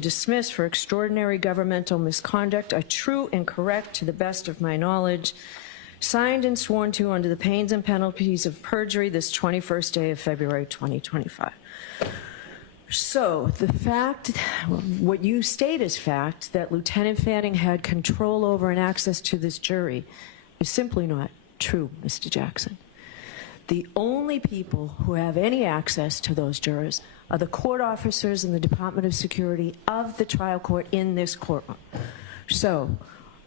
dismissed for extraordinary governmental misconduct are true and correct to the best of my knowledge, signed and sworn to under the pains and penalties of perjury this 21st day of February 2025. So the fact, what you state as fact, that Lieutenant Fanning had control over and access to this jury is simply not true, Mr. Jackson. The only people who have any access to those jurors are the court officers in the Department of Security of the trial court in this courtroom. So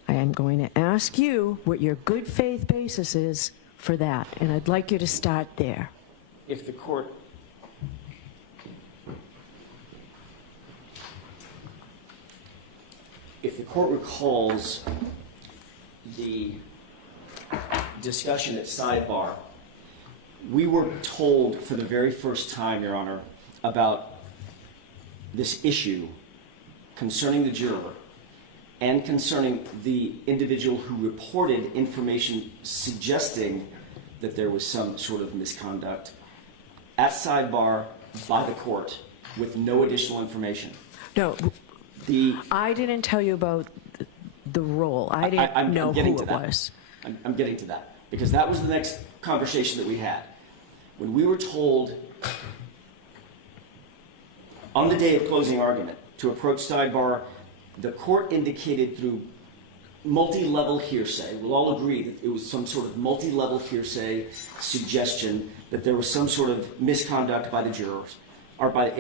I am going to ask you what your good faith basis is for that, and I'd like you to start there. If the court recalls the discussion at sidebar, we were told for the very first time, Your Honor, about this issue concerning the juror and concerning the individual who reported information suggesting that there was some sort of misconduct at sidebar by the court with no additional information. No, I didn't tell you about the role. I didn't know who it was. I'm getting to that, because that was the next conversation that we had. When we were told on the day of closing argument to approach sidebar, the court indicated through multi-level hearsay, we'll all agree that it was some sort of multi-level hearsay suggestion that there was some sort of misconduct by the jurors, or by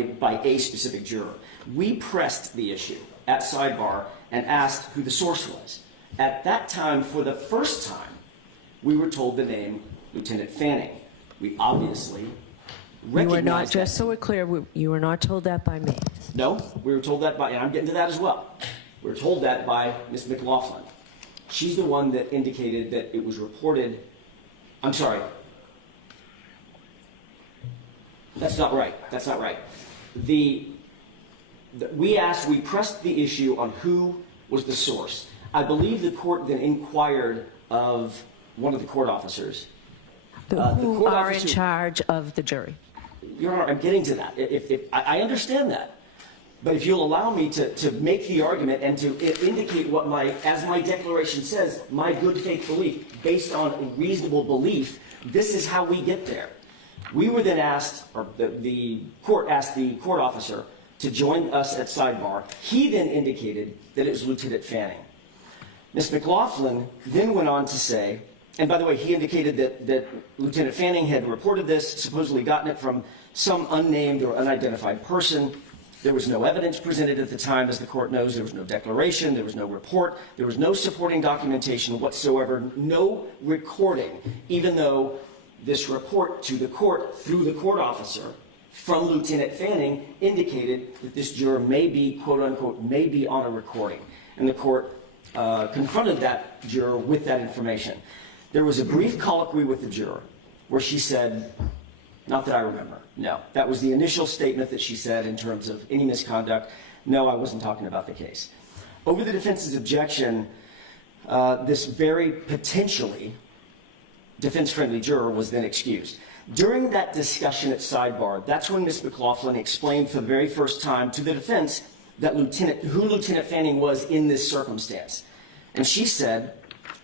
a specific juror. We pressed the issue at sidebar and asked who the source was. At that time, for the first time, we were told the name Lieutenant Fanning. We obviously recognized. You were not, just so we're clear, you were not told that by me. No, we were told that by, and I'm getting to that as well. We were told that by Ms. McLaughlin. She's the one that indicated that it was reported. I'm sorry. That's not right. That's not right. We pressed the issue on who was the source. I believe the court then inquired of one of the court officers. Who are in charge of the jury? Your Honor, I'm getting to that. I understand that. But if you'll allow me to make the argument and to indicate what as my declaration says, my good faith belief, based on a reasonable belief, this is how we get there. We were then asked, or the court asked the court officer to join us at sidebar. He then indicated that it was Lieutenant Fanning. Ms. McLaughlin then went on to say, and by the way, he indicated that Lieutenant Fanning had reported this, supposedly gotten it from some unnamed or unidentified person. There was no evidence presented at the time, as the court knows. There was no declaration, there was no report, there was no supporting documentation whatsoever, no recording, even though this report to the court through the court officer from Lieutenant Fanning indicated that this juror may be, quote unquote, may be on a recording. And the court confronted that juror with that information. There was a brief colloquy with the juror where she said, not that I remember, no. That was the initial statement that she said in terms of any misconduct. No, I wasn't talking about the case. Over the defense's objection, this very potentially defense-friendly juror was then excused. During that discussion at sidebar, that's when Ms. McLaughlin explained for the very first time to the defense that who Lieutenant Fanning was in this circumstance. And she said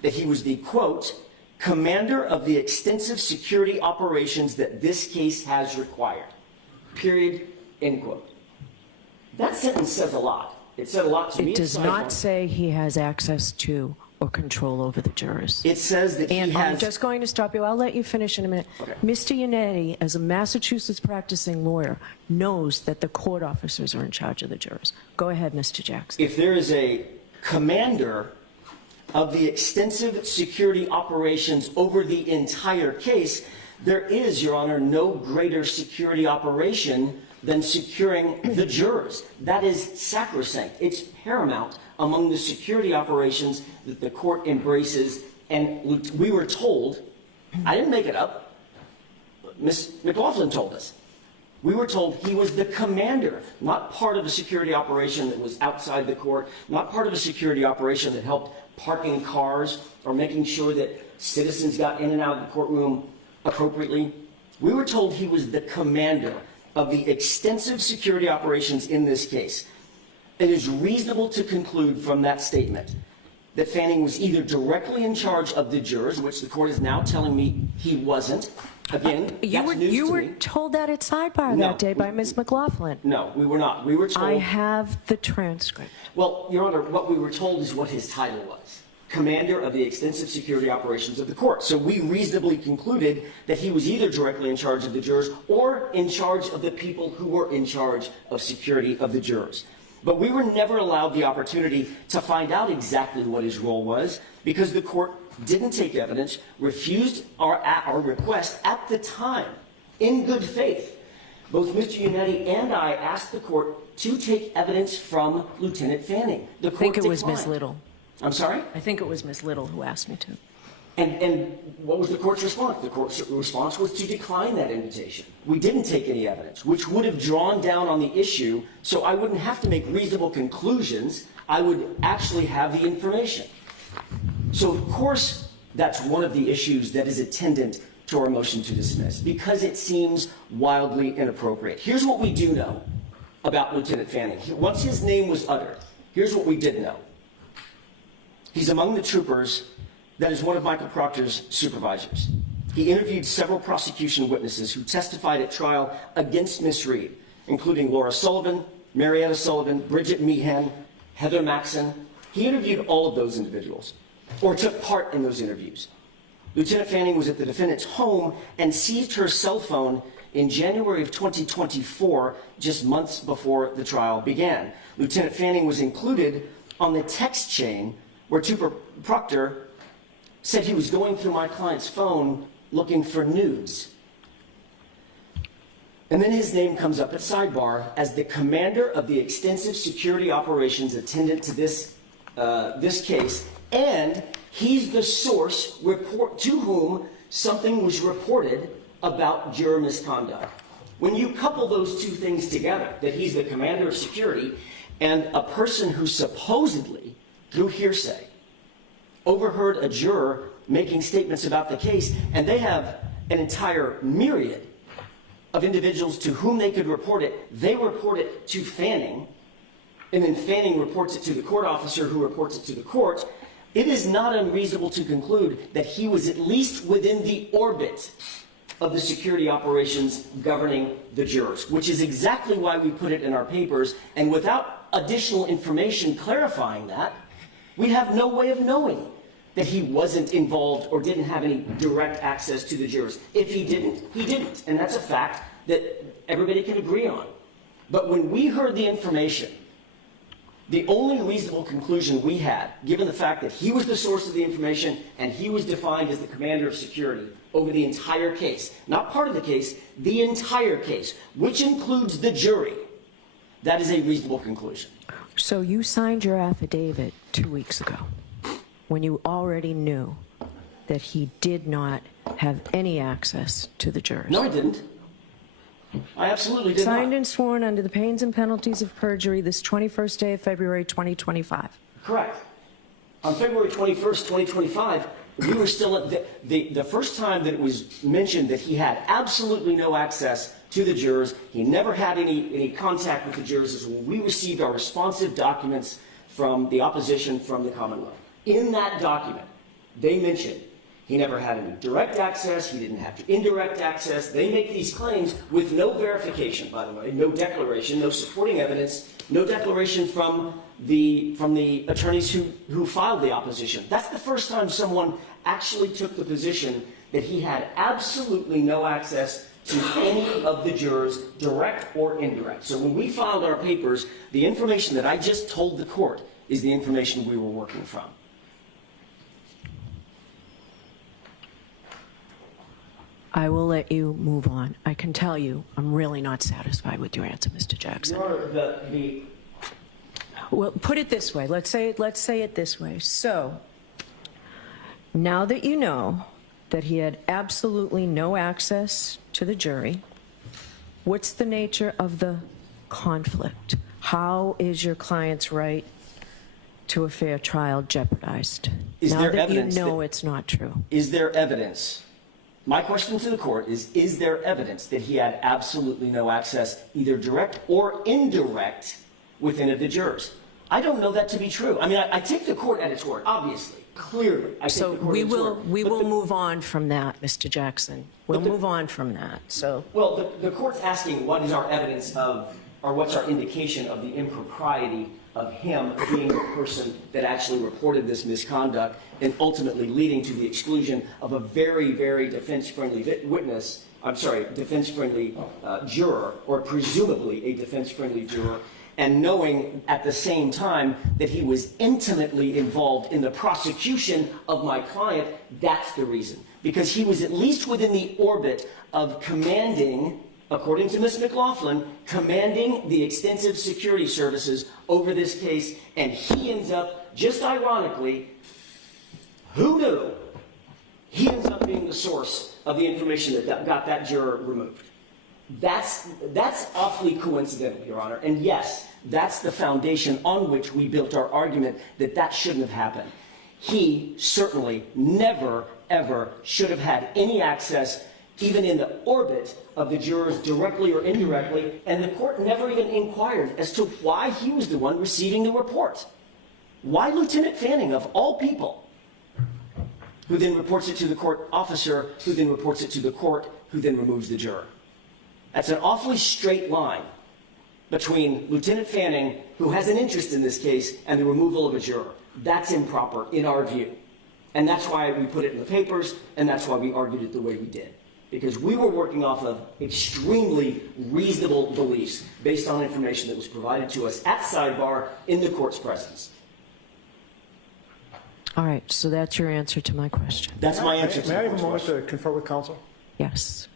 that he was the, quote, commander of the extensive security operations that this case has required, period, end quote. That sentence says a lot. It said a lot to me. It does not say he has access to or control over the jurors. It says that he has... I'm just going to stop you. I'll let you finish in a minute. Okay. Mr. Yanetti, as a Massachusetts practicing lawyer, knows that the court officers are in charge of the jurors. Go ahead, Mr. Jackson. If there is a commander of the extensive security operations over the entire case, there is, Your Honor, no greater security operation than securing the jurors. That is sacrosanct. It's paramount among the security operations that the court embraces. And we were told, I didn't make it up, Ms. McLaughlin told us, we were told he was the commander, not part of a security operation that was outside the court, not part of a security operation that helped parking cars or making sure that citizens got in and out of the courtroom appropriately. We were told he was the commander of the extensive security operations in this case. It is reasonable to conclude from that statement that Fanning was either directly in charge of the jurors, which the court is now telling me he wasn't. Again, that's news to me. You were told that at sidebar No, that day by Ms. McLaughlin. No, we were not. We were told. I have the transcript. Well, Your Honor, what we were told is what his title was. Commander of the extensive security operations of the court. So we reasonably concluded that he was either directly in charge of the jurors or in charge of the people who were in charge of security of the jurors. But we were never allowed the opportunity to find out exactly what his role was because the court didn't take evidence, refused our request at the time, in good faith. Both Mr. Yanetti and I asked the court to take evidence from Lieutenant Fanning. The court I think it was declined. Ms. Little. I'm sorry? I think it was Ms. Little who asked me to. And what was the court's response? The court's response was to decline that invitation. We didn't take any evidence, which would have drawn down on the issue, so I wouldn't have to make reasonable conclusions. I would actually have the information. So, of course, that's one of the issues that is attendant to our motion to dismiss, because it seems wildly inappropriate. Here's what we do know about Lieutenant Fanning. Once his name was uttered, here's what we did know. He's among the troopers that is one of Michael Proctor's supervisors. He interviewed several prosecution witnesses who testified at trial against Miss Reed, including Laura Sullivan, Marietta Sullivan, Bridget Meehan, Heather Maxson. He interviewed all of those individuals, or took part in those interviews. Lieutenant Fanning was at the defendant's home and seized her cell phone in January of 2024, just months before the trial began. Lieutenant Fanning was included on the text chain where Trooper Proctor said he was going through my client's phone looking for nudes. And then his name comes up at sidebar as the commander of the extensive security operations attendant to this case, and he's the source to whom something was reported about juror misconduct. When you couple those two things together, that he's the commander of security and a person who supposedly, through hearsay, overheard a juror making statements about the case, and they have an entire myriad of individuals to whom they could report it. They report it to Fanning, and then Fanning reports it to the court officer who reports it to the court. It is not unreasonable to conclude that he was at least within the orbit of the security operations governing the jurors, which is exactly why we put it in our papers, and without additional information clarifying that, we have no way of knowing that he wasn't involved or didn't have any direct access to the jurors. If he didn't, he didn't. And that's a fact that everybody can agree on. But when we heard the information, the only reasonable conclusion we had, given the fact that he was the source of the information and he was defined as the commander of security over the entire case, not part of the case, the entire case, which includes the jury, that is a reasonable conclusion. So you signed your affidavit 2 weeks ago when you already knew that he did not have any access to the jurors. No, I didn't. I absolutely did Signed not. and sworn under the pains and penalties of perjury this 21st day of February 2025. Correct. On February 21st, 2025, we were still at the first time that it was mentioned that he had absolutely no access to the jurors. He never had any contact with the jurors is when we received our responsive documents from the opposition from the Commonwealth. In that document, they mentioned he never had any direct access, he didn't have indirect access. They make these claims with no verification, by the way, no declaration, no supporting evidence, no declaration from the attorneys who filed the opposition. That's the first time someone actually took the position that he had absolutely no access to any of the jurors, direct or indirect. So when we filed our papers, the information that I just told the court is the information we were working from. I will let you move on. I can tell you, I'm really not satisfied with your answer, Mr. Jackson. Your Honor, Well, put it this way. Let's say it this way. So, now that you know that he had absolutely no access to the jury, what's the nature of the conflict? How is your client's right to a fair trial jeopardized? Is now there that you evidence know that- it's not true. Is there evidence? My question to the court is there evidence that he had absolutely no access, either direct or indirect, within of the jurors. I don't know that to be true. I mean, I take the court at its word, obviously, clearly. I take So the court we at its will, word. we But will the- move on from that, Mr. Jackson. We'll move on from that, so. Well, the court's asking what is our evidence of, or what's our indication of the impropriety of him being the person that actually reported this misconduct and ultimately leading to the exclusion of a very, very defense-friendly witness, I'm sorry, defense-friendly juror, or presumably a defense-friendly juror, and knowing at the same time that he was intimately involved in the prosecution of my client. That's the reason. Because he was at least within the orbit of commanding, according to Ms. McLaughlin, commanding the extensive security services over this case, and he ends up, just ironically, who knew? He ends up being the source of the information that got that juror removed. That's awfully coincidental, Your Honor. And yes, that's the foundation on which we built our argument that that shouldn't have happened. He certainly never, ever should have had any access, even in the orbit of the jurors, directly or indirectly, and the court never even inquired as to why he was the one receiving the report. Why Lieutenant Fanning, of all people, who then reports it to the court officer, who then reports it to the court, who then removes the juror? That's an awfully straight line between Lieutenant Fanning, who has an interest in this case, and the removal of a juror. That's improper in our view. And that's why we put it in the papers, and that's why we argued it the way we did. Because we were working off of extremely reasonable beliefs based on information that was provided to us at sidebar in the court's presence. All right, so that's your answer to my question. That's my answer to May I the have a moment question. to confer with counsel? Yes.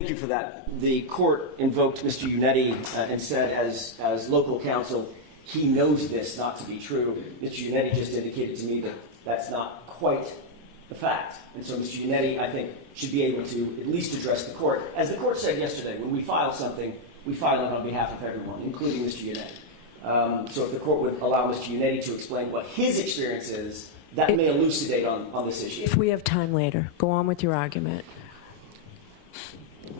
Thank you for that. The court invoked Mr. Yanetti and said, as local counsel, he knows this not to be true. Mr. Yanetti just indicated to me that that's not quite the fact. And so Mr. Yanetti, I think, should be able to at least address the court. As the court said yesterday, when we file something, we file it on behalf of everyone, including Mr. Yanetti. So if the court would allow Mr. Yanetti to explain what his experience is, that may elucidate on this issue. If we have time later, go on with your argument.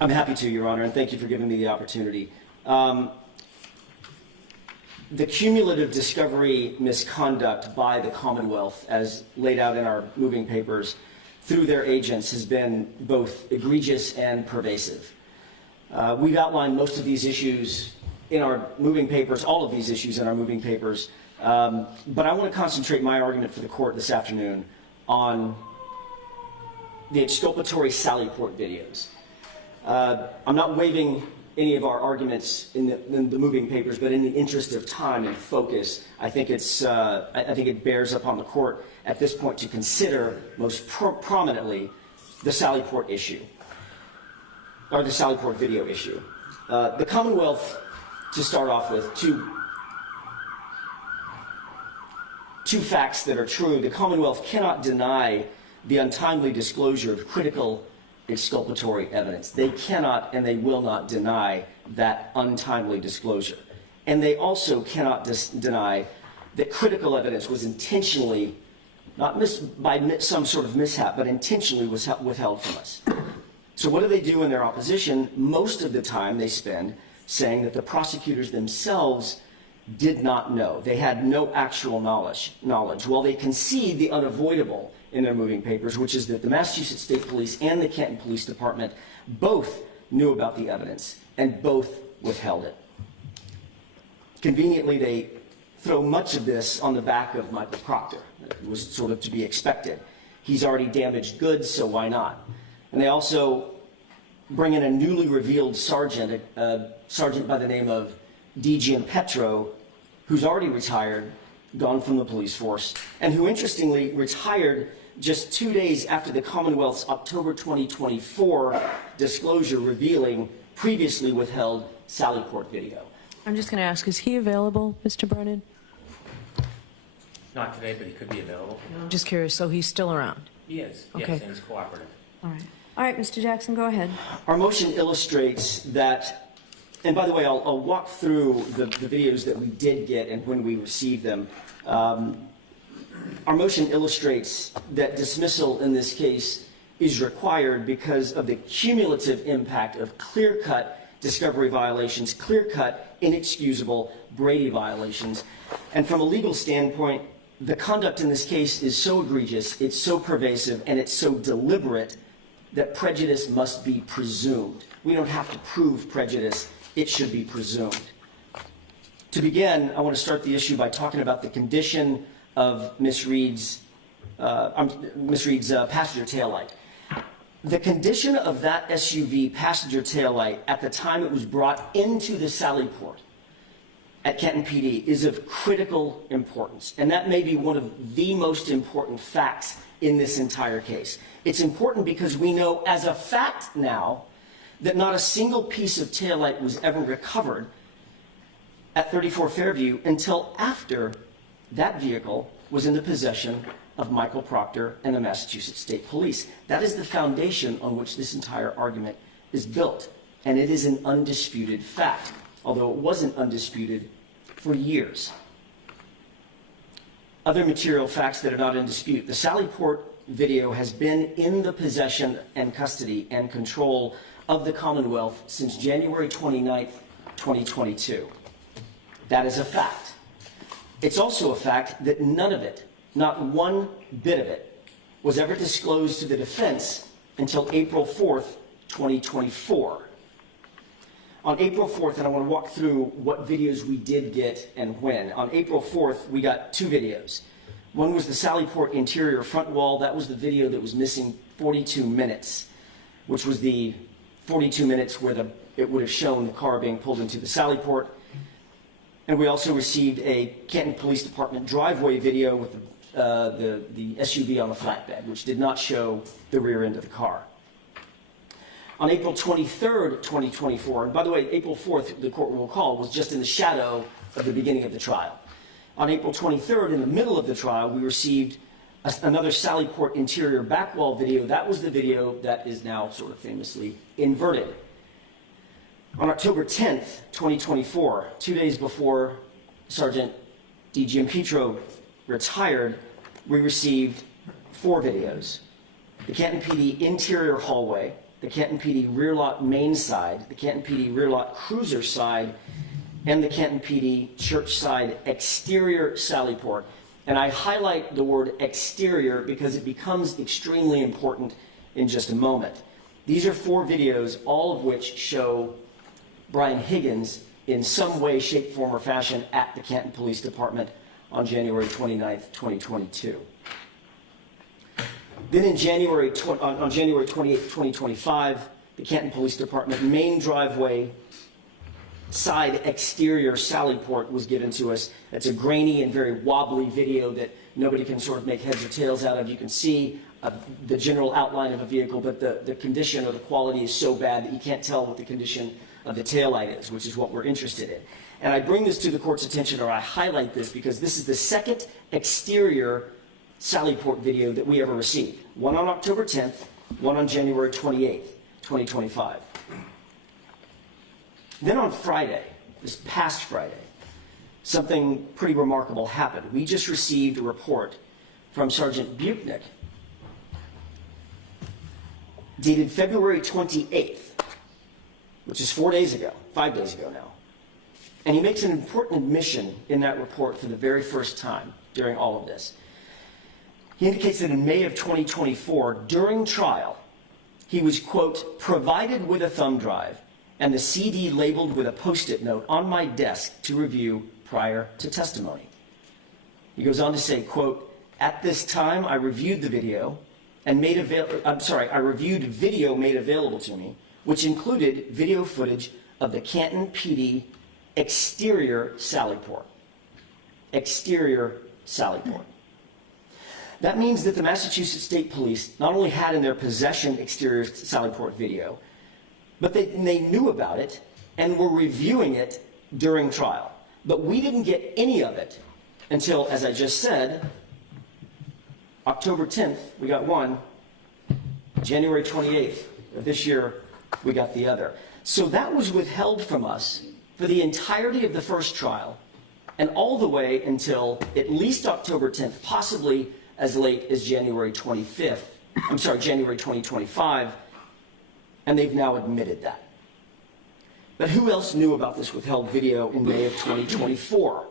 I'm happy to, Your Honor, and thank you for giving me the opportunity. The cumulative discovery misconduct by the Commonwealth, as laid out in our moving papers, through their agents has been both egregious and pervasive. We've outlined most of these issues in our moving papers, all of these issues in our moving papers, but I want to concentrate my argument for the court this afternoon on the exculpatory Sallyport videos. I'm not waiving any of our arguments in the moving papers, but in the interest of time and focus, I think it bears upon the court at this point to consider most prominently the Sallyport issue, or the Sallyport video issue. The Commonwealth, to start off with, two facts that are true. The Commonwealth cannot deny the untimely disclosure of critical exculpatory evidence. They cannot and they will not deny that untimely disclosure. And they also cannot deny that critical evidence was intentionally, not by some sort of mishap, but intentionally was withheld from us. So what do they do in their opposition? Most of the time they spend saying that the prosecutors themselves did not know. They had no actual knowledge. Well, they concede the unavoidable in their moving papers, which is that the Massachusetts State Police and the Canton Police Department both knew about the evidence and both withheld it. Conveniently, they throw much of this on the back of Michael Proctor. It was sort of to be expected. He's already damaged goods, so why not? And they also bring in a newly revealed sergeant, a sergeant by the name of DG Petro, who's already retired, gone from the police force, and who interestingly retired just 2 days after the Commonwealth's October 2024 disclosure revealing previously withheld Sallyport video. I'm just going to ask, is he available, Mr. Brennan? Not today, but he could be available. I'm just curious, so he's still around? He is, Okay. yes, and he's cooperative. All right. All right, Mr. Jackson, go ahead. Our motion illustrates that, and by the way, I'll walk through the videos that we did get and when we received them. Our motion illustrates that dismissal in this case is required because of the cumulative impact of clear-cut discovery violations, clear-cut, inexcusable Brady violations. And from a legal standpoint, the conduct in this case is so egregious, it's so pervasive, and it's so deliberate that prejudice must be presumed. We don't have to prove prejudice, it should be presumed. To begin, I want to start the issue by talking about the condition of Miss Reed's passenger taillight. The condition of that SUV passenger taillight at the time it was brought into the Sallyport at Canton PD is of critical importance, and that may be one of the most important facts in this entire case. It's important because we know as a fact now that not a single piece of taillight was ever recovered at 34 Fairview until after that vehicle was in the possession of Michael Proctor and the Massachusetts State Police. That is the foundation on which this entire argument is built, and it is an undisputed fact, although it wasn't undisputed for years. Other material facts that are not in dispute. The Sallyport video has been in the possession and custody and control of the Commonwealth since January 29th, 2022. That is a fact. It's also a fact that none of it, not one bit of it, was ever disclosed to the defense until April 4th, 2024. On April 4th, and I want to walk through what videos we did get and when. On April 4th, we got two videos. One was the Sallyport interior front wall. That was the video that was missing 42 minutes, which was the 42 minutes where it would have shown the car being pulled into the Sallyport. And we also received a Canton Police Department driveway video with the SUV on a flatbed, which did not show the rear end of the car. On April 23rd, 2024, and by the way, April 4th, the court will recall, was just in the shadow of the beginning of the trial. On April 23rd, in the middle of the trial, we received another Sallyport interior back wall video. That was the video that is now sort of famously inverted. On October 10th, 2024, 2 days before Sergeant DG Petro retired, we received four videos. The Canton PD interior hallway, the Canton PD rear lot main side, the Canton PD rear lot cruiser side, and the Canton PD church side exterior Sallyport. And I highlight the word exterior because it becomes extremely important in just a moment. These are four videos, all of which show Brian Higgins in some way, shape, form, or fashion at the Canton Police Department on January 29th, 2022. Then on January 28th, 2025, the Canton Police Department main driveway side exterior Sallyport was given to us. That's a grainy and very wobbly video that nobody can sort of make heads or tails out of. You can see the general outline of a vehicle, but the condition or the quality is so bad that you can't tell what the condition of the taillight is, which is what we're interested in. And I bring this to the court's attention, or I highlight this, because this is the second exterior Sallyport video that we ever received. One on October 10th, one on January 28th, 2025. Then on Friday, this past Friday, something pretty remarkable happened. We just received a report from Sergeant Buchnick dated February 28th, which is 5 days ago now. And he makes an important admission in that report for the very first time during all of this. He indicates that in May of 2024, during trial, he was, quote, provided with a thumb drive and the CD labeled with a Post-it note on my desk to review prior to testimony. He goes on to say, quote, at this time I reviewed the video and I reviewed video made available to me, which included video footage of the Canton PD exterior sally port. Exterior sally port. That means that the Massachusetts State Police not only had in their possession exterior sally port video, but they knew about it and were reviewing it during trial. But we didn't get any of it until, as I just said, October 10th, we got one. January 28th of this year, we got the other. So that was withheld from us for the entirety of the first trial and all the way until at least October 10th, possibly as late as January 25th. I'm sorry, January 2025, and they've now admitted that. But who else knew about this withheld video in May of 2024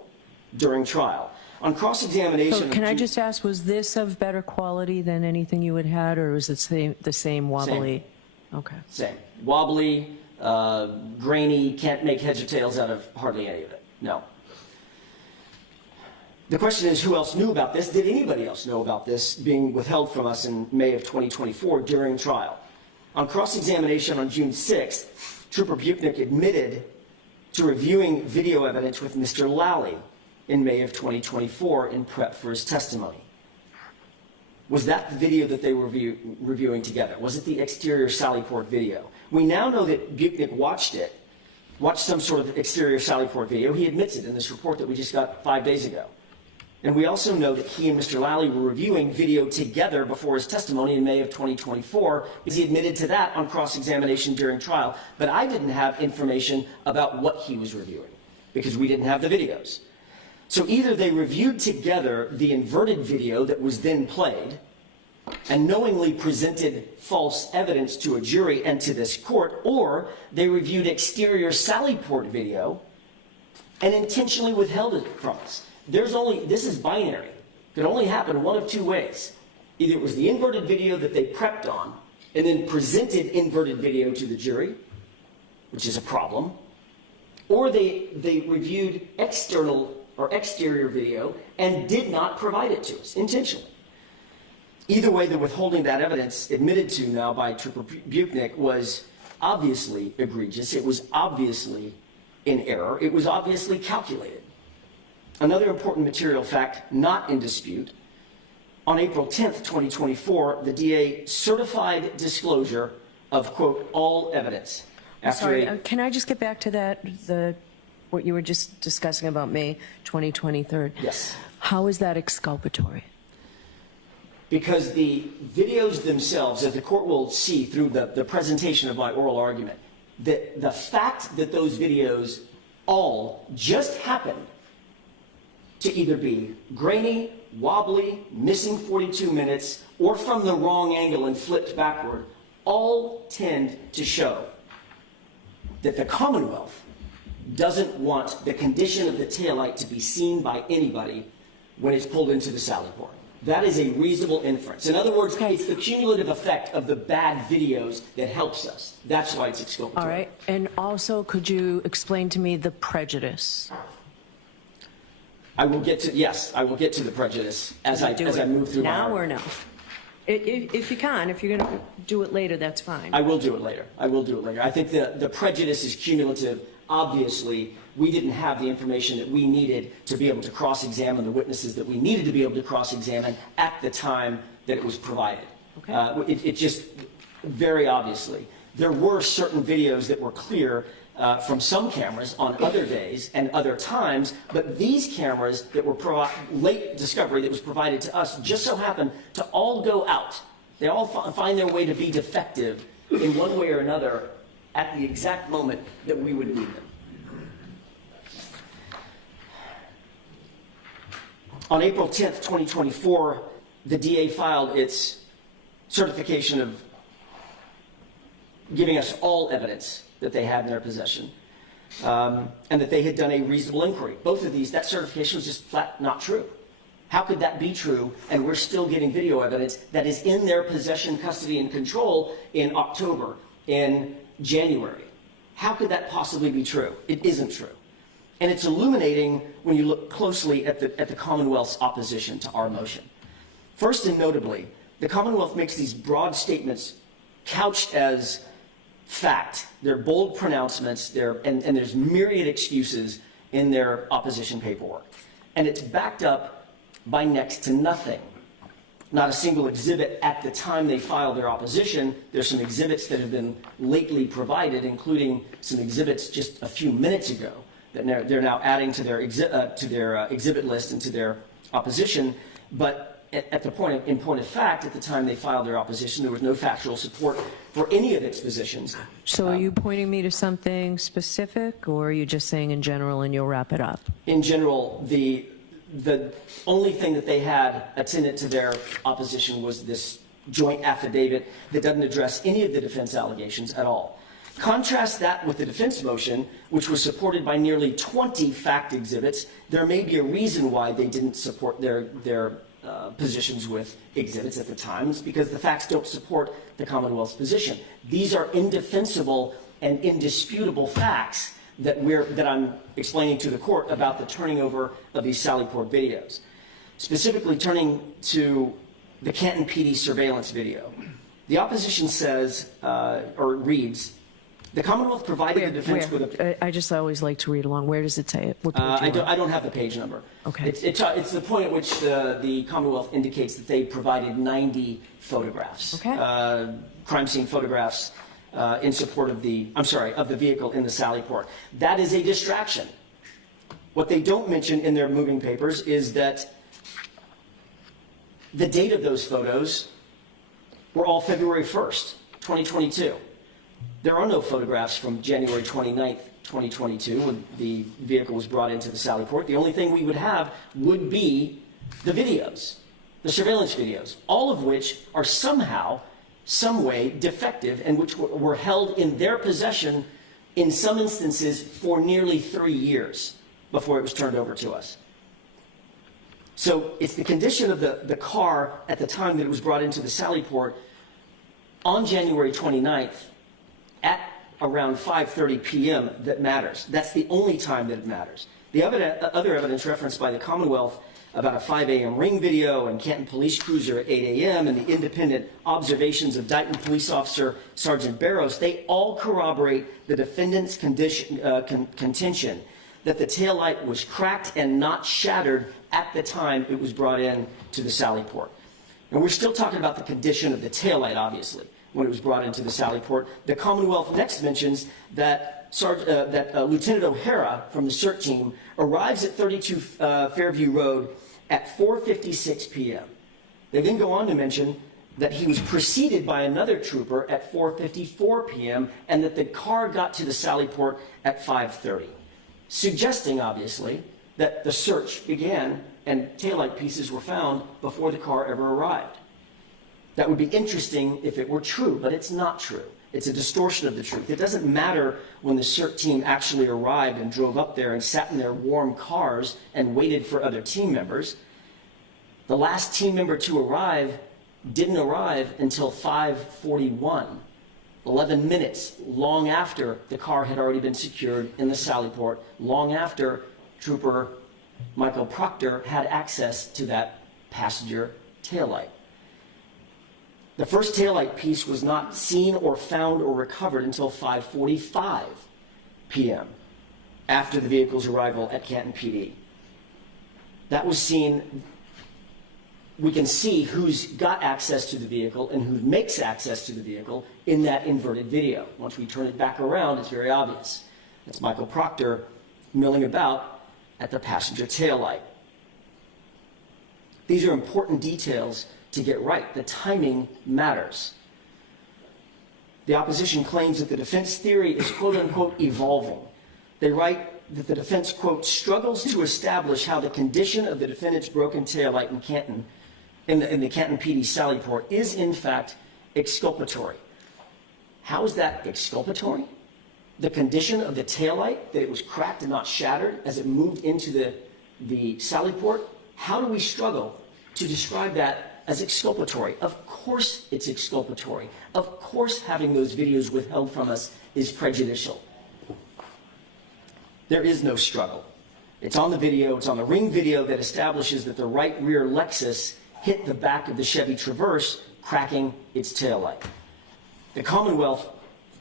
during trial? On cross-examination... So can I just ask, was this of better quality than anything you had had, or was it the same wobbly? Same. Okay. Same. Wobbly, grainy, can't make heads or tails out of hardly any of it. No. The question is, who else knew about this? Did anybody else know about this being withheld from us in May of 2024 during trial? On cross-examination on June 6th, Trooper Buchnick admitted to reviewing video evidence with Mr. Lally in May of 2024 in prep for his testimony. Was that the video that they were reviewing together? Was it the exterior sally port video? We now know that Buchnick watched some sort of exterior sally port video. He admits it in this report that we just got 5 days ago. And we also know that he and Mr. Lally were reviewing video together before his testimony in May of 2024, because he admitted to that on cross-examination during trial. But I didn't have information about what he was reviewing, because we didn't have the videos. So either they reviewed together the inverted video that was then played and knowingly presented false evidence to a jury and to this court, or they reviewed exterior sally port video and intentionally withheld it from us. This is binary. It could only happen one of two ways. Either it was the inverted video that they prepped on and then presented inverted video to the jury, which is a problem, or they reviewed external or exterior video and did not provide it to us intentionally. Either way, the withholding that evidence admitted to now by Trooper Buchnick was obviously egregious. It was obviously in error. It was obviously calculated. Another important material fact not in dispute, on April 10th, 2024, the DA certified disclosure of, quote, all evidence. Can I just get back to that, what you were just discussing about May 2023? Yes. How is that exculpatory? Because the videos themselves, as the court will see through the presentation of my oral argument, that the fact that those videos all just happened to either be grainy, wobbly, missing 42 minutes, or from the wrong angle and flipped backward, all tend to show that the Commonwealth doesn't want the condition of the taillight to be seen by anybody when it's pulled into the sally port. That is a reasonable inference. In other words, it's the cumulative effect of the bad videos that helps us. That's why it's exculpatory. All right. And also, could you explain to me the prejudice? I will get to the prejudice as I move through now my or no? If you can, if you're going to do it later, that's fine. I will do it later. I think the prejudice is cumulative. Obviously, we didn't have the information that we needed to be able to cross-examine the witnesses that we needed to be able to cross-examine at the time that it was provided. Okay. It just, very obviously, there were certain videos that were clear from some cameras on other days and other times, but these cameras that were late discovery that was provided to us just so happened to all go out. They all find their way to be defective in one way or another at the exact moment that we would need them. On April 10th, 2024, the DA filed its certification of giving us all evidence that they had in their possession, and that they had done a reasonable inquiry. Both of these, that certification was just flat not true. How could that be true, and we're still getting video evidence that is in their possession, custody, and control in October, in January? How could that possibly be true? It isn't true. And it's illuminating when you look closely at the Commonwealth's opposition to our motion. First and notably, the Commonwealth makes these broad statements couched as fact. They're bold pronouncements, and there's myriad excuses in their opposition paperwork. And it's backed up by next to nothing. Not a single exhibit at the time they filed their opposition. There's some exhibits that have been lately provided, including some exhibits just a few minutes ago that they're now adding to their exhibit list and to their opposition. But in point of fact, at the time they filed their opposition, there was no factual support for any of its positions. So are you pointing me to something specific, or are you just saying in general and you'll wrap it up? In general, the only thing that they had attendant to their opposition was this joint affidavit that doesn't address any of the defense allegations at all. Contrast that with the defense motion, which was supported by nearly 20 fact exhibits. There may be a reason why they didn't support their positions with exhibits at the time. It's because the facts don't support the Commonwealth's position. These are indefensible and indisputable facts that I'm explaining to the court about the turning over of these Sallyport videos. Specifically turning to the Canton PD surveillance video. The opposition says, or reads, the Commonwealth provided the defense with a... I just always like to read along. Where does it say it? What page I don't have the page number. Okay. It's the point at which the Commonwealth indicates that they provided 90 photographs. Okay. Crime scene photographs in support of the vehicle in the Sallyport. That is a distraction. What they don't mention in their moving papers is that the date of those photos were all February 1st, 2022. There are no photographs from January 29th, 2022, when the vehicle was brought into the Sallyport. The only thing we would have would be the videos, the surveillance videos, all of which are somehow, some way defective and which were held in their possession in some instances for nearly 3 years before it was turned over to us. So it's the condition of the car at the time that it was brought into the Sallyport on January 29th at around 5:30 p.m. that matters. That's the only time that it matters. The other evidence referenced by the Commonwealth about a 5 a.m. ring video and Canton police cruiser at 8 a.m. and the independent observations of Dighton police officer Sergeant Barrows, they all corroborate the defendant's contention that the taillight was cracked and not shattered at the time it was brought in to the Sallyport. And we're still talking about the condition of the taillight, obviously, when it was brought into the Sallyport. The Commonwealth next mentions that Lieutenant O'Hara from the CERT team arrives at 32 Fairview Road at 4:56 p.m. They then go on to mention that he was preceded by another trooper at 4:54 p.m. and that the car got to the Sallyport at 5:30, suggesting, obviously, that the search began and taillight pieces were found before the car ever arrived. That would be interesting if it were true, but it's not true. It's a distortion of the truth. It doesn't matter when the CERT team actually arrived and drove up there and sat in their warm cars and waited for other team members. The last team member to arrive didn't arrive until 5:41, 11 minutes, long after the car had already been secured in the Sallyport, long after Trooper Michael Proctor had access to that passenger taillight. The first taillight piece was not seen or found or recovered until 5:45 p.m. after the vehicle's arrival at Canton PD. That was seen. We can see who's got access to the vehicle and who makes access to the vehicle in that inverted video. Once we turn it back around, it's very obvious. It's Michael Proctor milling about at the passenger taillight. These are important details to get right. The timing matters. The opposition claims that the defense theory is quote-unquote evolving. They write that the defense, quote, struggles to establish how the condition of the defendant's broken taillight in Canton, in the Canton PD Sallyport, is in fact exculpatory. How is that exculpatory? The condition of the taillight, that it was cracked and not shattered as it moved into the Sallyport. How do we struggle to describe that as exculpatory? Of course it's exculpatory. Of course having those videos withheld from us is prejudicial. There is no struggle. It's on the video, it's on the ring video that establishes that the right rear Lexus hit the back of the Chevy Traverse, cracking its taillight. The Commonwealth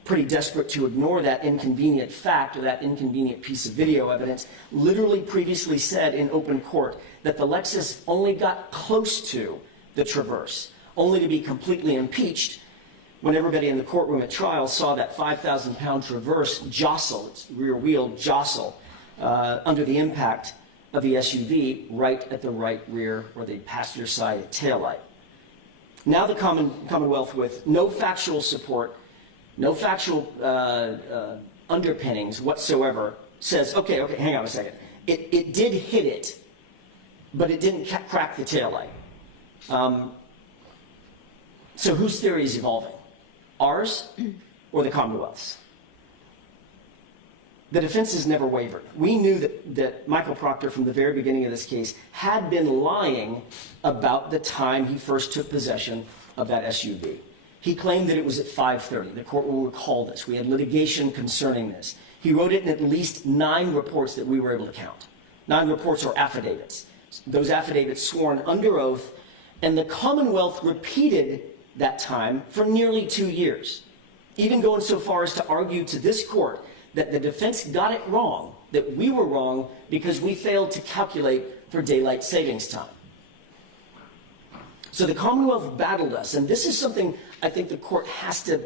pretty desperate to ignore that inconvenient fact or that inconvenient piece of video evidence, literally previously said in open court that the Lexus only got close to the Traverse, only to be completely impeached when everybody in the courtroom at trial saw that 5,000-pound Traverse jostle, its rear wheel jostle, under the impact of the SUV right at the right rear or the passenger side taillight. Now the Commonwealth, with no factual support, no factual underpinnings whatsoever, says, okay, hang on a second. It did hit it, but it didn't crack the taillight. So whose theory is evolving? Ours or the Commonwealth's? The defense has never wavered. We knew that Michael Proctor, from the very beginning of this case, had been lying about the time he first took possession of that SUV. He claimed that it was at 5:30. The court will recall this. We had litigation concerning this. He wrote it in at least 9 reports that we were able to count. 9 reports or affidavits. Those affidavits sworn under oath, and the Commonwealth repeated that time for nearly 2 years, even going so far as to argue to this court that the defense got it wrong, that we were wrong because we failed to calculate for daylight savings time. So the Commonwealth battled us, and this is something I think the court has to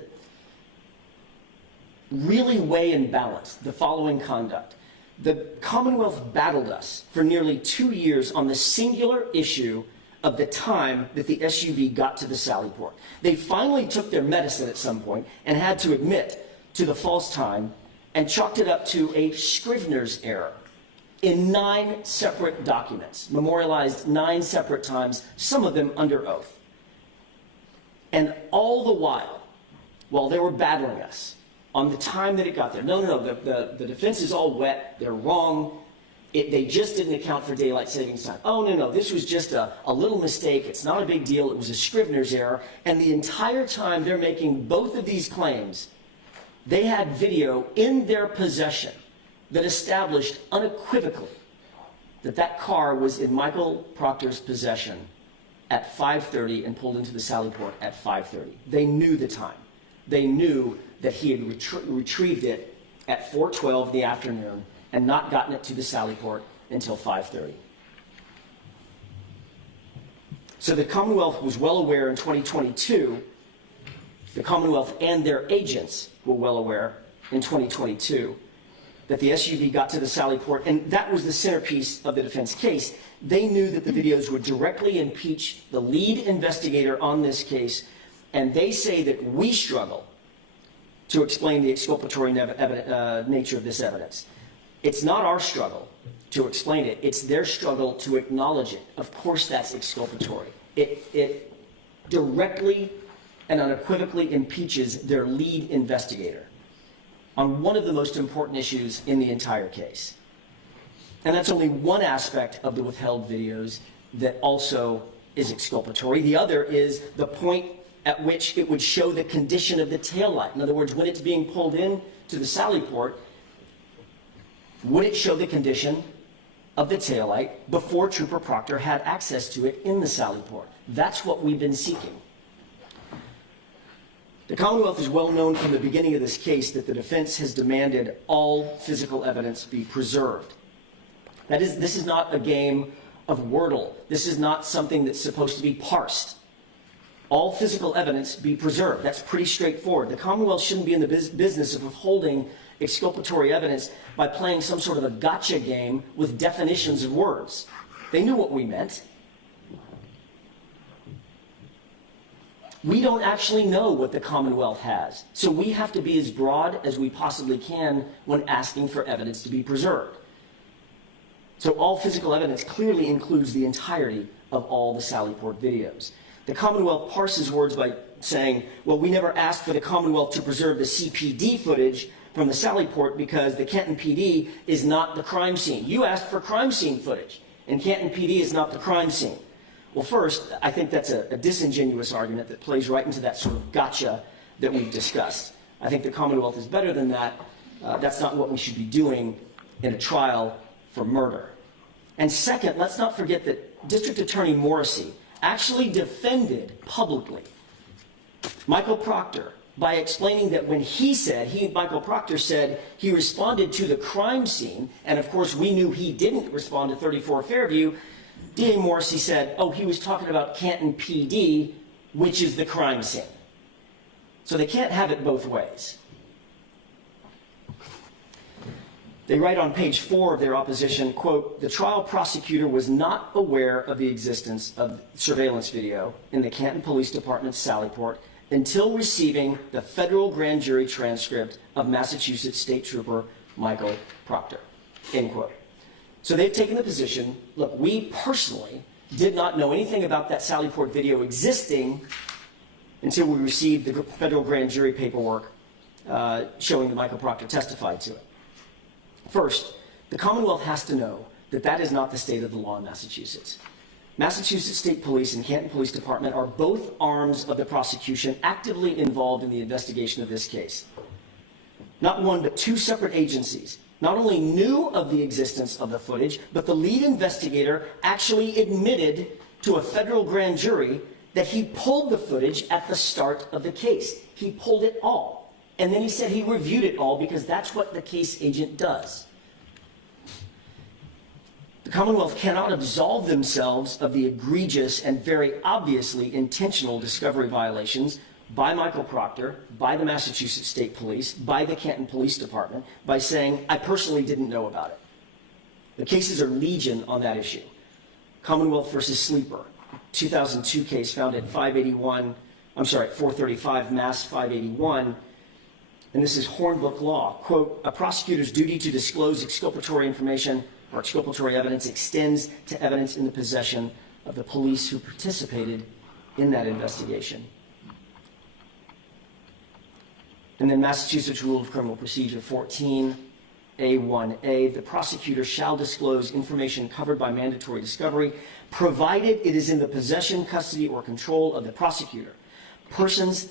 really weigh and balance, the following conduct. The Commonwealth battled us for nearly 2 years on the singular issue of the time that the SUV got to the Sally Port. They finally took their medicine at some point and had to admit to the false time and chalked it up to a Scrivener's error in 9 separate documents, memorialized 9 separate times, some of them under oath. And all the while they were battling us on the time that it got there, no, the defense is all wet, they're wrong, they just didn't account for daylight savings time. Oh, no, this was just a little mistake, it's not a big deal, it was a Scrivener's error. And the entire time they're making both of these claims, they had video in their possession that established unequivocally that that car was in Michael Proctor's possession at 5:30 and pulled into the Sally Port at 5:30. They knew the time. They knew that he had retrieved it at 4:12 in the afternoon and not gotten it to the Sally Port until 5:30. So the Commonwealth was well aware in 2022, the Commonwealth and their agents were well aware in 2022 that the SUV got to the Sally Port, and that was the centerpiece of the defense case. They knew that the videos would directly impeach the lead investigator on this case, and they say that we struggle to explain the exculpatory nature of this evidence. It's not our struggle to explain it, it's their struggle to acknowledge it. Of course that's exculpatory. It directly and unequivocally impeaches their lead investigator on one of the most important issues in the entire case. And that's only one aspect of the withheld videos that also is exculpatory. The other is the point at which it would show the condition of the taillight. In other words, when it's being pulled in to the Sally Port, would it show the condition of the taillight before Trooper Proctor had access to it in the Sally Port? That's what we've been seeking. The Commonwealth is well known from the beginning of this case that the defense has demanded all physical evidence be preserved. That is, this is not a game of Wordle. This is not something that's supposed to be parsed. All physical evidence be preserved. That's pretty straightforward. The Commonwealth shouldn't be in the business of withholding exculpatory evidence by playing some sort of a gotcha game with definitions of words. They knew what we meant. We don't actually know what the Commonwealth has, so we have to be as broad as we possibly can when asking for evidence to be preserved. So all physical evidence clearly includes the entirety of all the Sally Port videos. The Commonwealth parses words by saying, well, we never asked for the Commonwealth to preserve the CPD footage from the Sally Port because the Canton PD is not the crime scene. You asked for crime scene footage, and Canton PD is not the crime scene. Well, first, I think that's a disingenuous argument that plays right into that sort of gotcha that we've discussed. I think the Commonwealth is better than that. That's not what we should be doing in a trial for murder. And second, let's not forget that District Attorney Morrissey actually defended publicly Michael Proctor by explaining that when Michael Proctor said he responded to the crime scene, and of course we knew he didn't respond to 34 Fairview, D.A. Morrissey said, oh, he was talking about Canton PD, which is the crime scene. So they can't have it both ways. They write on page 4 of their opposition, quote, the trial prosecutor was not aware of the existence of surveillance video in the Canton Police Department's Sallyport until receiving the federal grand jury transcript of Massachusetts State Trooper Michael Proctor, end quote. So they've taken the position, look, we personally did not know anything about that Sallyport video existing until we received the federal grand jury paperwork showing that Michael Proctor testified to it. First, the Commonwealth has to know that that is not the state of the law in Massachusetts. Massachusetts State Police and Canton Police Department are both arms of the prosecution actively involved in the investigation of this case. Not one, but two separate agencies not only knew of the existence of the footage, but the lead investigator actually admitted to a federal grand jury that he pulled the footage at the start of the case. He pulled it all. And then he said he reviewed it all because that's what the case agent does. The Commonwealth cannot absolve themselves of the egregious and very obviously intentional discovery violations by Michael Proctor, by the Massachusetts State Police, by the Canton Police Department, by saying, I personally didn't know about it. The cases are legion on that issue. Commonwealth versus Sleeper, 2002 case found at 435 Mass 581, and this is Hornbook law. Quote, a prosecutor's duty to disclose exculpatory information or exculpatory evidence extends to evidence in the possession of the police who participated in that investigation. And then Massachusetts Rule of Criminal Procedure 14A1A, the prosecutor shall disclose information covered by mandatory discovery, provided it is in the possession, custody, or control of the prosecutor, persons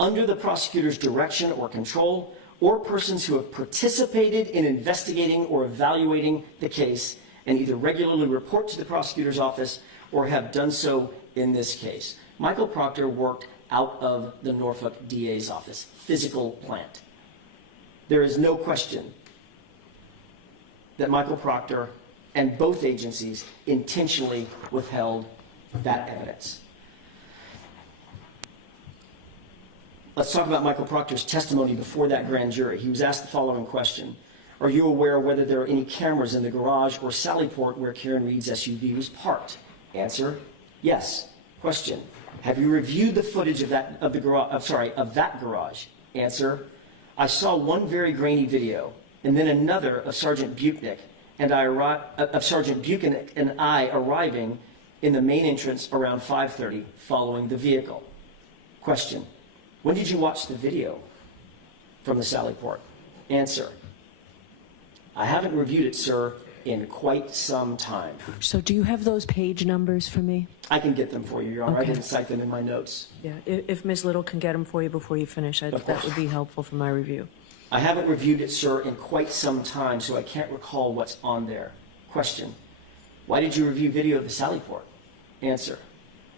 under the prosecutor's direction or control, or persons who have participated in investigating or evaluating the case and either regularly report to the prosecutor's office or have done so in this case. Michael Proctor worked out of the Norfolk DA's office, physical plant. There is no question that Michael Proctor and both agencies intentionally withheld that evidence. Let's talk about Michael Proctor's testimony before that grand jury. He was asked the following question. Are you aware whether there are any cameras in the garage or Sallyport where Karen Reed's SUV was parked? Answer, yes. Question, have you reviewed the footage of that garage? Answer, I saw one very grainy video and then another of Sergeant Buchanan and I arriving in the main entrance around 5:30 following the vehicle. Question, when did you watch the video from the Sallyport? Answer, I haven't reviewed it, sir, in quite some time. So do you have those page numbers for me? I can get them for you, Your Honor. Okay. I didn't cite them in my notes. Yeah, if Ms. Little can get them for you before you finish, that would be helpful for my review. I haven't reviewed it, sir, in quite some time, so I can't recall what's on there. Question, why did you review video of the Sallyport? Answer,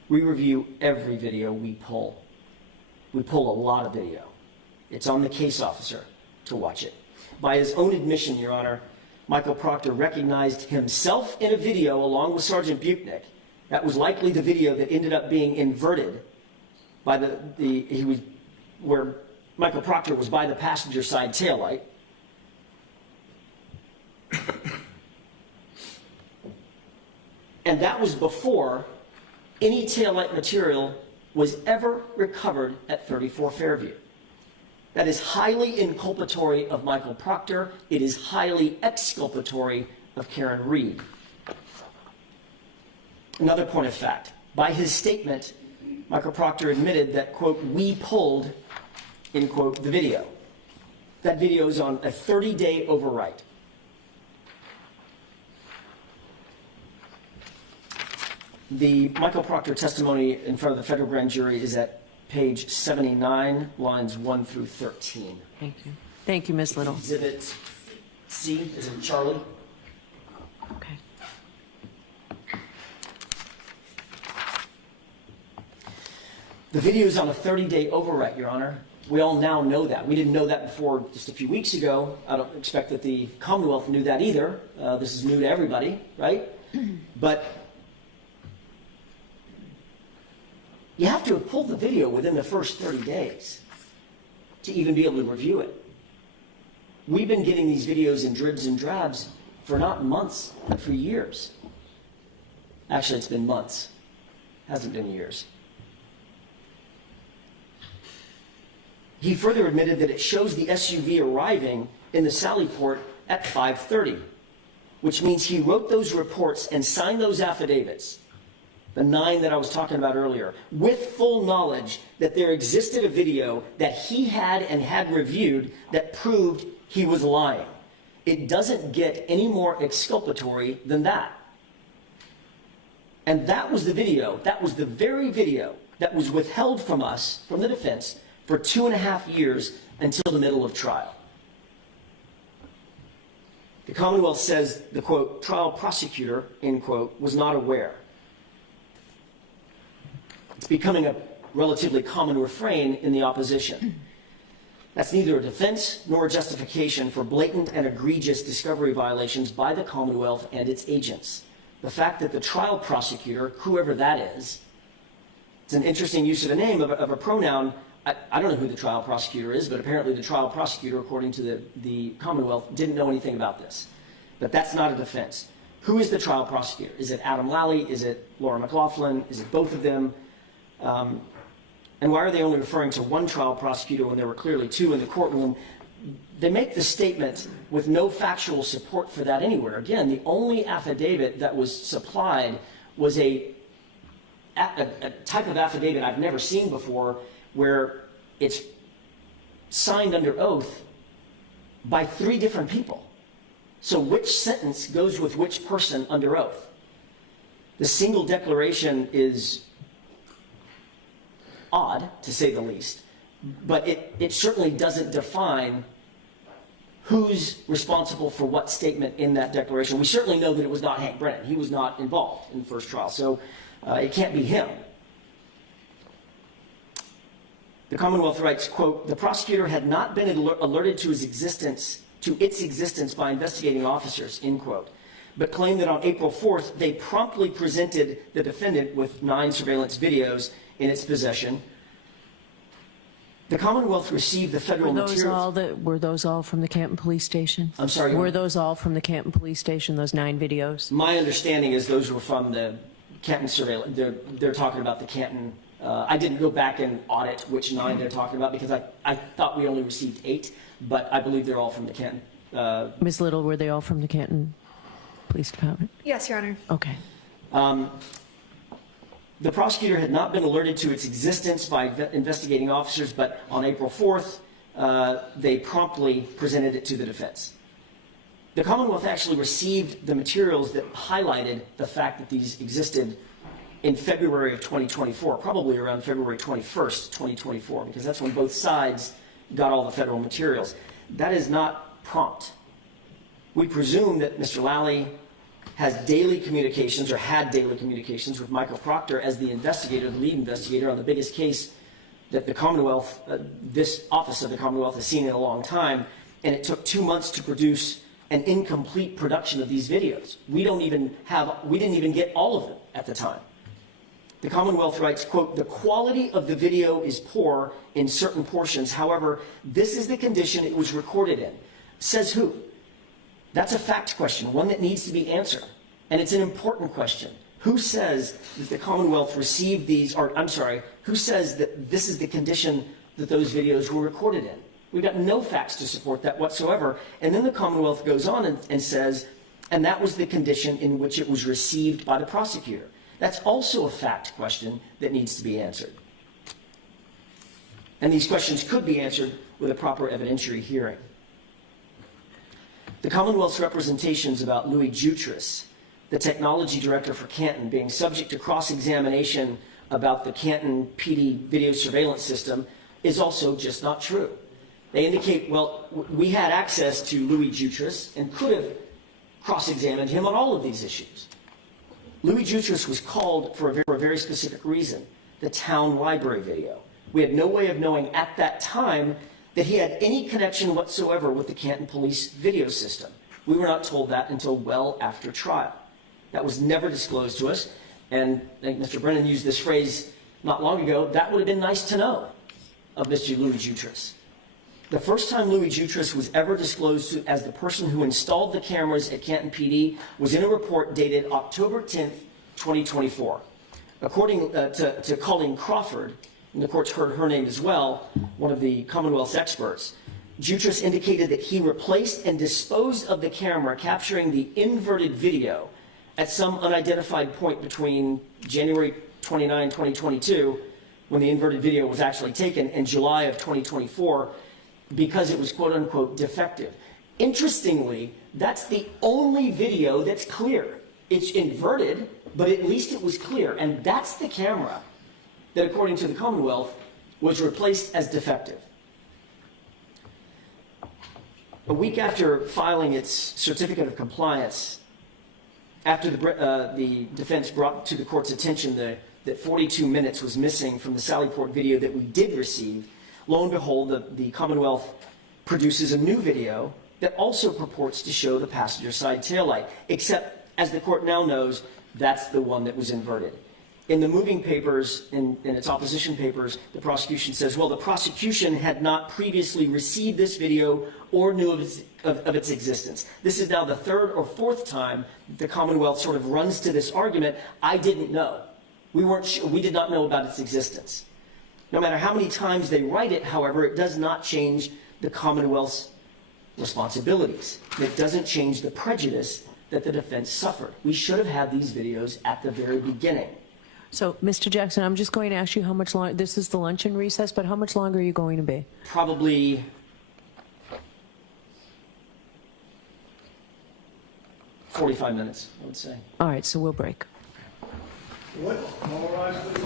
we review every video we pull. We pull a lot of video. It's on the case officer to watch it. By his own admission, Your Honor, Michael Proctor recognized himself in a video along with Sergeant Buchanan. That was likely the video that ended up being inverted by where Michael Proctor was by the passenger side taillight. And that was before any taillight material was ever recovered at 34 Fairview. That is highly inculpatory of Michael Proctor. It is highly exculpatory of Karen Reed. Another point of fact. By his statement, Michael Proctor admitted that, quote, we pulled, end quote, the video. That video is on a 30-day overwrite. The Michael Proctor testimony in front of the federal grand jury is at page 79, lines 1 through 13. Thank you. Thank you, Ms. Little. Exhibit C is in Charlie. Okay. The video is on a 30-day overwrite, Your Honor. We all now know that. We didn't know that before just a few weeks ago. I don't expect that the Commonwealth knew that either. This is new to everybody, right? But you have to have pulled the video within the first 30 days to even be able to review it. We've been getting these videos in dribs and drabs for not months, but for years. Actually, it's been months. Hasn't been years. He further admitted that it shows the SUV arriving in the Sally Port at 5:30, which means he wrote those reports and signed those affidavits, the 9 that I was talking about earlier, with full knowledge that there existed a video that he had and had reviewed that proved he was lying. It doesn't get any more exculpatory than that. And that was the video, that was the very video that was withheld from us, from the defense, for 2.5 years until the middle of trial. The Commonwealth says the, quote, trial prosecutor, end quote, was not aware. It's becoming a relatively common refrain in the opposition. That's neither a defense nor a justification for blatant and egregious discovery violations by the Commonwealth and its agents. The fact that the trial prosecutor, whoever that is, it's an interesting use of a name, of a pronoun. I don't know who the trial prosecutor is, but apparently the trial prosecutor, according to the Commonwealth, didn't know anything about this. But that's not a defense. Who is the trial prosecutor? Is it Adam Lally? Is it Laura McLaughlin? Is it both of them? And why are they only referring to one trial prosecutor when there were clearly 2 in the courtroom? They make the statement with no factual support for that anywhere. Again, the only affidavit that was supplied was a type of affidavit I've never seen before, where it's signed under oath by 3 different people. So which sentence goes with which person under oath? The single declaration is odd, to say the least, but it certainly doesn't define who's responsible for what statement in that declaration. We certainly know that it was not Hank Brennan. He was not involved in the first trial, so it can't be him. The Commonwealth writes, quote, the prosecutor had not been alerted to its existence by investigating officers, end quote, but claimed that on April 4th, they promptly presented the defendant with 9 surveillance videos in its possession. The Commonwealth received the federal materials. Were those all from the Canton Police Station? I'm sorry? Were those all from the Canton Police Station, those 9 videos? My understanding is those were from the Canton surveillance. They're talking about the Canton. I didn't go back and audit which 9 they're talking about because I thought we only received 8, but I believe they're all from the Canton. Ms. Little, were they all from the Canton Police Department? Yes, Your Honor. Okay. The prosecutor had not been alerted to its existence by investigating officers, but on April 4th, they promptly presented it to the defense. The Commonwealth actually received the materials that highlighted the fact that these existed in February of 2024, probably around February 21st, 2024, because that's when both sides got all the federal materials. That is not prompt. We presume that Mr. Lally has daily communications, or had daily communications, with Michael Proctor as the investigator, the lead investigator on the biggest case that the Commonwealth, this office of the Commonwealth, has seen in a long time, and it took 2 months to produce an incomplete production of these videos. We didn't even get all of them at the time. The Commonwealth writes, quote, the quality of the video is poor in certain portions. However, this is the condition it was recorded in. Says who? That's a fact question, one that needs to be answered. And it's an important question. Who says that the Commonwealth received these, or I'm sorry, who says that this is the condition that those videos were recorded in? We've got no facts to support that whatsoever. And then the Commonwealth goes on and says, and that was the condition in which it was received by the prosecutor. That's also a fact question that needs to be answered. And these questions could be answered with a proper evidentiary hearing. The Commonwealth's representations about Louis Jutras, the technology director for Canton, being subject to cross-examination about the Canton PD video surveillance system is also just not true. They indicate, well, we had access to Louis Jutras and could have cross-examined him on all of these issues. Louis Jutras was called for a very specific reason, the town library video, We had no way of knowing at that time that he had any connection whatsoever with the Canton police video system. We were not told that until well after trial. That was never disclosed to us. And I think Mr. Brennan used this phrase not long ago, that would have been nice to know of Mr. Louis Jutras. The first time Louis Jutras was ever disclosed as the person who installed the cameras at Canton PD was in a report dated October 10th, 2024. According to Colleen Crawford, and the court's heard her name as well, one of the Commonwealth's experts, Jutras indicated that he replaced and disposed of the camera capturing the inverted video at some unidentified point between January 29, 2022, when the inverted video was actually taken, and July of 2024, because it was quote-unquote defective. Interestingly, that's the only video that's clear. It's inverted, but at least it was clear, and that's the camera that, according to the Commonwealth, was replaced as defective. A week after filing its certificate of compliance, after the defense brought to the court's attention that 42 minutes was missing from the Sallyport video that we did receive, lo and behold, the Commonwealth produces a new video that also purports to show the passenger side taillight, except, as the court now knows, that's the one that was inverted. In the moving papers, in its opposition papers, the prosecution says, well, the prosecution had not previously received this video or knew of its existence. This is now the third or fourth time the Commonwealth sort of runs to this argument, I didn't know. We did not know about its existence. No matter how many times they write it, however, it does not change the Commonwealth's responsibilities. It doesn't change the prejudice that the defense suffered. We should have had these videos at the very beginning. So, Mr. Jackson, I'm just going to ask you how much longer, this is the luncheon recess, but how much longer are you going to be? Probably 45 minutes, I would say. All right, so we'll break. What? All rise, please.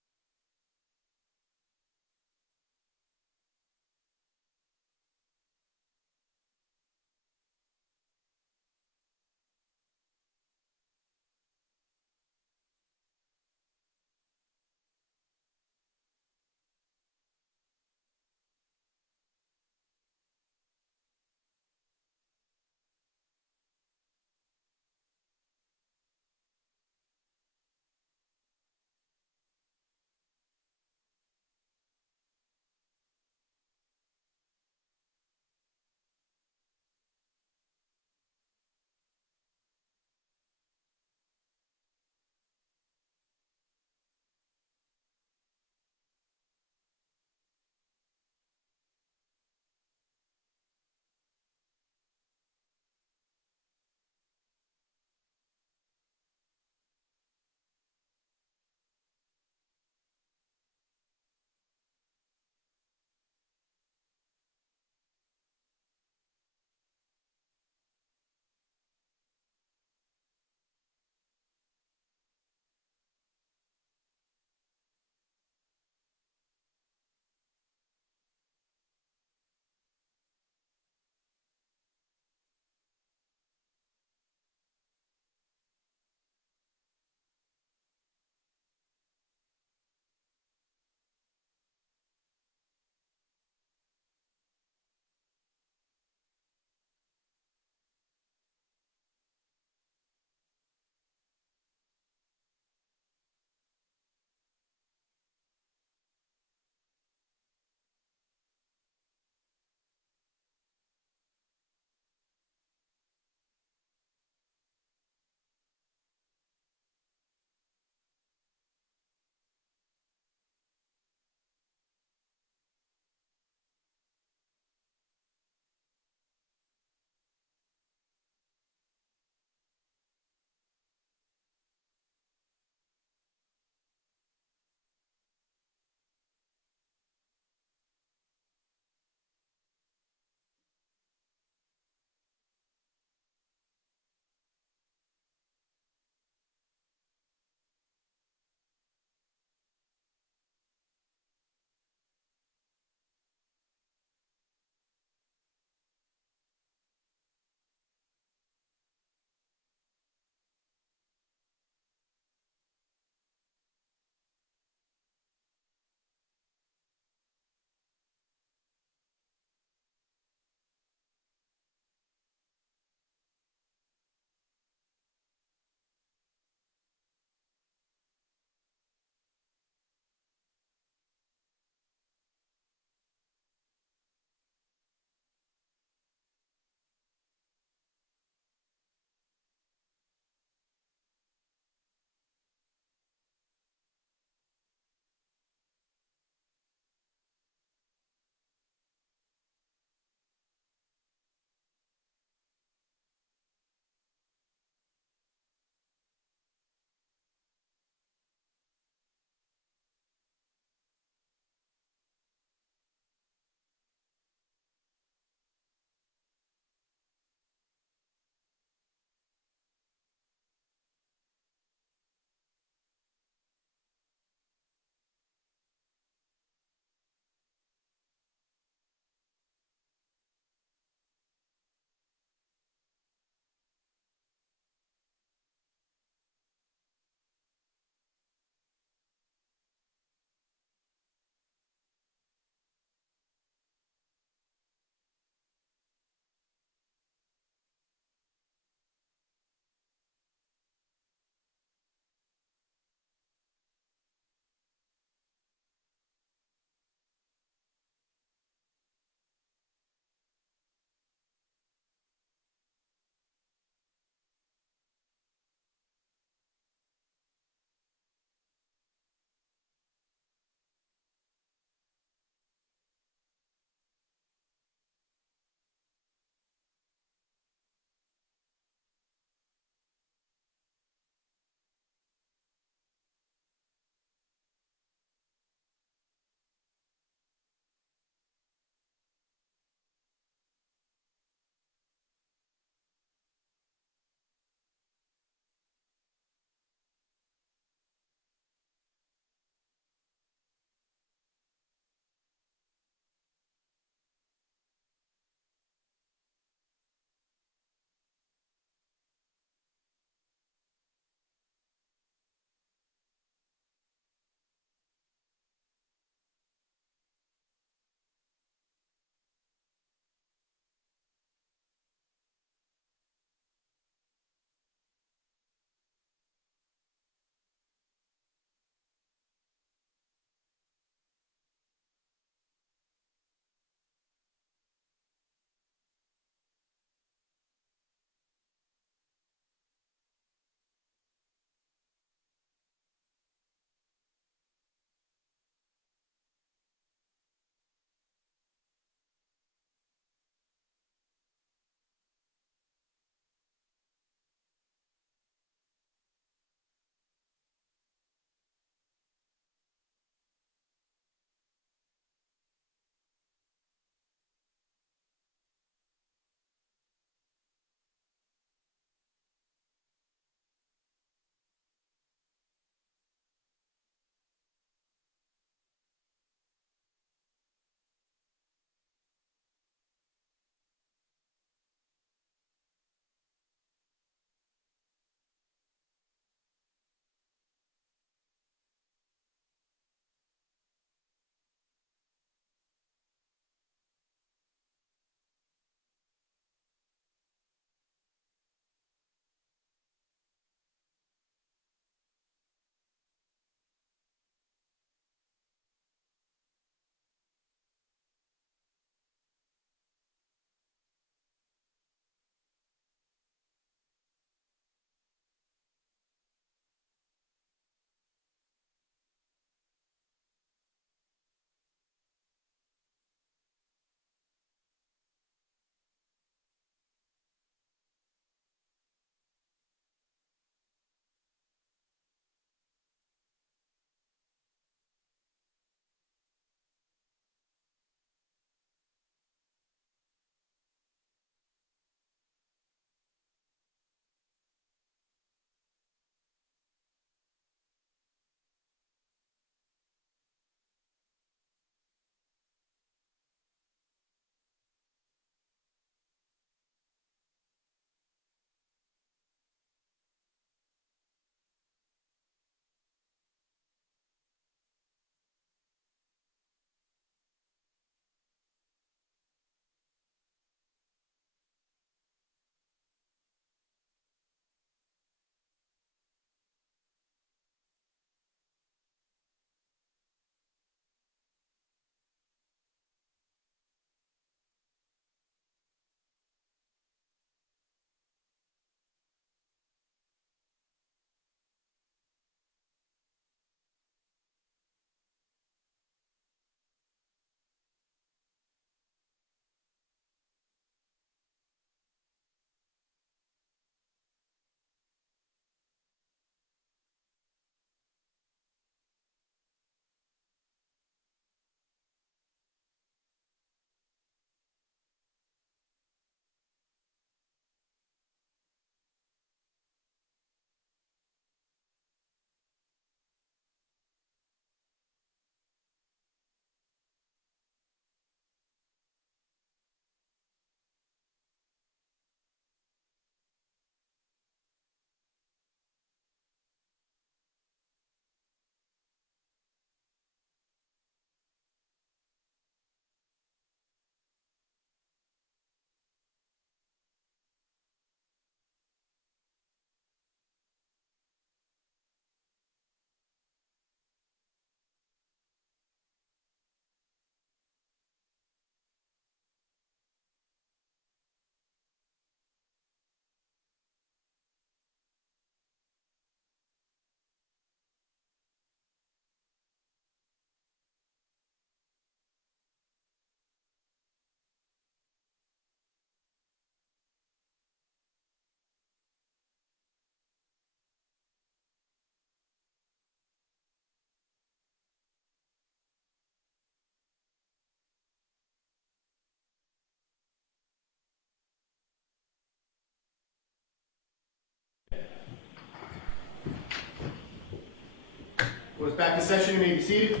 Court's back in session. You may be seated.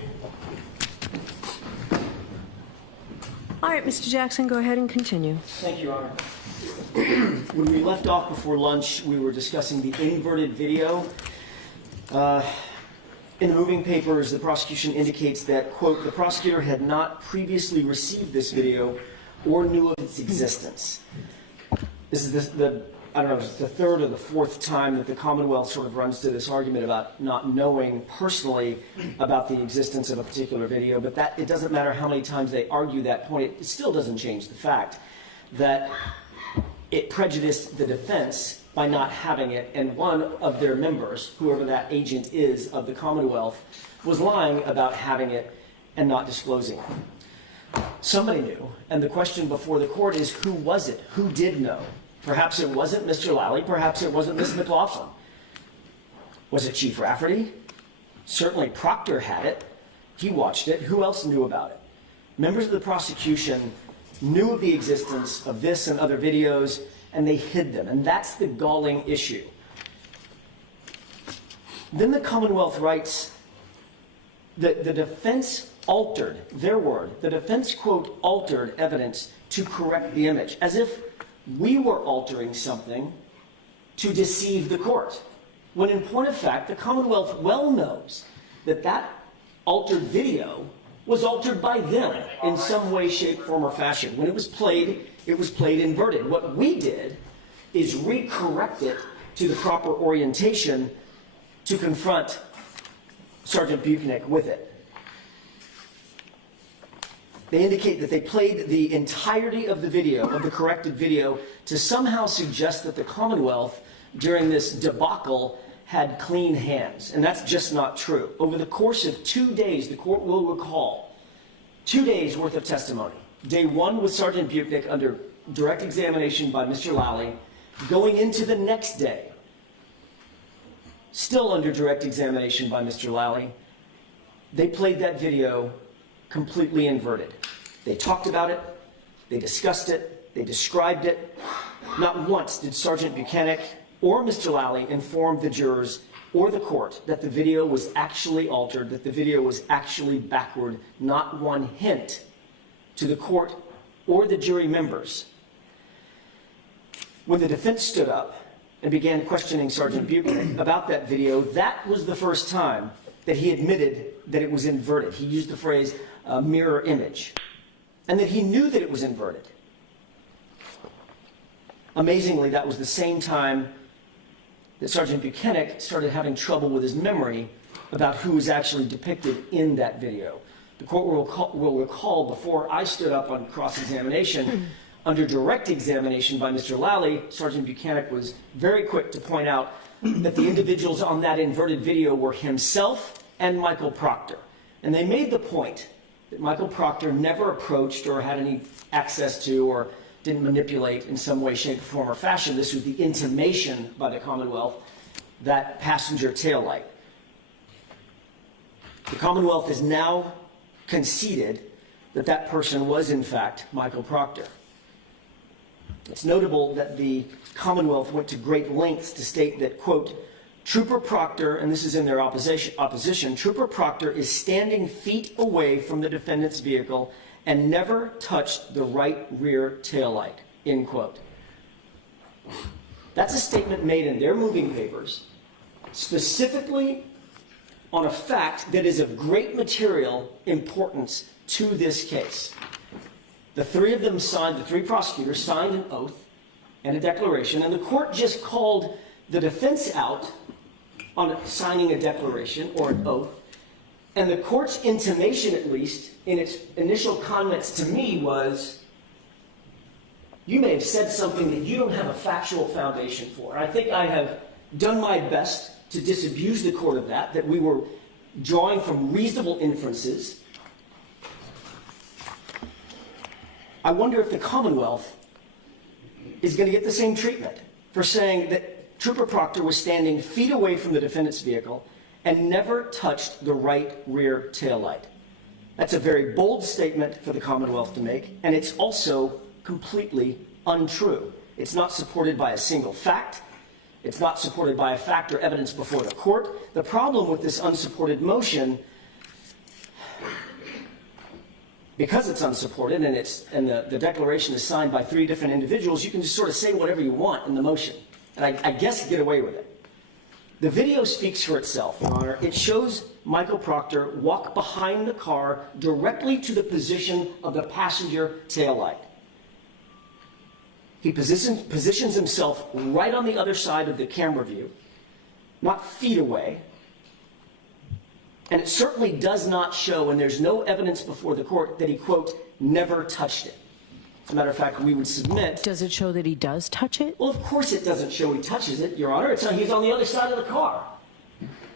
All right, Mr. Jackson, go ahead and continue. Thank you, Your Honor. When we left off before lunch, we were discussing the inverted video. In the moving papers, the prosecution indicates that, quote, the prosecutor had not previously received this video or knew of its existence. This is I don't know if it's the third or the fourth time that the Commonwealth sort of runs to this argument about not knowing personally about the existence of a particular video, but that it doesn't matter how many times they argue that point, it still doesn't change the fact that it prejudiced the defense by not having it, and one of their members, whoever that agent is of the Commonwealth, was lying about having it and not disclosing it. Somebody knew, and the question before the court is, who was it? Who did know? Perhaps it wasn't Mr. Lally, perhaps it wasn't Ms. McLaughlin. Was it Chief Rafferty? Certainly Proctor had it. He watched it. Who else knew about it? Members of the prosecution knew of the existence of this and other videos, and they hid them, and that's the galling issue. Then the Commonwealth writes that the defense altered, their word, the defense, quote, altered evidence to correct the image, as if we were altering something to deceive the court. When in point of fact, the Commonwealth well knows that that altered video was altered by them in some way, shape, form, or fashion. When it was played inverted. What we did is recorrect it to the proper orientation to confront Sergeant Buchanan with it. They indicate that they played the entirety of the video, of the corrected video, to somehow suggest that the Commonwealth, during this debacle, had clean hands. And that's just not true. Over the course of 2 days, the court will recall 2 days worth of testimony. Day one with Sergeant Buchanan under direct examination by Mr. Lally, going into the next day, still under direct examination by Mr. Lally. They played that video completely inverted. They talked about it, they discussed it, they described it. Not once did Sergeant Buchanan or Mr. Lally inform the jurors or the court that the video was actually altered, that the video was actually backward. Not one hint to the court or the jury members. When the defense stood up and began questioning Sergeant Buchanan about that video, that was the first time that he admitted that it was inverted. He used the phrase mirror image, and that he knew that it was inverted. Amazingly, that was the same time that Sergeant Buchanan started having trouble with his memory about who was actually depicted in that video. The court will recall before I stood up on cross-examination, under direct examination by Mr. Lally, Sergeant Buchanan was very quick to point out that the individuals on that inverted video were himself and Michael Proctor. And they made the point that Michael Proctor never approached or had any access to or didn't manipulate in some way, shape, form, or fashion. This was the intimation by the Commonwealth, that passenger taillight. The Commonwealth has now conceded that that person was, in fact, Michael Proctor. It's notable that the Commonwealth went to great lengths to state that, quote, Trooper Proctor, and this is in their opposition, Trooper Proctor is standing feet away from the defendant's vehicle and never touched the right rear taillight, end quote. That's a statement made in their moving papers, specifically on a fact that is of great material importance to this case. The three of them signed, the three prosecutors signed an oath and a declaration, and the court just called the defense out on signing a declaration or an oath. And the court's intimation, at least, in its initial comments to me was, you may have said something that you don't have a factual foundation for. And I think I have done my best to disabuse the court of that we were drawing from reasonable inferences. I wonder if the Commonwealth is going to get the same treatment for saying that Trooper Proctor was standing feet away from the defendant's vehicle and never touched the right rear taillight. That's a very bold statement for the Commonwealth to make, and it's also completely untrue. It's not supported by a single fact, It's not supported by a fact or evidence before the court. The problem with this unsupported motion, because it's unsupported and the declaration is signed by 3 different individuals, you can just sort of say whatever you want in the motion. And I guess get away with it. The video speaks for itself, Your Honor. It shows Michael Proctor walk behind the car directly to the position of the passenger taillight. He positions himself right on the other side of the camera view, not feet away. And it certainly does not show, and there's no evidence before the court, that he, quote, never touched it. As a matter of fact, we would submit... Does it show that he does touch it? Well, of course it doesn't show he touches it, Your Honor. He's on the other side of the car.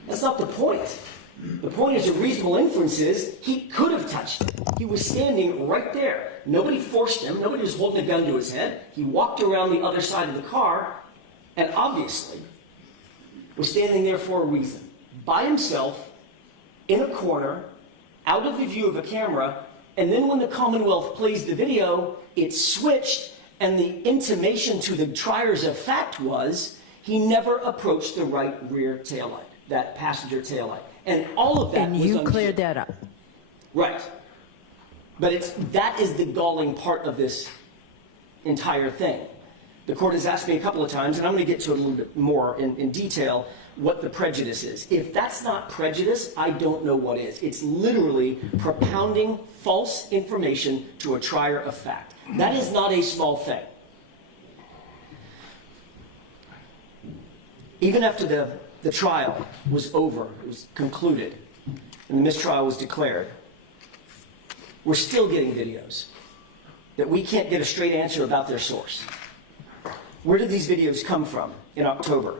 That's not the point. The point is, a reasonable inference is he could have touched it. He was standing right there. Nobody forced him. Nobody was holding a gun to his head. He walked around the other side of the car and obviously was standing there for a reason. By himself, in a corner, out of the view of a camera, and then when the Commonwealth plays the video, it switched, and the intimation to the triers of fact was he never approached the right rear taillight, that passenger taillight. And all of that and was you unsure. cleared that up. Right. But that is the galling part of this entire thing. The court has asked me a couple of times, and I'm going to get to it a little bit more in detail, what the prejudice is. If that's not prejudice, I don't know what is. It's literally propounding false information to a trier of fact. That is not a small thing. Even after the trial was over, it was concluded, and the mistrial was declared, we're still getting videos that we can't get a straight answer about their source. Where did these videos come from in October?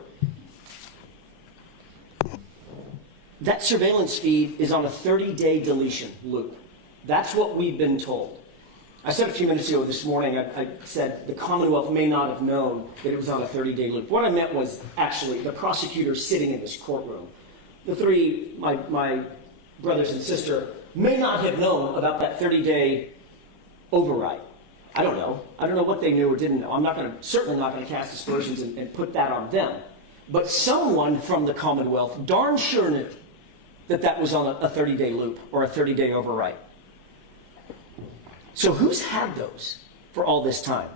That surveillance feed is on a 30-day deletion loop. That's what we've been told. I said a few minutes ago this morning, I said the Commonwealth may not have known that it was on a 30-day loop. What I meant was actually the prosecutor sitting in this courtroom. The 3, my brothers and sister, may not have known about that 30-day override. I don't know. I don't know what they knew or didn't know. I'm certainly not going to cast aspersions and put that on them. But someone from the Commonwealth darn sure knew that that was on a 30-day loop or a 30-day override. So who's had those for all this time?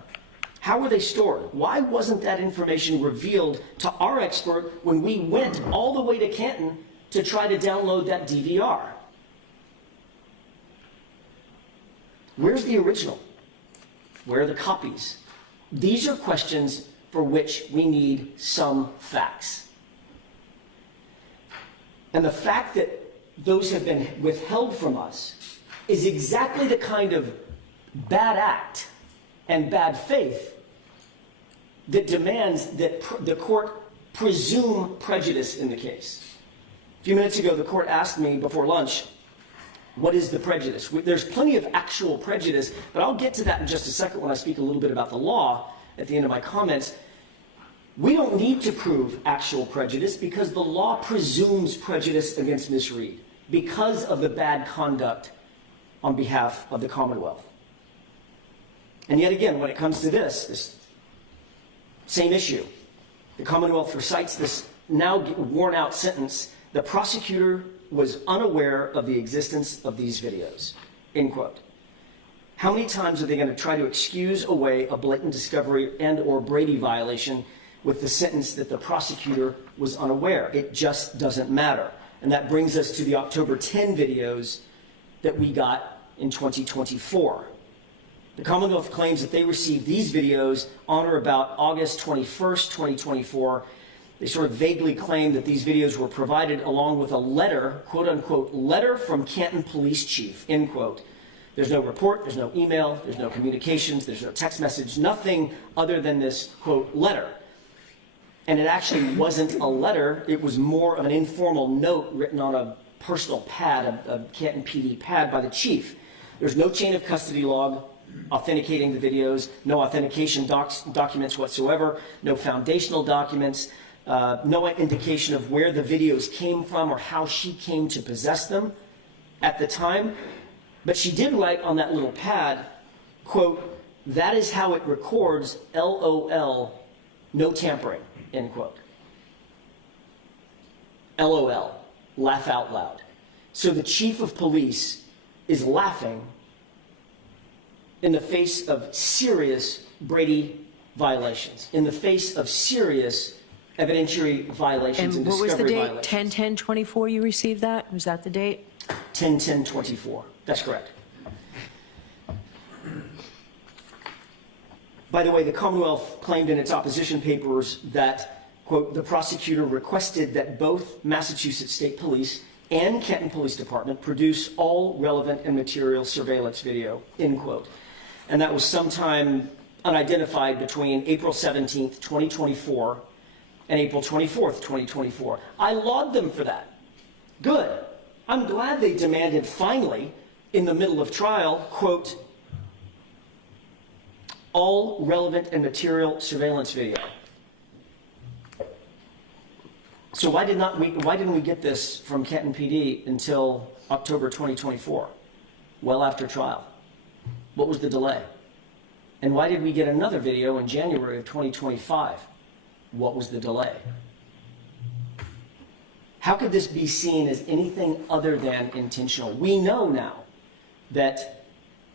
How were they stored? Why wasn't that information revealed to our expert when we went all the way to Canton to try to download that DVR? Where's the original? Where are the copies? These are questions for which we need some facts. And the fact that those have been withheld from us is exactly the kind of bad act and bad faith that demands that the court presume prejudice in the case. A few minutes ago, the court asked me before lunch, what is the prejudice? There's plenty of actual prejudice, but I'll get to that in just a second when I speak a little bit about the law at the end of my comments. We don't need to prove actual prejudice because the law presumes prejudice against Ms. Reed because of the bad conduct on behalf of the Commonwealth. And yet again, when it comes to this same issue, the Commonwealth recites this now worn out sentence, the prosecutor was unaware of the existence of these videos, end quote. How many times are they going to try to excuse away a blatant discovery and or Brady violation with the sentence that the prosecutor was unaware? It just doesn't matter. And that brings us to the October 10 videos that we got in 2024. The Commonwealth claims that they received these videos on or about August 21st, 2024. They sort of vaguely claim that these videos were provided along with a letter, quote unquote, letter from Canton Police Chief, end quote. There's no report, there's no email, there's no communications, there's no text message, nothing other than this, quote, letter. And it actually wasn't a letter, it was more of an informal note written on a personal pad, a Canton PD pad by the chief. There's no chain of custody log authenticating the videos, no authentication documents whatsoever, no foundational documents, no indication of where the videos came from or how she came to possess them at the time. But she did write on that little pad, quote, that is how it records, LOL, no tampering, end quote. LOL, laugh out loud. So the chief of police is laughing in the face of serious Brady violations, in the face of serious evidentiary violations and And what was the discovery date? violations. 10/10/24 you received that? Was that the date? 10/10/24. That's correct. By the way, the Commonwealth claimed in its opposition papers that, quote, the prosecutor requested that both Massachusetts State Police and Canton Police Department produce all relevant and material surveillance video, end quote. And that was sometime unidentified between April 17th, 2024 and April 24th, 2024. I laud them for that. Good. I'm glad they demanded finally, in the middle of trial, quote, all relevant and material surveillance video. So why didn't we get this from Canton PD until October 2024, well after trial? What was the delay? And why did we get another video in January of 2025? What was the delay? How could this be seen as anything other than intentional? We know now that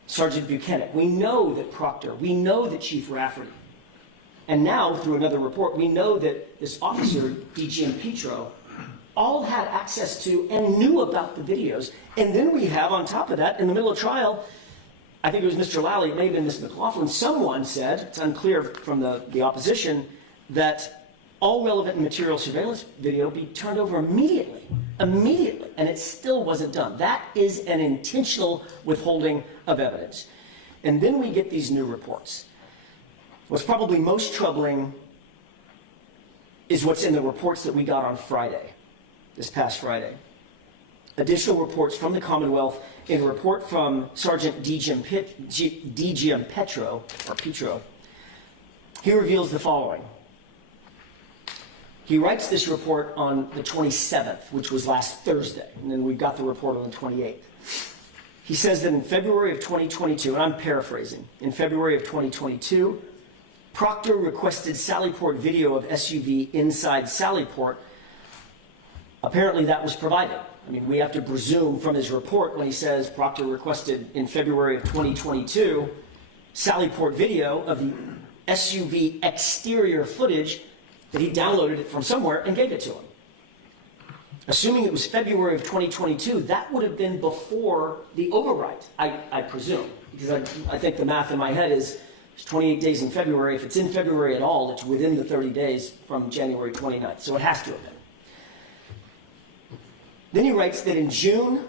Sergeant Buchanan, we know that Proctor, we know that Chief Rafferty, and now through another report, we know that this officer, DGM Petro, all had access to and knew about the videos. And then we have, on top of that, in the middle of trial, I think it was Mr. Lally, it may have been Ms. McLaughlin, someone said, it's unclear from the opposition, that all relevant and material surveillance video be turned over immediately, and it still wasn't done. That is an intentional withholding of evidence. And then we get these new reports. What's probably most troubling is what's in the reports that we got on Friday, this past Friday. Additional reports from the Commonwealth in a report from Sergeant DGM Petro. He reveals the following. He writes this report on the 27th, which was last Thursday, and then we got the report on the 28th. He says that in February of 2022, and I'm paraphrasing, in February of 2022, Proctor requested Sallyport video of SUV inside Sallyport. Apparently that was provided. I mean, we have to presume from his report when he says Proctor requested in February of 2022 Sallyport video of the SUV exterior footage that he downloaded it from somewhere and gave it to him. Assuming it was February of 2022, that would have been before the overwrite, I presume, because I think the math in my head is it's 28 days in February. If it's in February at all, it's within the 30 days from January 29th, so it has to have been. Then he writes that in June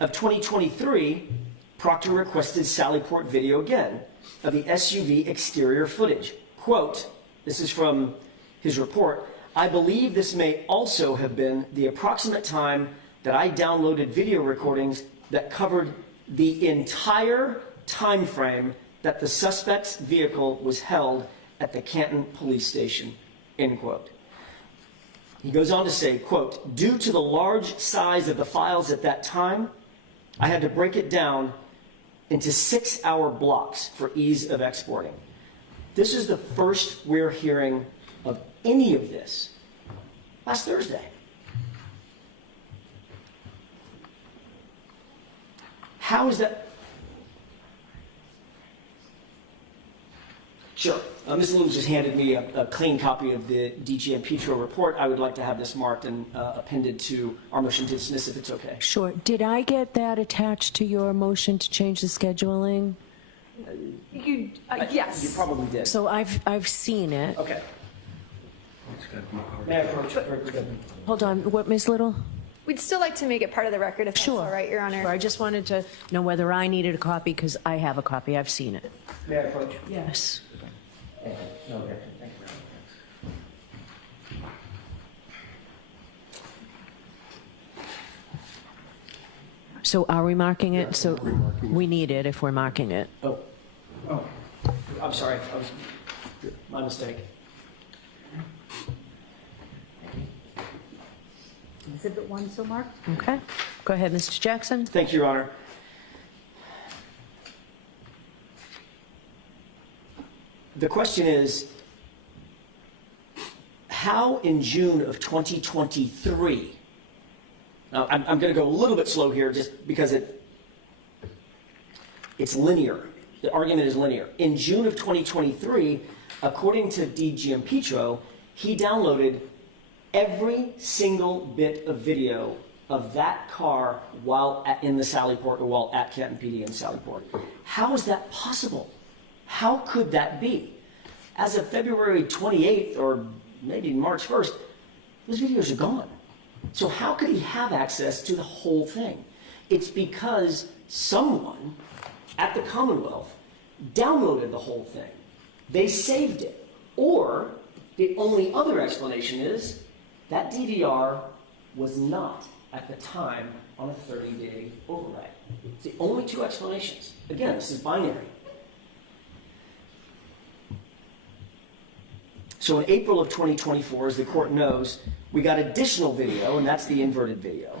of 2023, Proctor requested Sallyport video again of the SUV exterior footage. Quote, this is from his report, I believe this may also have been the approximate time that I downloaded video recordings that covered the entire time frame that the suspect's vehicle was held at the Canton police station, end quote. He goes on to say, quote, due to the large size of the files at that time, I had to break it down into 6-hour blocks for ease of exporting. This is the first we're hearing of any of this last Thursday. How is that? Sure. Ms. Little just handed me a clean copy of the DGM Petro report. I would like to have this marked and appended to our motion to dismiss if it's okay. Sure. Did I get that attached to your motion to change the scheduling? Yes. You probably did. So I've seen it. Okay. May I approach? Hold on. What, Ms. Little? We'd still like to make it part of the record if that's Sure. all right, Your Honor. Sure. I just wanted to know whether I needed a copy because I have a copy. I've seen it. May I approach? Yes. No, thank you. So are we marking it? So we need it if we're marking it. Oh, I'm sorry. My mistake. Exhibit 1 so marked? Okay. Go ahead, Mr. Jackson. Thank you, Your Honor. The question is, how in June of 2023, now I'm going to go a little bit slow here just because it's linear. The argument is linear. In June of 2023, according to DG Petro, he downloaded every single bit of video of that car while in the Sallyport, or while at Canton PD in Sallyport. How is that possible? How could that be? As of February 28th, or maybe March 1st, those videos are gone. So how could he have access to the whole thing? It's because someone at the Commonwealth downloaded the whole thing. They saved it. Or the only other explanation is that DVR was not at the time on a 30-day override. It's the only two explanations. Again, this is binary. So in April of 2024, as the court knows, we got additional video, and that's the inverted video.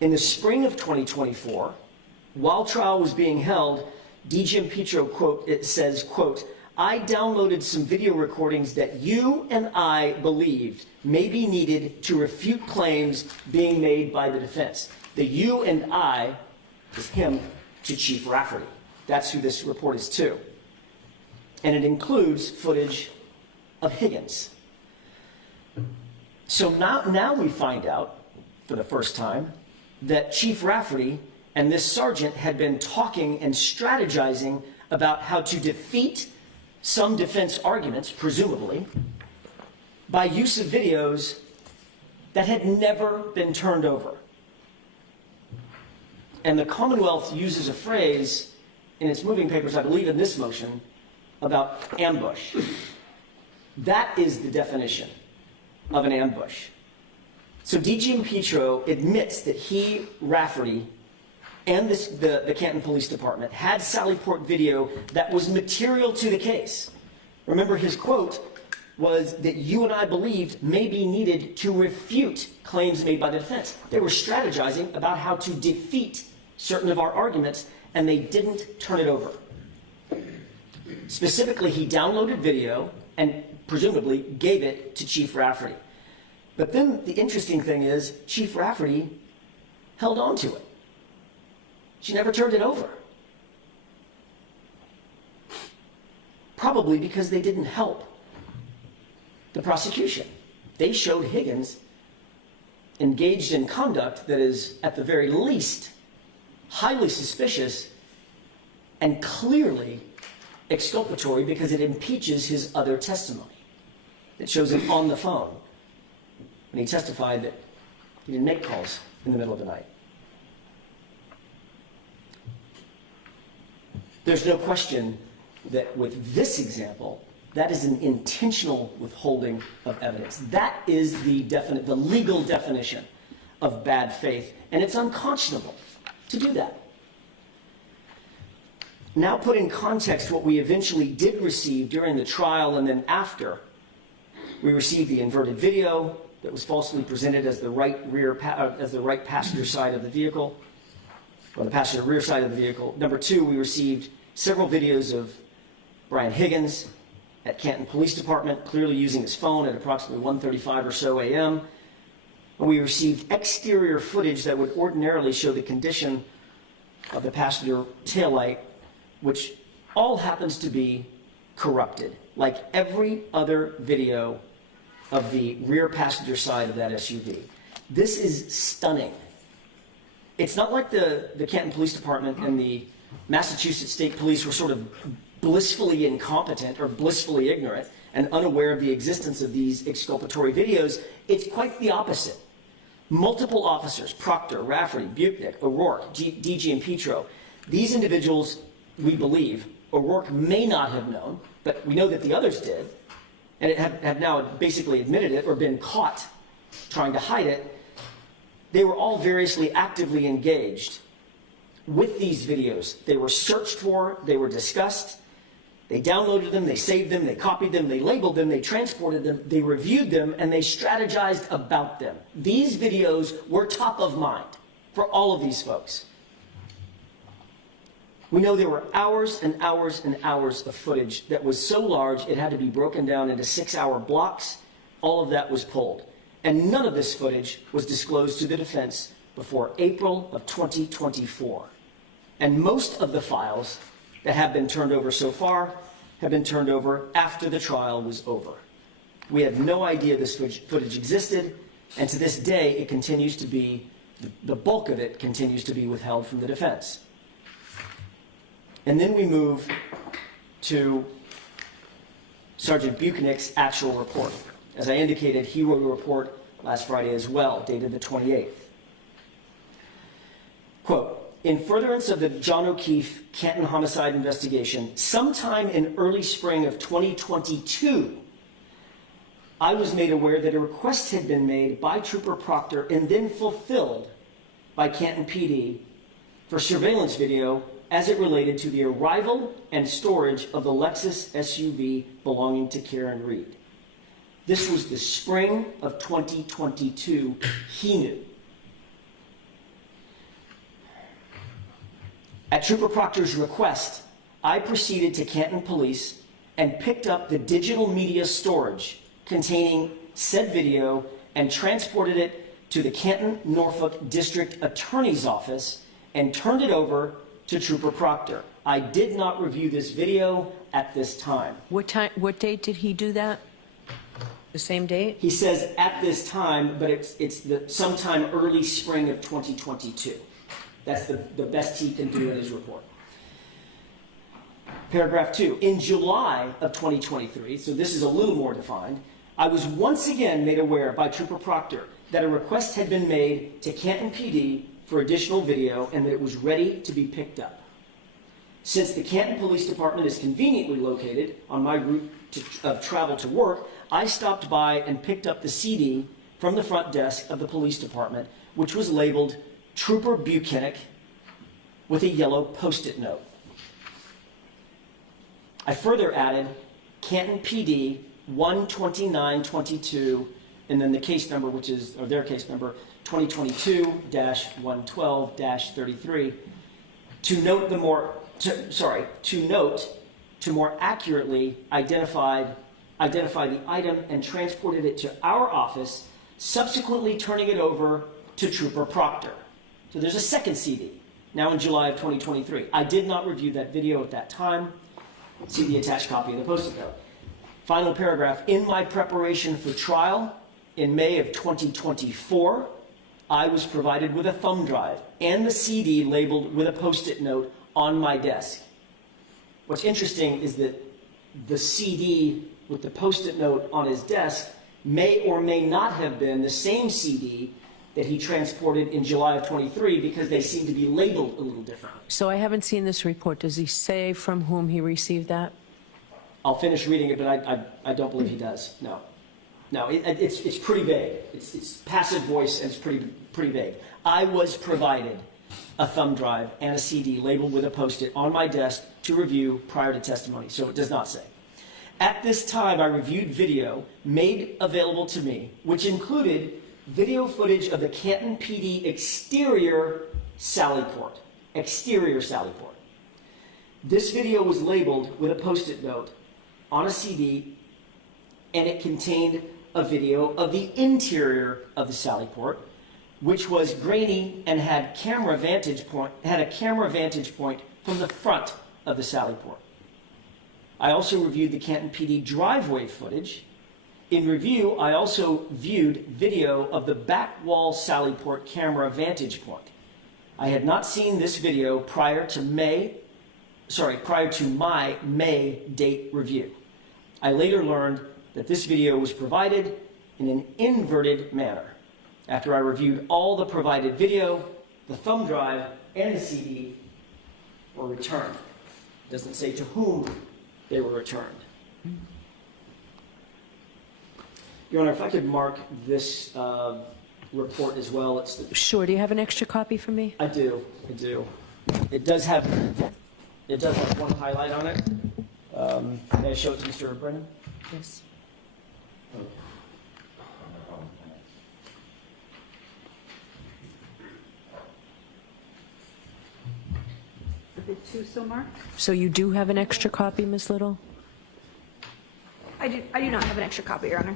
In the spring of 2024, while trial was being held, DG Petro, quote, it says, quote, I downloaded some video recordings that you and I believed may be needed to refute claims being made by the defense. The you and I is him to Chief Rafferty. That's who this report is to. And it includes footage of Higgins. So now we find out, for the first time, that Chief Rafferty and this sergeant had been talking and strategizing about how to defeat some defense arguments, presumably, by use of videos that had never been turned over. And the Commonwealth uses a phrase in its moving papers, I believe in this motion, about ambush. That is the definition of an ambush. So DG Petro admits that he, Rafferty, and the Canton Police Department had Sallyport video that was material to the case. Remember, his quote was that you and I believed may be needed to refute claims made by the defense. They were strategizing about how to defeat certain of our arguments, and they didn't turn it over. Specifically, he downloaded video and presumably gave it to Chief Rafferty. But then the interesting thing is, Chief Rafferty held on to it. She never turned it over. Probably because they didn't help the prosecution. They showed Higgins engaged in conduct that is, at the very least, highly suspicious and clearly exculpatory because it impeaches his other testimony. It shows him on the phone when he testified that he didn't make calls in the middle of the night. There's no question that with this example, that is an intentional withholding of evidence. That is the legal definition of bad faith, and it's unconscionable to do that. Now put in context what we eventually did receive during the trial and then after. We received the inverted video that was falsely presented as the right passenger side of the vehicle, or the passenger rear side of the vehicle. Number two, we received several videos of Brian Higgins at Canton Police Department, clearly using his phone at approximately 1:35 or so a.m. And we received exterior footage that would ordinarily show the condition of the passenger taillight, which all happens to be corrupted, like every other video of the rear passenger side of that SUV. This is stunning. It's not like the Canton Police Department and the Massachusetts State Police were sort of blissfully incompetent or blissfully ignorant and unaware of the existence of these exculpatory videos. It's quite the opposite. Multiple officers, Proctor, Rafferty, Buchnick, O'Rourke, DG Petro, these individuals, we believe, O'Rourke may not have known, but we know that the others did, and have now basically admitted it or been caught trying to hide it. They were all variously actively engaged with these videos. They were searched for, they were discussed, they downloaded them, they saved them, they copied them, they labeled them, they transported them, they reviewed them, and they strategized about them. These videos were top of mind for all of these folks. We know there were hours and hours and hours of footage that was so large it had to be broken down into 6-hour blocks all of that was pulled. And none of this footage was disclosed to the defense before April of 2024. And most of the files that have been turned over so far have been turned over after the trial was over. We had no idea this footage existed, and to this day, it continues to be, the bulk of it continues to be withheld from the defense. And then we move to Sergeant Buchanan's actual report. As I indicated, he wrote a report last Friday as well, dated the 28th. Quote, in furtherance of the John O'Keefe Canton homicide investigation, sometime in early spring of 2022, I was made aware that a request had been made by Trooper Proctor and then fulfilled by Canton PD for surveillance video as it related to the arrival and storage of the Lexus SUV belonging to Karen Reed. This was the spring of 2022. He knew. At Trooper Proctor's request, I proceeded to Canton Police and picked up the digital media storage containing said video and transported it to the Canton, Norfolk District Attorney's Office and turned it over to Trooper Proctor. I did not review this video at this time. What date did he do that? The same date? He says at this time, but it's sometime early spring of 2022. That's the best he can do in his report. Paragraph 2. In July of 2023, so this is a little more defined, I was once again made aware by Trooper Proctor that a request had been made to Canton PD for additional video and that it was ready to be picked up. Since the Canton Police Department is conveniently located on my route of travel to work, I stopped by and picked up the CD from the front desk of the police department, which was labeled Trooper Buchanan with a yellow Post-it note. I further added Canton PD 12922 and then the case number, which is, or their case number, 2022-112-33, to note to more accurately identify the item and transported it to our office, subsequently turning it over to Trooper Proctor. So there's a second CD, now in July of 2023. I did not review that video at that time. See the attached copy of the Post-it note. Final paragraph, in my preparation for trial in May of 2024, I was provided with a thumb drive and the CD labeled with a Post-it note on my desk. What's interesting is that the CD with the Post-it note on his desk may or may not have been the same CD that he transported in July of 23 because they seem to be labeled a little differently. So I haven't seen this report. Does he say from whom he received that? I'll finish reading it, but I don't believe he does. No. No, it's pretty vague. It's passive voice and it's pretty vague. I was provided a thumb drive and a CD labeled with a Post-it on my desk to review prior to testimony, so it does not say. At this time, I reviewed video made available to me, which included video footage of the Canton PD exterior sally port. Exterior sally port. This video was labeled with a Post-it note on a CD, and it contained a video of the interior of the sally port, which was grainy and had a camera vantage point from the front of the sally port. I also reviewed the Canton PD driveway footage. In review, I also viewed video of the back wall sally port camera vantage point. I had not seen this video prior to my May date review. I later learned that this video was provided in an inverted manner. After I reviewed all the provided video, the thumb drive and the CD were returned. It doesn't say to whom they were returned. Your Honor, if I could mark this report as well. Sure. Do you have an extra copy for me? I do. It does have one highlight on it. May I show it to Mr. Brennan? Yes. A bit too so marked? So you do have an extra copy, Ms. Little? I do not have an extra copy, Your Honor.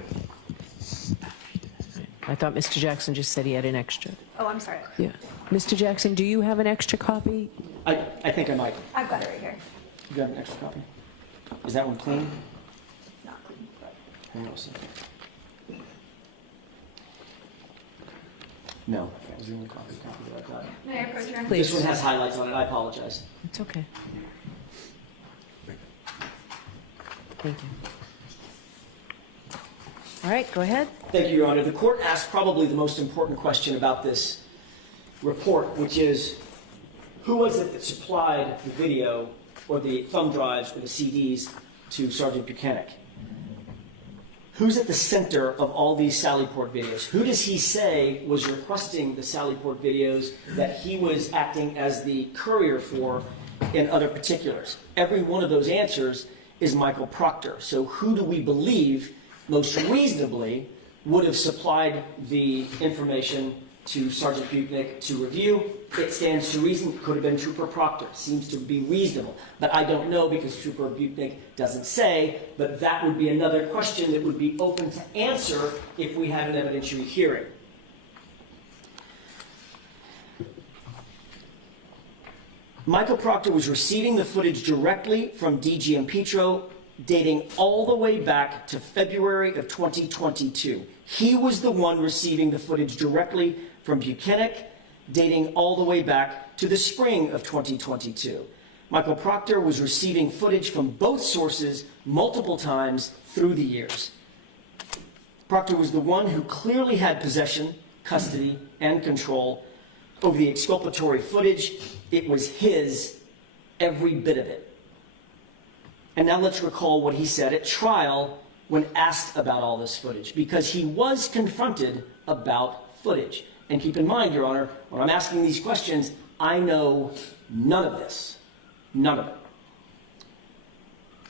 I thought Mr. Jackson just said he had an extra. Oh, I'm sorry. Yeah. Mr. Jackson, do you have an extra copy? I think I might. I've got it right here. You got an extra copy? Is that one clean? Not clean, but. Hang on a second. No, that was the only copy that I got. May I approach your? Please. This one has highlights on it, I apologize. It's okay. Thank you. All right, go ahead. Thank you, Your Honor. The court asked probably the most important question about this report, which is, who was it that supplied the video or the thumb drives or the CDs to Sergeant Buchanan? Who's at the center of all these Sallyport videos? Who does he say was requesting the Sallyport videos that he was acting as the courier for in other particulars? Every one of those answers is Michael Proctor. So who do we believe most reasonably would have supplied the information to Sergeant Buchanan to review? It stands to reason it could have been Trooper Proctor. Seems to be reasonable. But I don't know because Trooper Buchanan doesn't say, but that would be another question that would be open to answer if we had an evidentiary hearing. Michael Proctor was receiving the footage directly from DG Petro, dating all the way back to February of 2022. He was the one receiving the footage directly from Buchanan, dating all the way back to the spring of 2022. Michael Proctor was receiving footage from both sources multiple times through the years. Proctor was the one who clearly had possession, custody, and control over the exculpatory footage. It was his, every bit of it. And now let's recall what he said at trial when asked about all this footage, because he was confronted about footage. And keep in mind, Your Honor, when I'm asking these questions, I know none of this. None of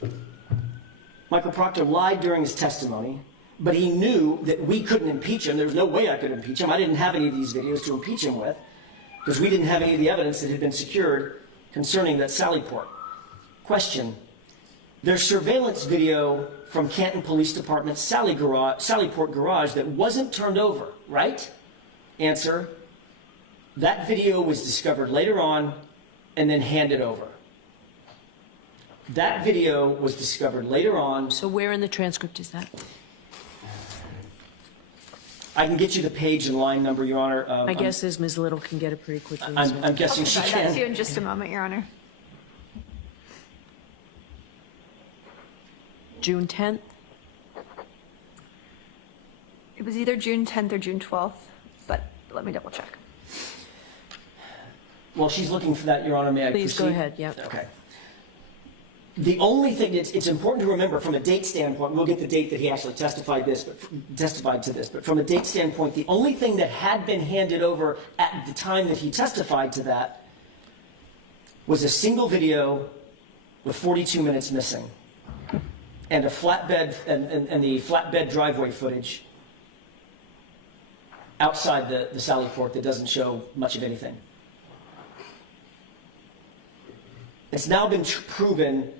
it. Michael Proctor lied during his testimony, but he knew that we couldn't impeach him. There was no way I could impeach him. I didn't have any of these videos to impeach him with, because we didn't have any of the evidence that had been secured concerning that Sallyport. Question. There's surveillance video from Canton Police Department's Sallyport garage that wasn't turned over, right? Answer. That video was discovered later on and then handed over. That video was discovered later on. So where in the transcript is that? I can get you the page and line number, Your Honor. My guess is Ms. Little can get it pretty quickly. I'm guessing she I'll provide that to you can. in just a moment, Your Honor. June 10th? It was either June 10th or June 12th, but let me double check. While she's looking for that, Your Honor, may I proceed? Please go ahead, yeah. Okay. The only thing it's important to remember from a date standpoint, we'll get the date that he actually testified to this, but from a date standpoint, the only thing that had been handed over at the time that he testified to that was a single video with 42 minutes missing, and a flatbed and the flatbed driveway footage outside the Sallyport that doesn't show much of anything. It's now been proven,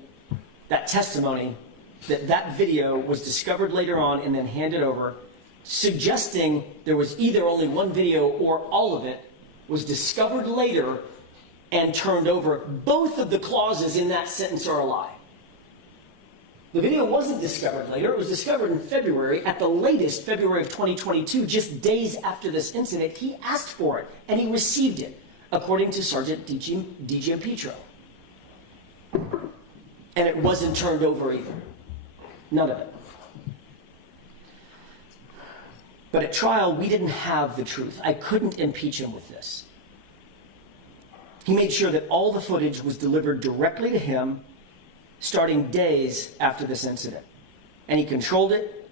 that testimony, that video was discovered later on and then handed over, suggesting there was either only one video or all of it was discovered later and turned over. Both of the clauses in that sentence are a lie. The video wasn't discovered later. It was discovered in February, at the latest, February of 2022, just days after this incident. He asked for it, and he received it, according to Sergeant DG Petro. And it wasn't turned over either. None of it. But at trial, we didn't have the truth. I couldn't impeach him with this. He made sure that all the footage was delivered directly to him, starting days after this incident. And he controlled it,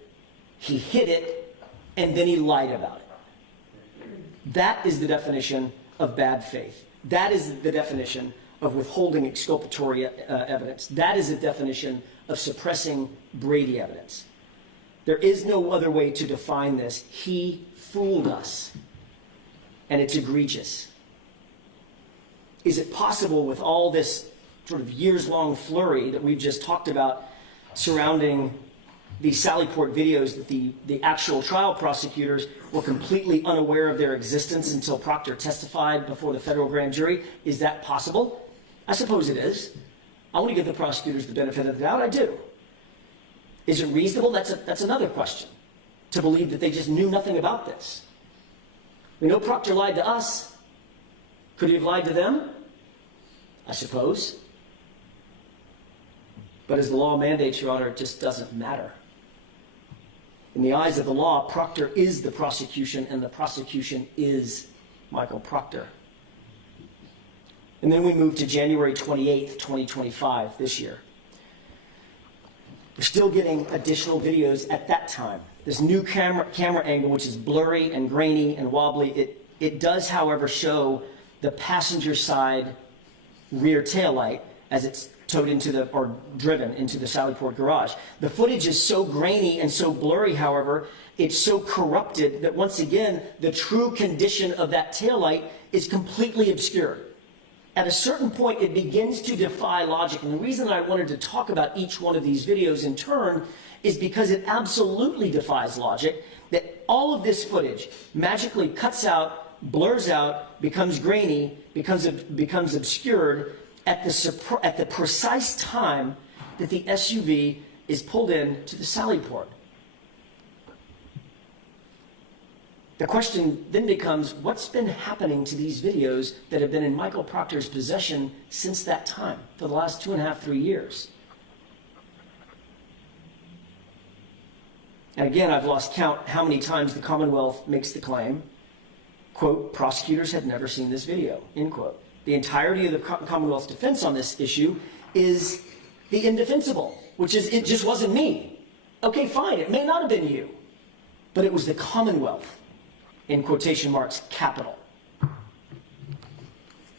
he hid it, and then he lied about it. That is the definition of bad faith. That is the definition of withholding exculpatory evidence. That is a definition of suppressing Brady evidence. There is no other way to define this. He fooled us, and it's egregious. Is it possible, with all this sort of years-long flurry that we've just talked about surrounding these Sallyport videos that the actual trial prosecutors were completely unaware of their existence until Proctor testified before the federal grand jury? Is that possible? I suppose it is. I want to give the prosecutors the benefit of the doubt. I do. Is it reasonable? That's another question. To believe that they just knew nothing about this. We know Proctor lied to us. Could he have lied to them? I suppose. But as the law mandates, Your Honor, it just doesn't matter. In the eyes of the law, Proctor is the prosecution, and the prosecution is Michael Proctor. And then we move to January 28th, 2025, this year. We're still getting additional videos at that time. This new camera angle, which is blurry and grainy and wobbly, it does, however, show the passenger side rear taillight as it's towed into or driven into the Sallyport garage. The footage is so grainy and so blurry, however, it's so corrupted that once again, the true condition of that taillight is completely obscured. At a certain point, it begins to defy logic. And the reason I wanted to talk about each one of these videos in turn is because it absolutely defies logic that all of this footage magically cuts out, blurs out, becomes grainy, becomes obscured at the precise time that the SUV is pulled in to the Sallyport. The question then becomes, what's been happening to these videos that have been in Michael Proctor's possession since that time, for the last 2.5, 3 years? And again, I've lost count how many times the Commonwealth makes the claim, quote, prosecutors had never seen this video, end quote. The entirety of the Commonwealth's defense on this issue is the indefensible, which is, it just wasn't me. Okay, fine, it may not have been you, but it was the Commonwealth, in quotation marks, capital.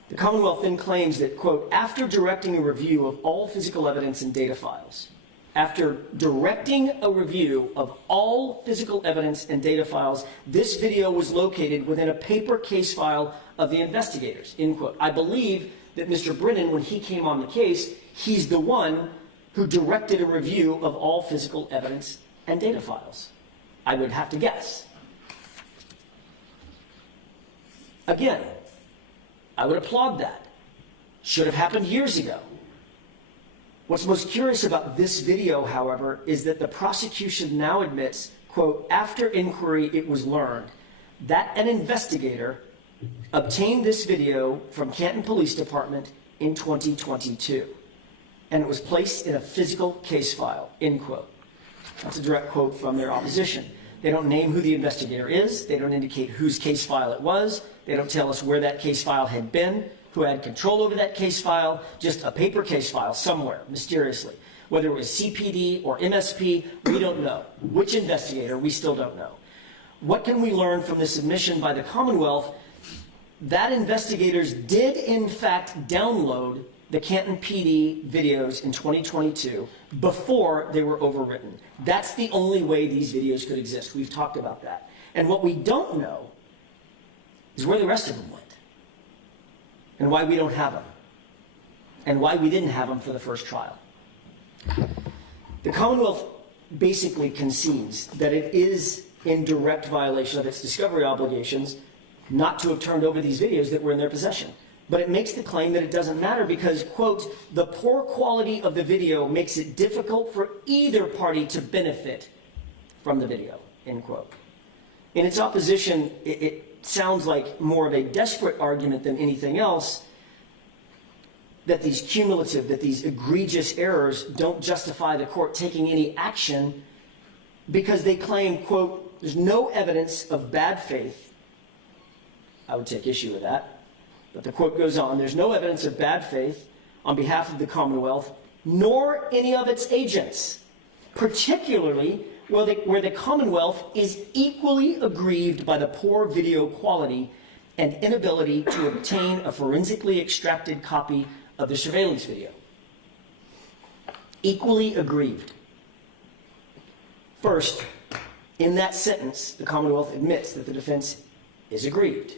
The Commonwealth then claims that, quote, after directing a review of all physical evidence and data files, after directing a review of all physical evidence and data files, this video was located within a paper case file of the investigators, end quote. I believe that Mr. Brennan, when he came on the case, he's the one who directed a review of all physical evidence and data files. I would have to guess. Again, I would applaud that. Should have happened years ago. What's most curious about this video, however, is that the prosecution now admits, quote, after inquiry it was learned that an investigator obtained this video from Canton Police Department in 2022, and it was placed in a physical case file, end quote. That's a direct quote from their opposition. They don't name who the investigator is. They don't indicate whose case file it was. They don't tell us where that case file had been, who had control over that case file, just a paper case file somewhere, mysteriously. Whether it was CPD or MSP, we don't know. Which investigator, we still don't know. What can we learn from the submission by the Commonwealth? That investigators did, in fact, download the Canton PD videos in 2022 before they were overwritten. That's the only way these videos could exist. We've talked about that. And what we don't know is where the rest of them went, and why we don't have them, and why we didn't have them for the first trial. The Commonwealth basically concedes that it is in direct violation of its discovery obligations not to have turned over these videos that were in their possession. But it makes the claim that it doesn't matter because, quote, the poor quality of the video makes it difficult for either party to benefit from the video, end quote. In its opposition, it sounds like more of a desperate argument than anything else that these cumulative, that these egregious errors don't justify the court taking any action because they claim, quote, there's no evidence of bad faith. I would take issue with that. But the quote goes on, there's no evidence of bad faith on behalf of the Commonwealth, nor any of its agents, particularly where the Commonwealth is equally aggrieved by the poor video quality and inability to obtain a forensically extracted copy of the surveillance video. Equally aggrieved. First, in that sentence, the Commonwealth admits that the defense is aggrieved.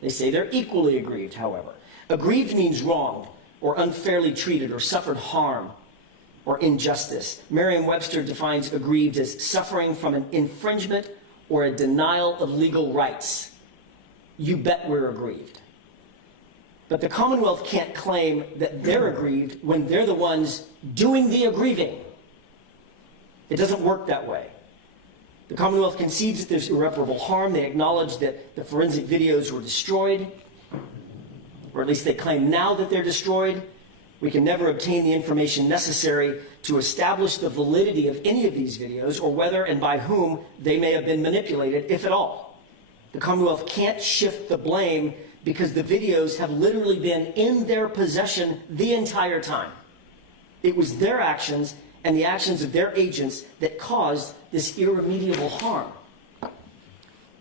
They say they're equally aggrieved, however. Aggrieved means wronged or unfairly treated or suffered harm or injustice. Merriam-Webster defines aggrieved as suffering from an infringement or a denial of legal rights. You bet we're aggrieved. But the Commonwealth can't claim that they're aggrieved when they're the ones doing the aggrieving. It doesn't work that way. The Commonwealth concedes that there's irreparable harm. They acknowledge that the forensic videos were destroyed, or at least they claim now that they're destroyed. We can never obtain the information necessary to establish the validity of any of these videos or whether and by whom they may have been manipulated, if at all. The Commonwealth can't shift the blame because the videos have literally been in their possession the entire time. It was their actions and the actions of their agents that caused this irremediable harm.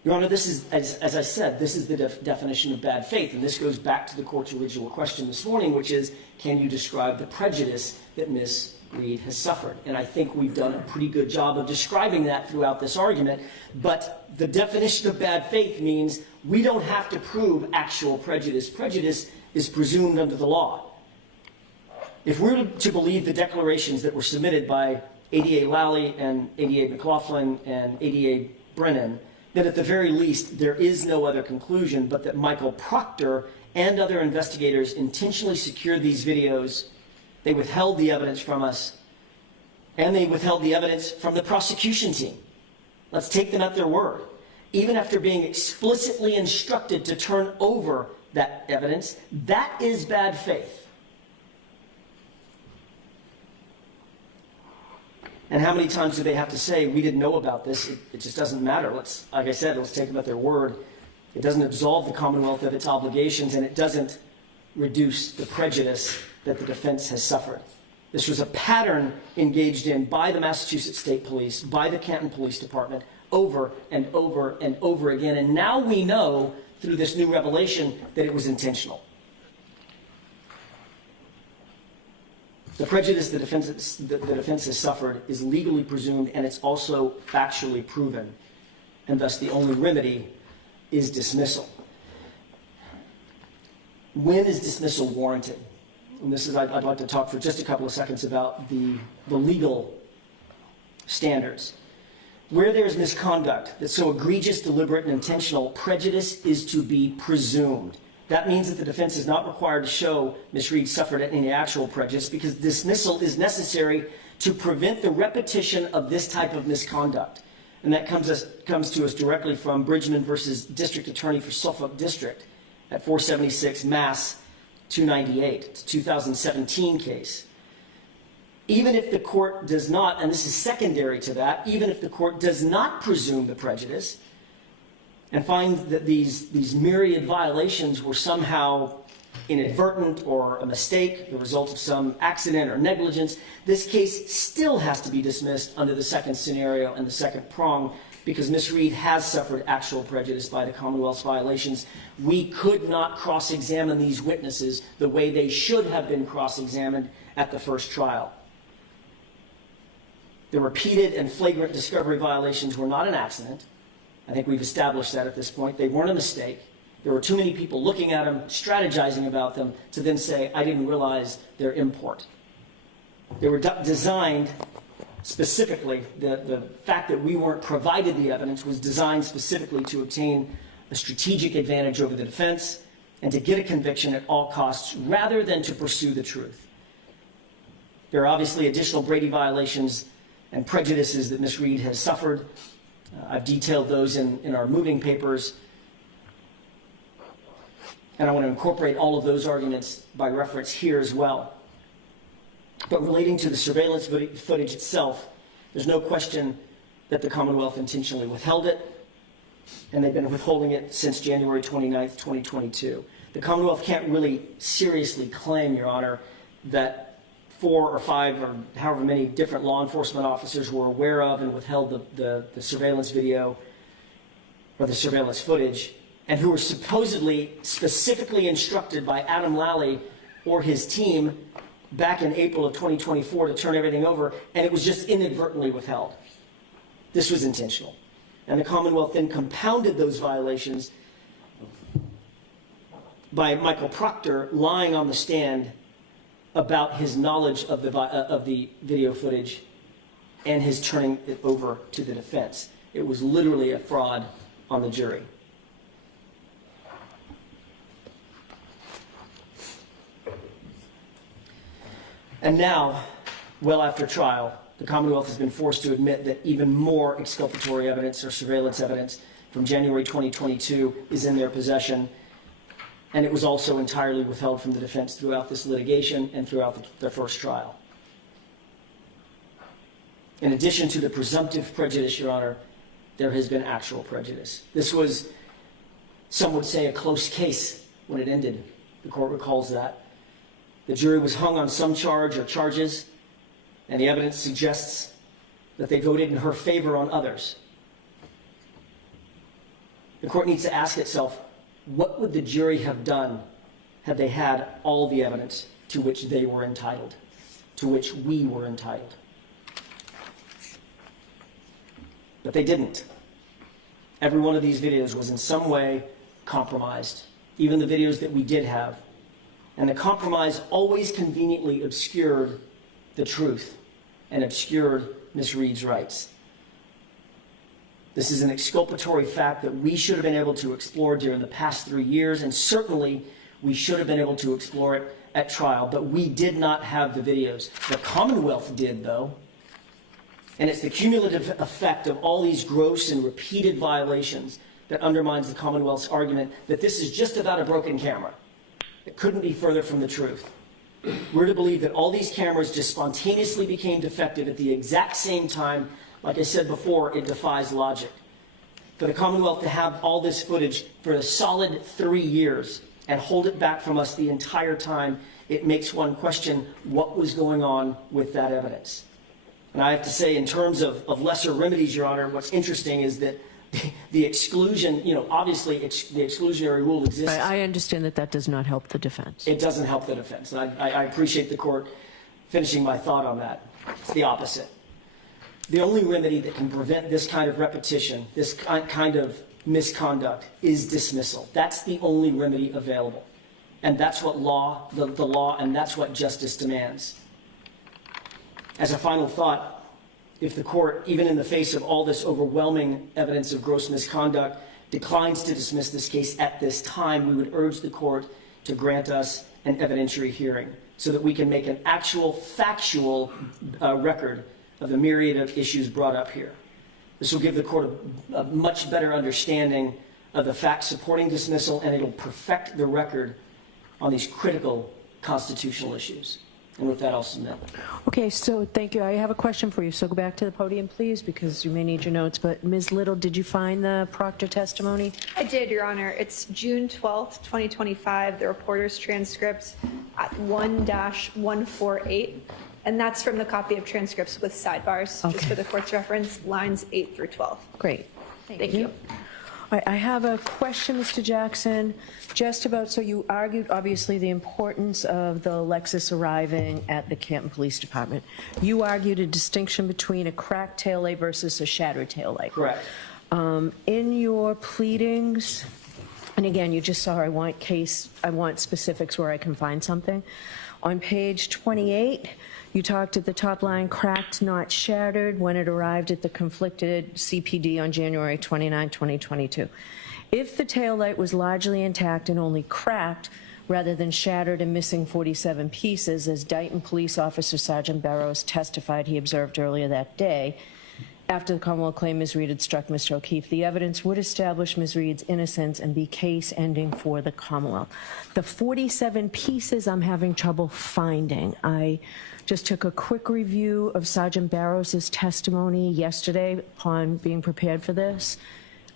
Your Honor, this is, as I said, this is the definition of bad faith, and this goes back to the court's original question this morning, which is, can you describe the prejudice that Ms. Reed has suffered? And I think we've done a pretty good job of describing that throughout this argument, but the definition of bad faith means we don't have to prove actual prejudice. Prejudice is presumed under the law. If we're to believe the declarations that were submitted by ADA Lally and ADA McLaughlin and ADA Brennan, then at the very least there is no other conclusion but that Michael Proctor and other investigators intentionally secured these videos. They withheld the evidence from us, and they withheld the evidence from the prosecution team. Let's take them at their word. Even after being explicitly instructed to turn over that evidence, that is bad faith. And how many times do they have to say, we didn't know about this? It just doesn't matter. Like I said, let's take them at their word. It doesn't absolve the Commonwealth of its obligations, and it doesn't reduce the prejudice that the defense has suffered. This was a pattern engaged in by the Massachusetts State Police, by the Canton Police Department, over and over and over again. And now we know, through this new revelation, that it was intentional. The prejudice the defense has suffered is legally presumed, and it's also factually proven. And thus the only remedy is dismissal. When is dismissal warranted? And this is, I'd like to talk for just a couple of seconds about the legal standards. Where there's misconduct that's so egregious, deliberate, and intentional, prejudice is to be presumed. That means that the defense is not required to show Ms. Reed suffered any actual prejudice, because dismissal is necessary to prevent the repetition of this type of misconduct. And that comes to us directly from Bridgman versus District Attorney for Suffolk District at 476 Mass 298. It's a 2017 case. Even if the court does not, and this is secondary to that, even if the court does not presume the prejudice and find that these myriad violations were somehow inadvertent or a mistake, the result of some accident or negligence, this case still has to be dismissed under the second scenario and the second prong, because Ms. Reed has suffered actual prejudice by the Commonwealth's violations. We could not cross-examine these witnesses the way they should have been cross-examined at the first trial. The repeated and flagrant discovery violations were not an accident. I think we've established that at this point. They weren't a mistake. There were too many people looking at them, strategizing about them, to then say, I didn't realize their import. They were designed specifically, the fact that we weren't provided the evidence was designed specifically to obtain a strategic advantage over the defense and to get a conviction at all costs rather than to pursue the truth. There are obviously additional Brady violations and prejudices that Ms. Reed has suffered. I've detailed those in our moving papers. And I want to incorporate all of those arguments by reference here as well. But relating to the surveillance footage itself, there's no question that the Commonwealth intentionally withheld it, and they've been withholding it since January 29th, 2022. The Commonwealth can't really seriously claim, Your Honor, that 4 or 5 or however many different law enforcement officers were aware of and withheld the surveillance video or the surveillance footage, and who were supposedly specifically instructed by Adam Lally or his team back in April of 2024 to turn everything over, and it was just inadvertently withheld. This was intentional. And the Commonwealth then compounded those violations by Michael Proctor lying on the stand about his knowledge of the video footage and his turning it over to the defense. It was literally a fraud on the jury. And now, well after trial, the Commonwealth has been forced to admit that even more exculpatory evidence or surveillance evidence from January 2022 is in their possession, and it was also entirely withheld from the defense throughout this litigation and throughout the first trial. In addition to the presumptive prejudice, Your Honor, there has been actual prejudice. This was, some would say, a close case when it ended. The court recalls that. The jury was hung on some charge or charges, and the evidence suggests that they voted in her favor on others. The court needs to ask itself, what would the jury have done had they had all the evidence to which they were entitled, to which we were entitled? But they didn't. Every one of these videos was in some way compromised, even the videos that we did have. And the compromise always conveniently obscured the truth and obscured Ms. Reed's rights. This is an exculpatory fact that we should have been able to explore during the past 3 years, and certainly we should have been able to explore it at trial, but we did not have the videos. The Commonwealth did, though, and it's the cumulative effect of all these gross and repeated violations that undermines the Commonwealth's argument that this is just about a broken camera. It couldn't be further from the truth. We're to believe that all these cameras just spontaneously became defective at the exact same time. Like I said before, it defies logic. For the Commonwealth to have all this footage for a solid 3 years and hold it back from us the entire time, it makes one question what was going on with that evidence. And I have to say, in terms of lesser remedies, Your Honor, what's interesting is that the exclusion, obviously the exclusionary rule exists. I understand that that does not help the defense. It doesn't help the defense. And I appreciate the court finishing my thought on that. It's the opposite. The only remedy that can prevent this kind of repetition, this kind of misconduct, is dismissal. That's the only remedy available. And that's what the law, and that's what justice demands. As a final thought, if the court, even in the face of all this overwhelming evidence of gross misconduct, declines to dismiss this case at this time, we would urge the court to grant us an evidentiary hearing so that we can make an actual factual record of the myriad of issues brought up here. This will give the court a much better understanding of the facts supporting dismissal, and it'll perfect the record on these critical constitutional issues. And with that, I'll submit. Okay, so thank you. I have a question for you. So go back to the podium, please, because you may need your notes. But Ms. Little, did you find the proctor testimony? I did, Your Honor. It's June 12th, 2025, the reporter's transcript at 1-148. And that's from the copy of transcripts with sidebars, just for the court's reference, lines 8 through 12. Great. Thank you. All right, I have a question, Mr. Jackson, just about, so you argued, obviously, the importance of the Lexus arriving at the Canton Police Department. You argued a distinction between a cracked taillight versus a shattered taillight. Correct. In your pleadings, and again, you just saw, I want specifics where I can find something. On page 28, you talked at the top line, cracked, not shattered, when it arrived at the conflicted CPD on January 29, 2022. If the taillight was largely intact and only cracked, rather than shattered and missing 47 pieces, as Dayton Police Officer Sergeant Barrows testified he observed earlier that day, after the Commonwealth claimed Ms. Reed had struck Mr. O'Keefe, the evidence would establish Ms. Reed's innocence and be case ending for the Commonwealth. The 47 pieces I'm having trouble finding. I just took a quick review of Sergeant Barrows' testimony yesterday upon being prepared for this.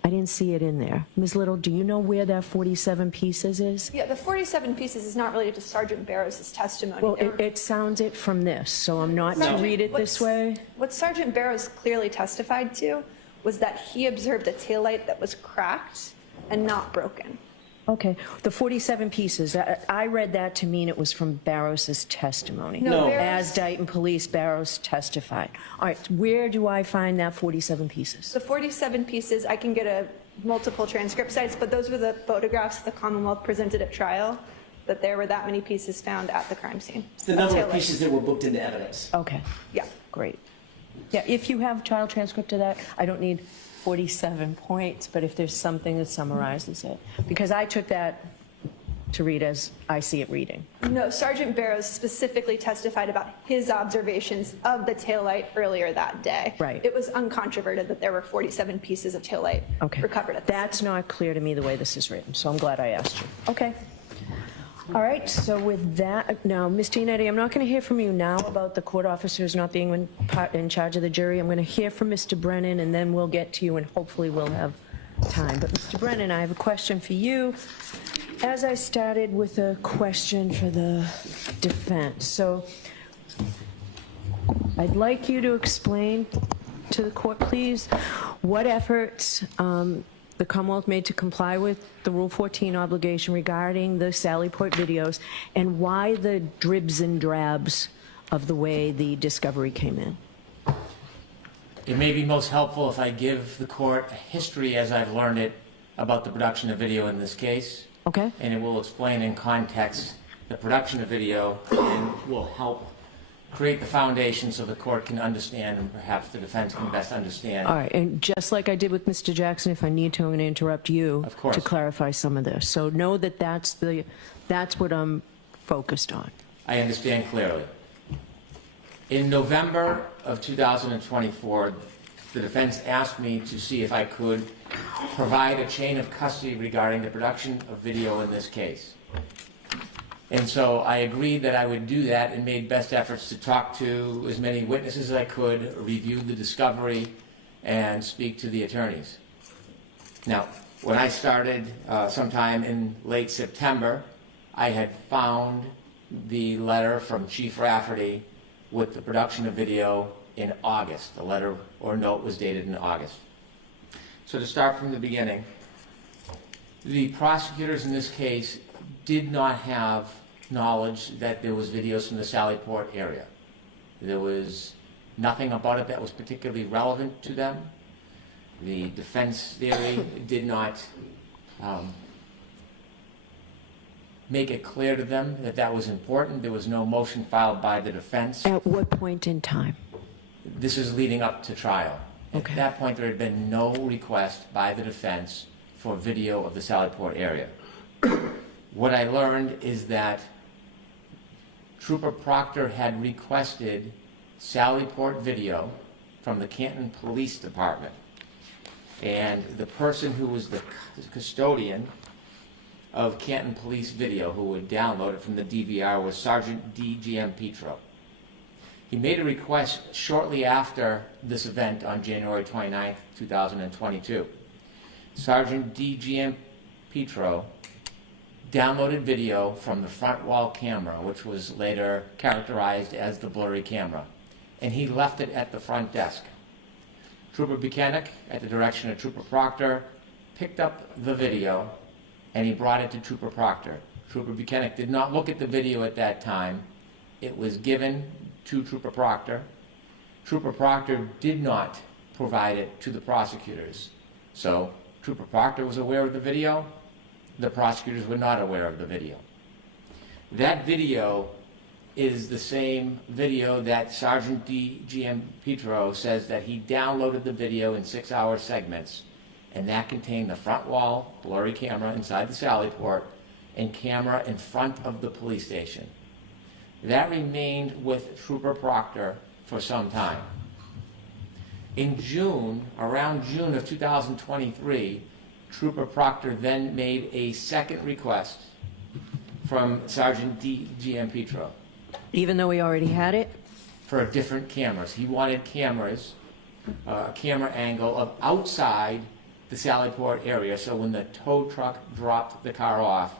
I didn't see it in there. Ms. Little, do you know where that 47 pieces is? Yeah, the 47 pieces is not related to Sergeant Barrows' testimony. Well, it sounds it from this, so I'm not to read it this way. What Sergeant Barrows clearly testified to was that he observed a taillight that was cracked and not broken. Okay, the 47 pieces, I read that to mean it was from Barrows' testimony. No. As Dayton Police, Barrows testified. All right, where do I find that 47 pieces? The 47 pieces, I can get multiple transcript sites, but those were the photographs the Commonwealth presented at trial. that there were that many pieces found at the crime scene. It's the number of taillights. pieces that were booked into evidence. Okay, Yeah. great. Yeah, if you have trial transcript of that, I don't need 47 points, but if there's something that summarizes it, because I took that to read as I see it reading. No, Sergeant Barrows specifically testified about his observations of the taillight earlier that day. Right. It was uncontroverted that there were 47 pieces of taillight Okay. recovered at the That's not clear to me the way this is written, so I'm glad I asked you. Okay. All right, so with that, now, Mr. Yanetti, I'm not going to hear from you now about the court officers not being in charge of the jury. I'm going to hear from Mr. Brennan, and then we'll get to you, and hopefully we'll have time. But Mr. Brennan, I have a question for you. As I started with a question for the defense, so I'd like you to explain to the court, please, what efforts the Commonwealth made to comply with the Rule 14 obligation regarding the Sallyport videos, and why the dribs and drabs of the way the discovery came in. It may be most helpful if I give the court a history as I've learned it about the production of video in this case. Okay? And it will explain in context the production of video and will help create the foundation so the court can understand and perhaps the defense can best understand. All right, and just like I did with Mr. Jackson, if I need to, I'm going to interrupt you Of course. to clarify some of this. So know that that's what I'm focused on. I understand clearly. In November of 2024, the defense asked me to see if I could provide a chain of custody regarding the production of video in this case. And so I agreed that I would do that and made best efforts to talk to as many witnesses as I could, review the discovery, and speak to the attorneys. Now, when I started sometime in late September, I had found the letter from Chief Rafferty with the production of video in August. The letter or note was dated in August. So to start from the beginning, the prosecutors in this case did not have knowledge that there was videos from the Sallyport area. There was nothing about it that was particularly relevant to them. The defense theory did not make it clear to them that that was important. There was no motion filed by the defense. At what point in time? This is leading up to trial. Okay. At that point, there had been no request by the defense for video of the Sallyport area. What I learned is that Trooper Proctor had requested Sallyport video from the Canton Police Department. And the person who was the custodian of Canton Police Video, who would download it from the DVR, was Sergeant D.G.M. Petro. He made a request shortly after this event on January 29, 2022. Sergeant D.G.M. Petro downloaded video from the front wall camera, which was later characterized as the blurry camera, and he left it at the front desk. Trooper Buchanan, at the direction of Trooper Proctor, picked up the video and he brought it to Trooper Proctor. Trooper Buchanan did not look at the video at that time. It was given to Trooper Proctor. Trooper Proctor did not provide it to the prosecutors. So Trooper Proctor was aware of the video. The prosecutors were not aware of the video. That video is the same video that Sergeant D.G.M. Petro says that he downloaded the video in 6-hour segments, and that contained the front wall blurry camera inside the Sallyport and camera in front of the police station. That remained with Trooper Proctor for some time. In June, around June of 2023, Trooper Proctor then made a second request from Sergeant D.G.M. Petro Even though we already had it? for different cameras. He wanted cameras, a camera angle of outside the Sallyport area, so when the tow truck dropped the car off,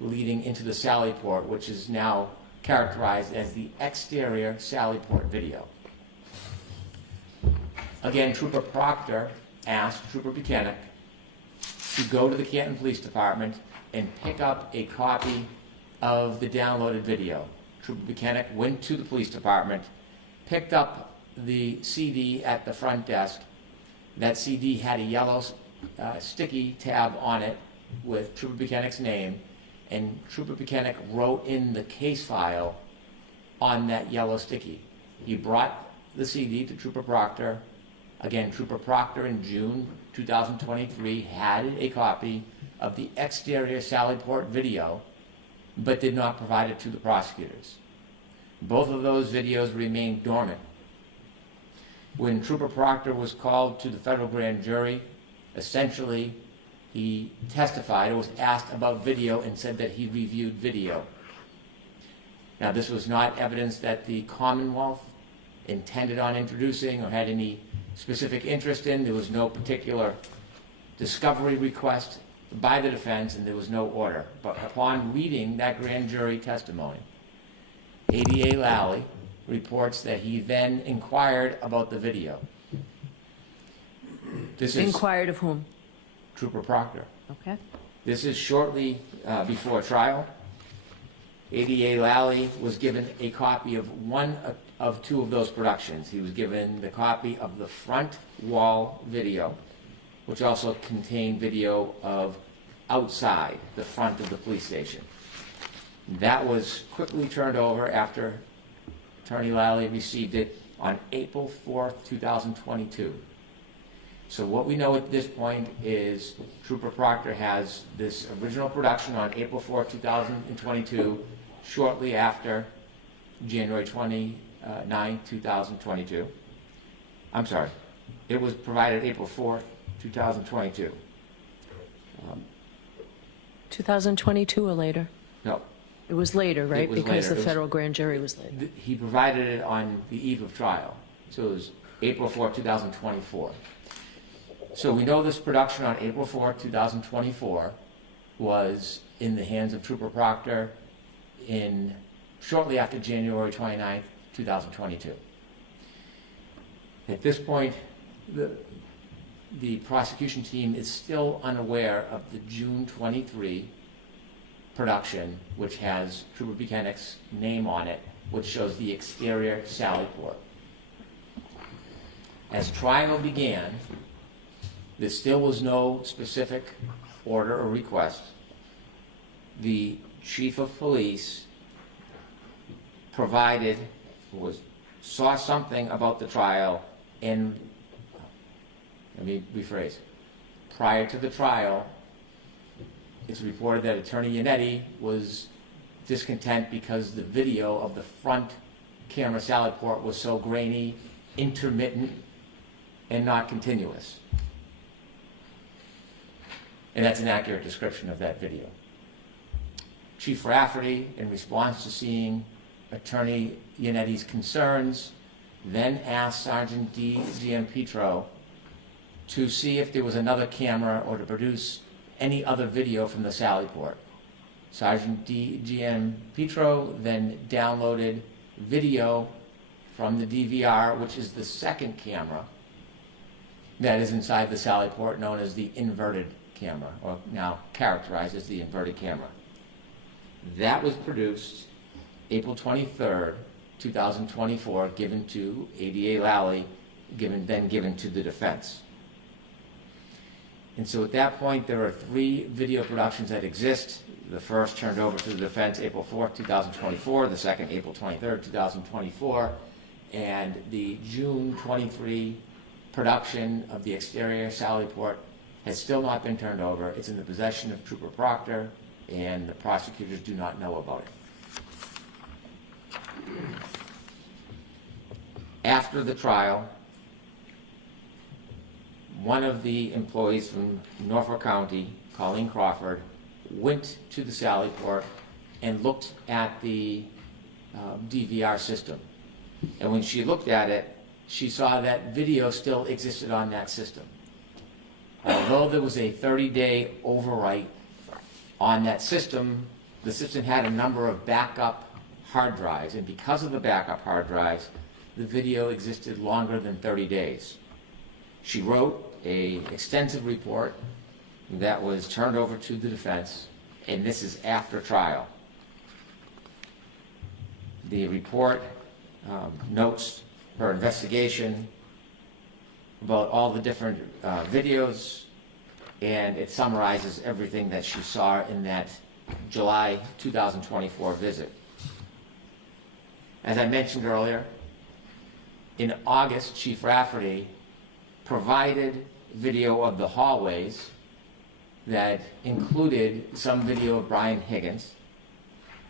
leading into the Sallyport, which is now characterized as the exterior Sallyport video. Again, Trooper Proctor asked Trooper Buchanan to go to the Canton Police Department and pick up a copy of the downloaded video. Trooper Buchanan went to the police department, picked up the CD at the front desk. That CD had a yellow sticky tab on it with Trooper Buchanan's name, and Trooper Buchanan wrote in the case file on that yellow sticky. He brought the CD to Trooper Proctor. Again, Trooper Proctor in June 2023 had a copy of the exterior Sallyport video, but did not provide it to the prosecutors. Both of those videos remained dormant. When Trooper Proctor was called to the federal grand jury, essentially he testified or was asked about video and said that he reviewed video. Now, this was not evidence that the Commonwealth intended on introducing or had any specific interest in. There was no particular discovery request by the defense, and there was no order. But upon reading that grand jury testimony, ADA Lally reports that he then inquired about the video. This is Inquired of whom? Trooper Proctor. Okay. This is shortly before trial. ADA Lally was given a copy of one of two of those productions. He was given the copy of the front wall video, which also contained video of outside the front of the police station. That was quickly turned over after Attorney Lally received it on April 4th, 2022. So what we know at this point is Trooper Proctor has this original production on April 4th, 2022, shortly after January 29, 2022. I'm sorry, it was provided April 4th, 2022. 2022 or later? No, It was later, right? It was Because later. the It was- federal grand jury was later. he provided it on the eve of trial. So it was April 4th, 2024. So we know this production on April 4th, 2024 was in the hands of Trooper Proctor shortly after January 29th, 2022. At this point, the prosecution team is still unaware of the June 23 production, which has Trooper Buchanan's name on it, which shows the exterior Sallyport. As trial began, there still was no specific order or request. The chief of police saw something about the trial, and let me rephrase. Prior to the trial, it's reported that Attorney Yanetti was discontent because the video of the front camera Sallyport was so grainy, intermittent, and not continuous. And that's an accurate description of that video. Chief Rafferty, in response to seeing Attorney Yanetti's concerns, then asked Sergeant D. Giampetro to see if there was another camera or to produce any other video from the Sallyport. Sergeant D. Giampetro then downloaded video from the DVR, which is the second camera that is inside the Sallyport, known as the inverted camera, or now characterized as the inverted camera. That was produced April 23rd, 2024, given to ADA Lally, then given to the defense. And so at that point, there are 3 video productions that exist. The first turned over to the defense April 4th, 2024, the second April 23rd, 2024, and the June 23 production of the exterior Sallyport has still not been turned over. It's in the possession of Trooper Proctor, and the prosecutors do not know about it. After the trial, one of the employees from Norfolk County, Colleen Crawford, went to the Sallyport and looked at the DVR system. And when she looked at it, she saw that video still existed on that system. Although there was a 30-day overwrite on that system, the system had a number of backup hard drives, and because of the backup hard drives, the video existed longer than 30 days. She wrote an extensive report that was turned over to the defense, and this is after trial. The report notes her investigation about all the different videos, and it summarizes everything that she saw in that July 2024 visit. As I mentioned earlier, in August, Chief Rafferty provided video of the hallways that included some video of Brian Higgins,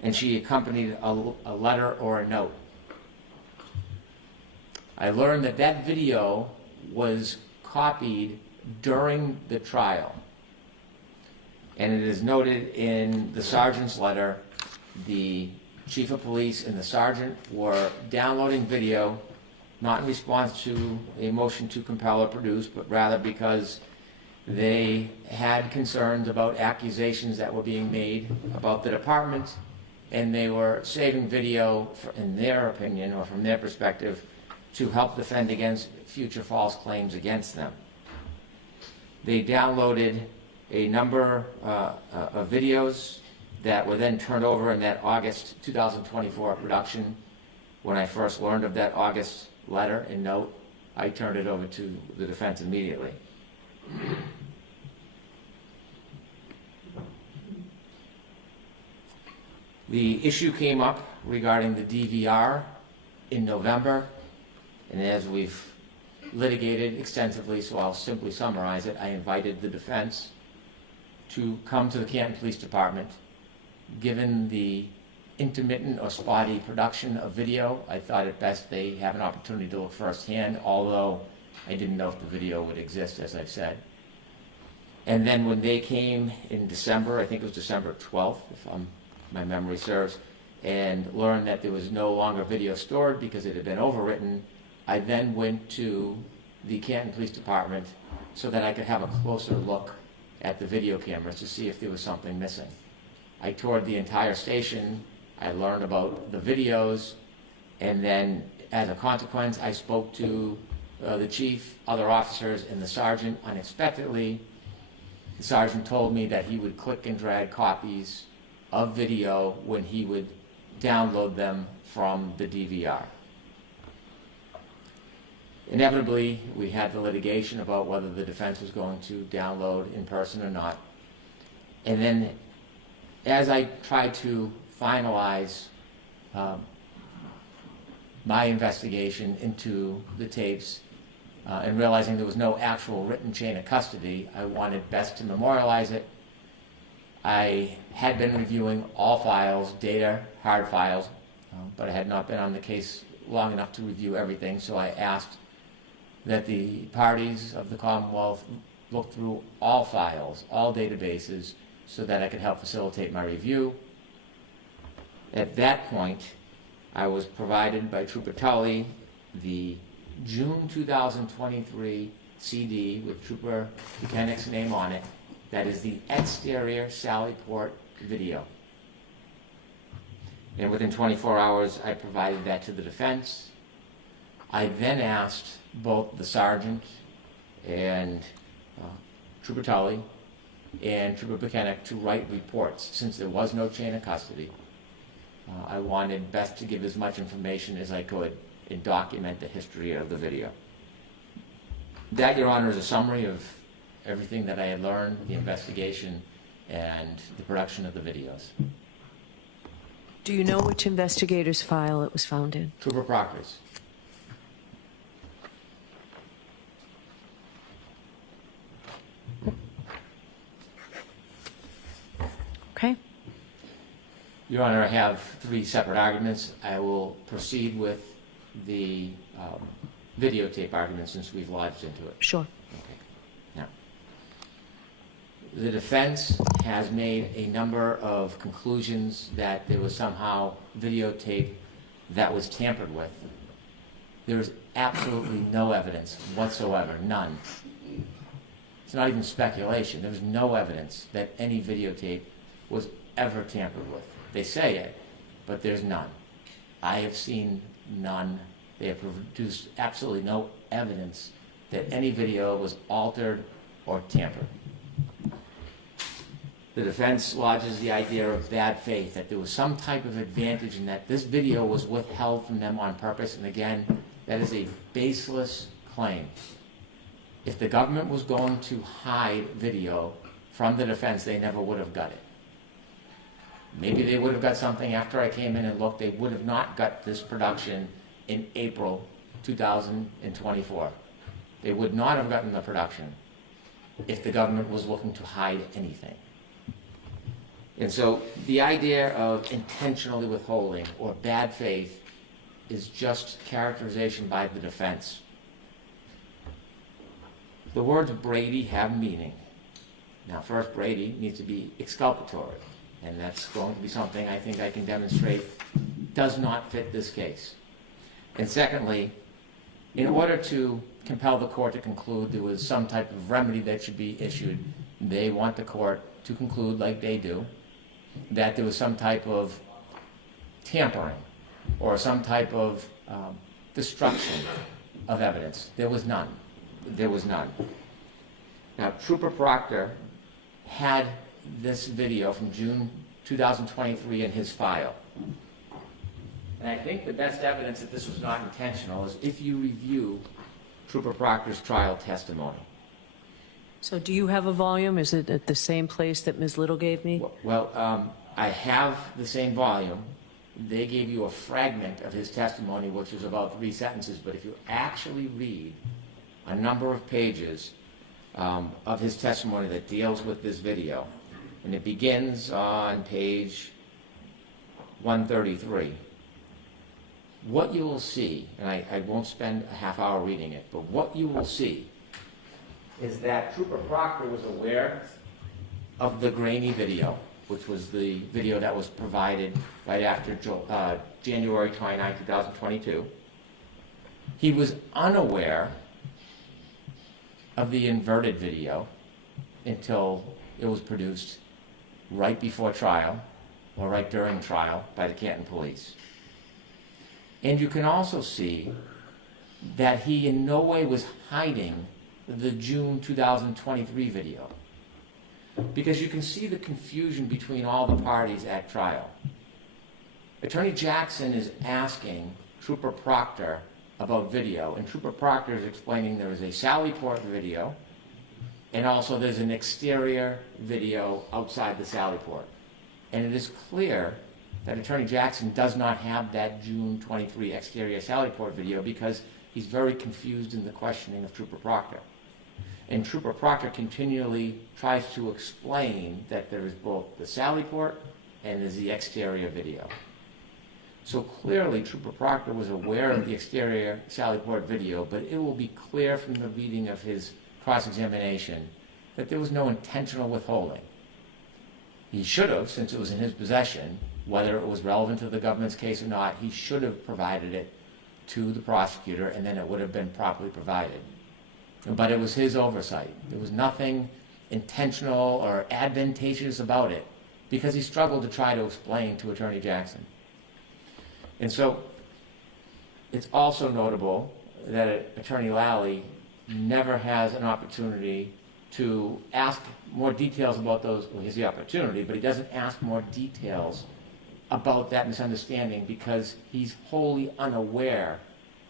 and she accompanied a letter or a note. I learned that that video was copied during the trial, and it is noted in the sergeant's letter. The chief of police and the sergeant were downloading video, not in response to a motion to compel or produce, but rather because they had concerns about accusations that were being made about the department, and they were saving video, in their opinion or from their perspective, to help defend against future false claims against them. They downloaded a number of videos that were then turned over in that August 2024 production. When I first learned of that August letter and note, I turned it over to the defense immediately. The issue came up regarding the DVR in November, and as we've litigated extensively, so I'll simply summarize it, I invited the defense to come to the Canton Police Department. Given the intermittent or spotty production of video, I thought it best they have an opportunity to look firsthand, although I didn't know if the video would exist, as I've said. And then when they came in December, I think it was December 12th, if my memory serves, and learned that there was no longer video stored because it had been overwritten, I then went to the Canton Police Department so that I could have a closer look at the video cameras to see if there was something missing. I toured the entire station, I learned about the videos, and then as a consequence, I spoke to the chief, other officers, and the sergeant unexpectedly. The sergeant told me that he would click and drag copies of video when he would download them from the DVR. Inevitably, we had the litigation about whether the defense was going to download in person or not. And then as I tried to finalize my investigation into the tapes and realizing there was no actual written chain of custody, I wanted best to memorialize it. I had been reviewing all files, data, hard files, but I had not been on the case long enough to review everything, so I asked that the parties of the Commonwealth look through all files, all databases, so that I could help facilitate my review. At that point, I was provided by Trooper Tully the June 2023 CD with Trooper Buchanan's name on it. That is the exterior Sallyport video. And within 24 hours, I provided that to the defense. I then asked both the sergeant and Trooper Tully and Trooper Buchanan to write reports. Since there was no chain of custody, I wanted best to give as much information as I could and document the history of the video. That, Your Honor, is a summary of everything that I had learned, the investigation, and the production of the videos. Do you know which investigator's file it was found in? Trooper Proctor's. Okay. Your Honor, I have 3 separate arguments. I will proceed with the videotape argument since we've lodged into it. Sure. Okay. Now, the defense has made a number of conclusions that there was somehow videotape that was tampered with. There is absolutely no evidence whatsoever, none. It's not even speculation. There's no evidence that any videotape was ever tampered with. They say it, but there's none. I have seen none. They have produced absolutely no evidence that any video was altered or tampered. The defense lodges the idea of bad faith, that there was some type of advantage in that this video was withheld from them on purpose, and again, that is a baseless claim. If the government was going to hide video from the defense, they never would have got it. Maybe they would have got something after I came in and looked. They would have not got this production in April 2024. They would not have gotten the production if the government was looking to hide anything. And so the idea of intentionally withholding or bad faith is just characterization by the defense. The words Brady have meaning. Now, first, Brady needs to be exculpatory, and that's going to be something I think I can demonstrate does not fit this case. And secondly, in order to compel the court to conclude there was some type of remedy that should be issued, they want the court to conclude, like they do, that there was some type of tampering or some type of destruction of evidence. There was none. There was none. Now, Trooper Proctor had this video from June 2023 in his file. And I think the best evidence that this was not intentional is if you review Trooper Proctor's trial testimony. So do you have a volume? Is it at the same place that Ms. Little gave me? Well, I have the same volume. They gave you a fragment of his testimony, which is about 3 sentences, but if you actually read a number of pages of his testimony that deals with this video, and it begins on page 133, what you will see, and I won't spend a half hour reading it, but what you will see is that Trooper Proctor was aware of the grainy video, which was the video that was provided right after January 29, 2022. He was unaware of the inverted video until it was produced right before trial or right during trial by the Canton police. And you can also see that he in no way was hiding the June 2023 video, because you can see the confusion between all the parties at trial. Attorney Jackson is asking Trooper Proctor about video, and Trooper Proctor is explaining there is a Sallyport video, and also there's an exterior video outside the Sallyport. And it is clear that Attorney Jackson does not have that June 23 exterior Sallyport video because he's very confused in the questioning of Trooper Proctor. And Trooper Proctor continually tries to explain that there is both the Sallyport and there's the exterior video. So clearly Trooper Proctor was aware of the exterior Sallyport video, but it will be clear from the reading of his cross-examination that there was no intentional withholding. He should have, since it was in his possession, whether it was relevant to the government's case or not, he should have provided it to the prosecutor, and then it would have been properly provided. But it was his oversight. There was nothing intentional or advantageous about it because he struggled to try to explain to Attorney Jackson. And so it's also notable that Attorney Lally never has an opportunity to ask more details about those. Well, he has the opportunity, but he doesn't ask more details about that misunderstanding because he's wholly unaware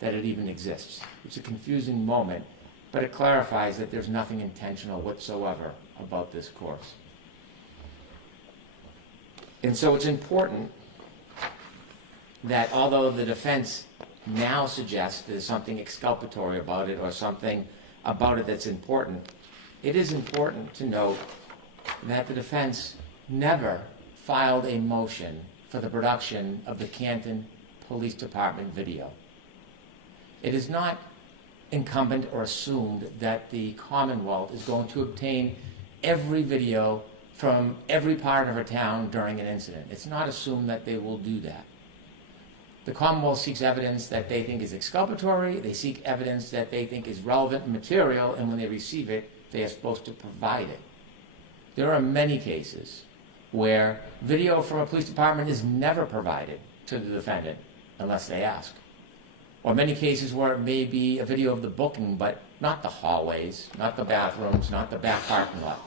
that it even exists. It's a confusing moment, but it clarifies that there's nothing intentional whatsoever about this course. And so it's important that although the defense now suggests there's something exculpatory about it or something about it that's important, it is important to note that the defense never filed a motion for the production of the Canton Police Department video. It is not incumbent or assumed that the Commonwealth is going to obtain every video from every part of a town during an incident. It's not assumed that they will do that. The Commonwealth seeks evidence that they think is exculpatory, they seek evidence that they think is relevant material, and when they receive it, they are supposed to provide it. There are many cases where video from a police department is never provided to the defendant unless they ask. Or many cases where it may be a video of the booking, but not the hallways, not the bathrooms, not the back parking lot.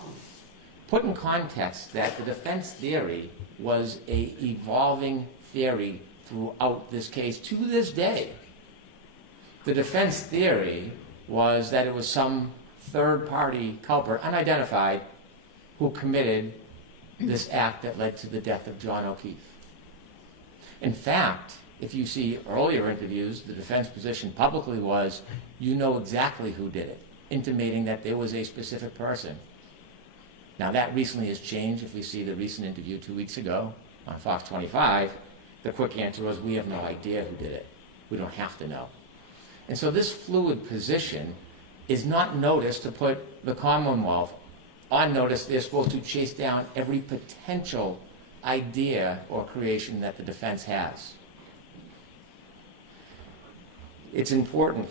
Put in context that the defense theory was an evolving theory throughout this case to this day. The defense theory was that it was some third-party culprit, unidentified, who committed this act that led to the death of John O'Keefe. In fact, if you see earlier interviews, the defense position publicly was, you know exactly who did it, intimating that there was a specific person. Now that recently has changed. If we see the recent interview 2 weeks ago on Fox 25, the quick answer was, we have no idea who did it. We don't have to know. And so this fluid position is not notice to put the Commonwealth on notice. They're supposed to chase down every potential idea or creation that the defense has. It's important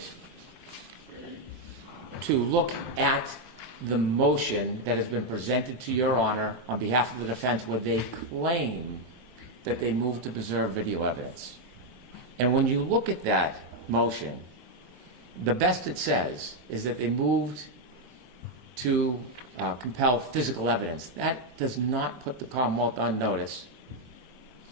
to look at the motion that has been presented to your honor on behalf of the defense, where they claim that they moved to preserve video evidence. And when you look at that motion, the best it says is that they moved to compel physical evidence. That does not put the Commonwealth on notice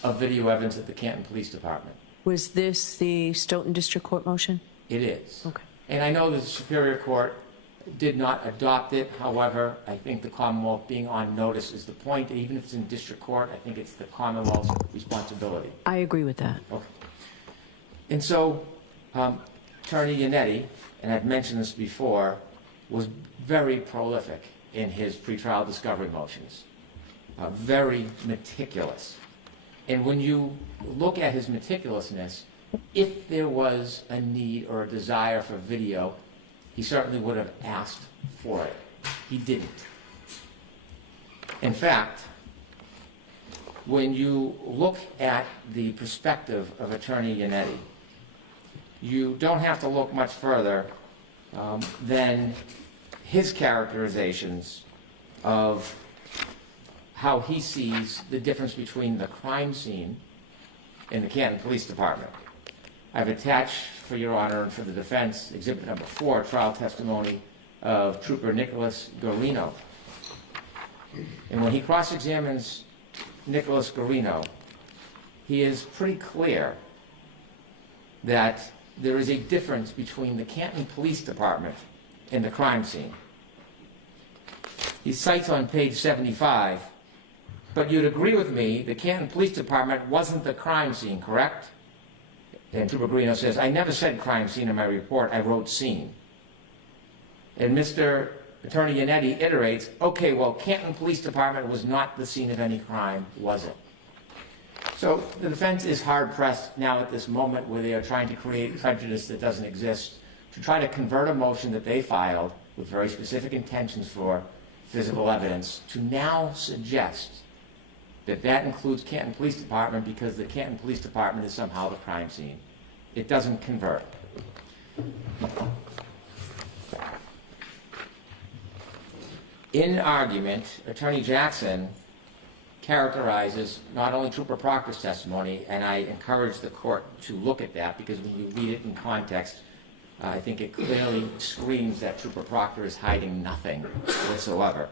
of video evidence at the Canton Police Department. Was this the Stoughton District Court motion? It is. Okay. And I know the Superior Court did not adopt it. However, I think the Commonwealth being on notice is the point. And even if it's in district court, I think it's the Commonwealth's responsibility. I agree with that. Okay. And so, Attorney Yanetti, and I've mentioned this before, was very prolific in his pretrial discovery motions, very meticulous. And when you look at his meticulousness, if there was a need or a desire for video, he certainly would have asked for it. He didn't. In fact, when you look at the perspective of Attorney Yanetti, you don't have to look much further than his characterizations of how he sees the difference between the crime scene and the Canton Police Department. I've attached, for your honor and for the defense, exhibit number 4, trial testimony of Trooper Nicholas Garino. And when he cross-examines Nicholas Garino, he is pretty clear that there is a difference between the Canton Police Department and the crime scene. He cites on page 75, but you'd agree with me, the Canton Police Department wasn't the crime scene, correct? And Trooper Garino says, I never said crime scene in my report, I wrote scene. And Mr. Attorney Yanetti iterates, okay, well, Canton Police Department was not the scene of any crime, was it? So the defense is hard-pressed now at this moment where they are trying to create prejudice that doesn't exist, to try to convert a motion that they filed with very specific intentions for physical evidence, to now suggest that that includes Canton Police Department because the Canton Police Department is somehow the crime scene. It doesn't convert. In argument, Attorney Jackson characterizes not only Trooper Proctor's testimony, and I encourage the court to look at that because when you read it in context, I think it clearly screams that Trooper Proctor is hiding nothing whatsoever.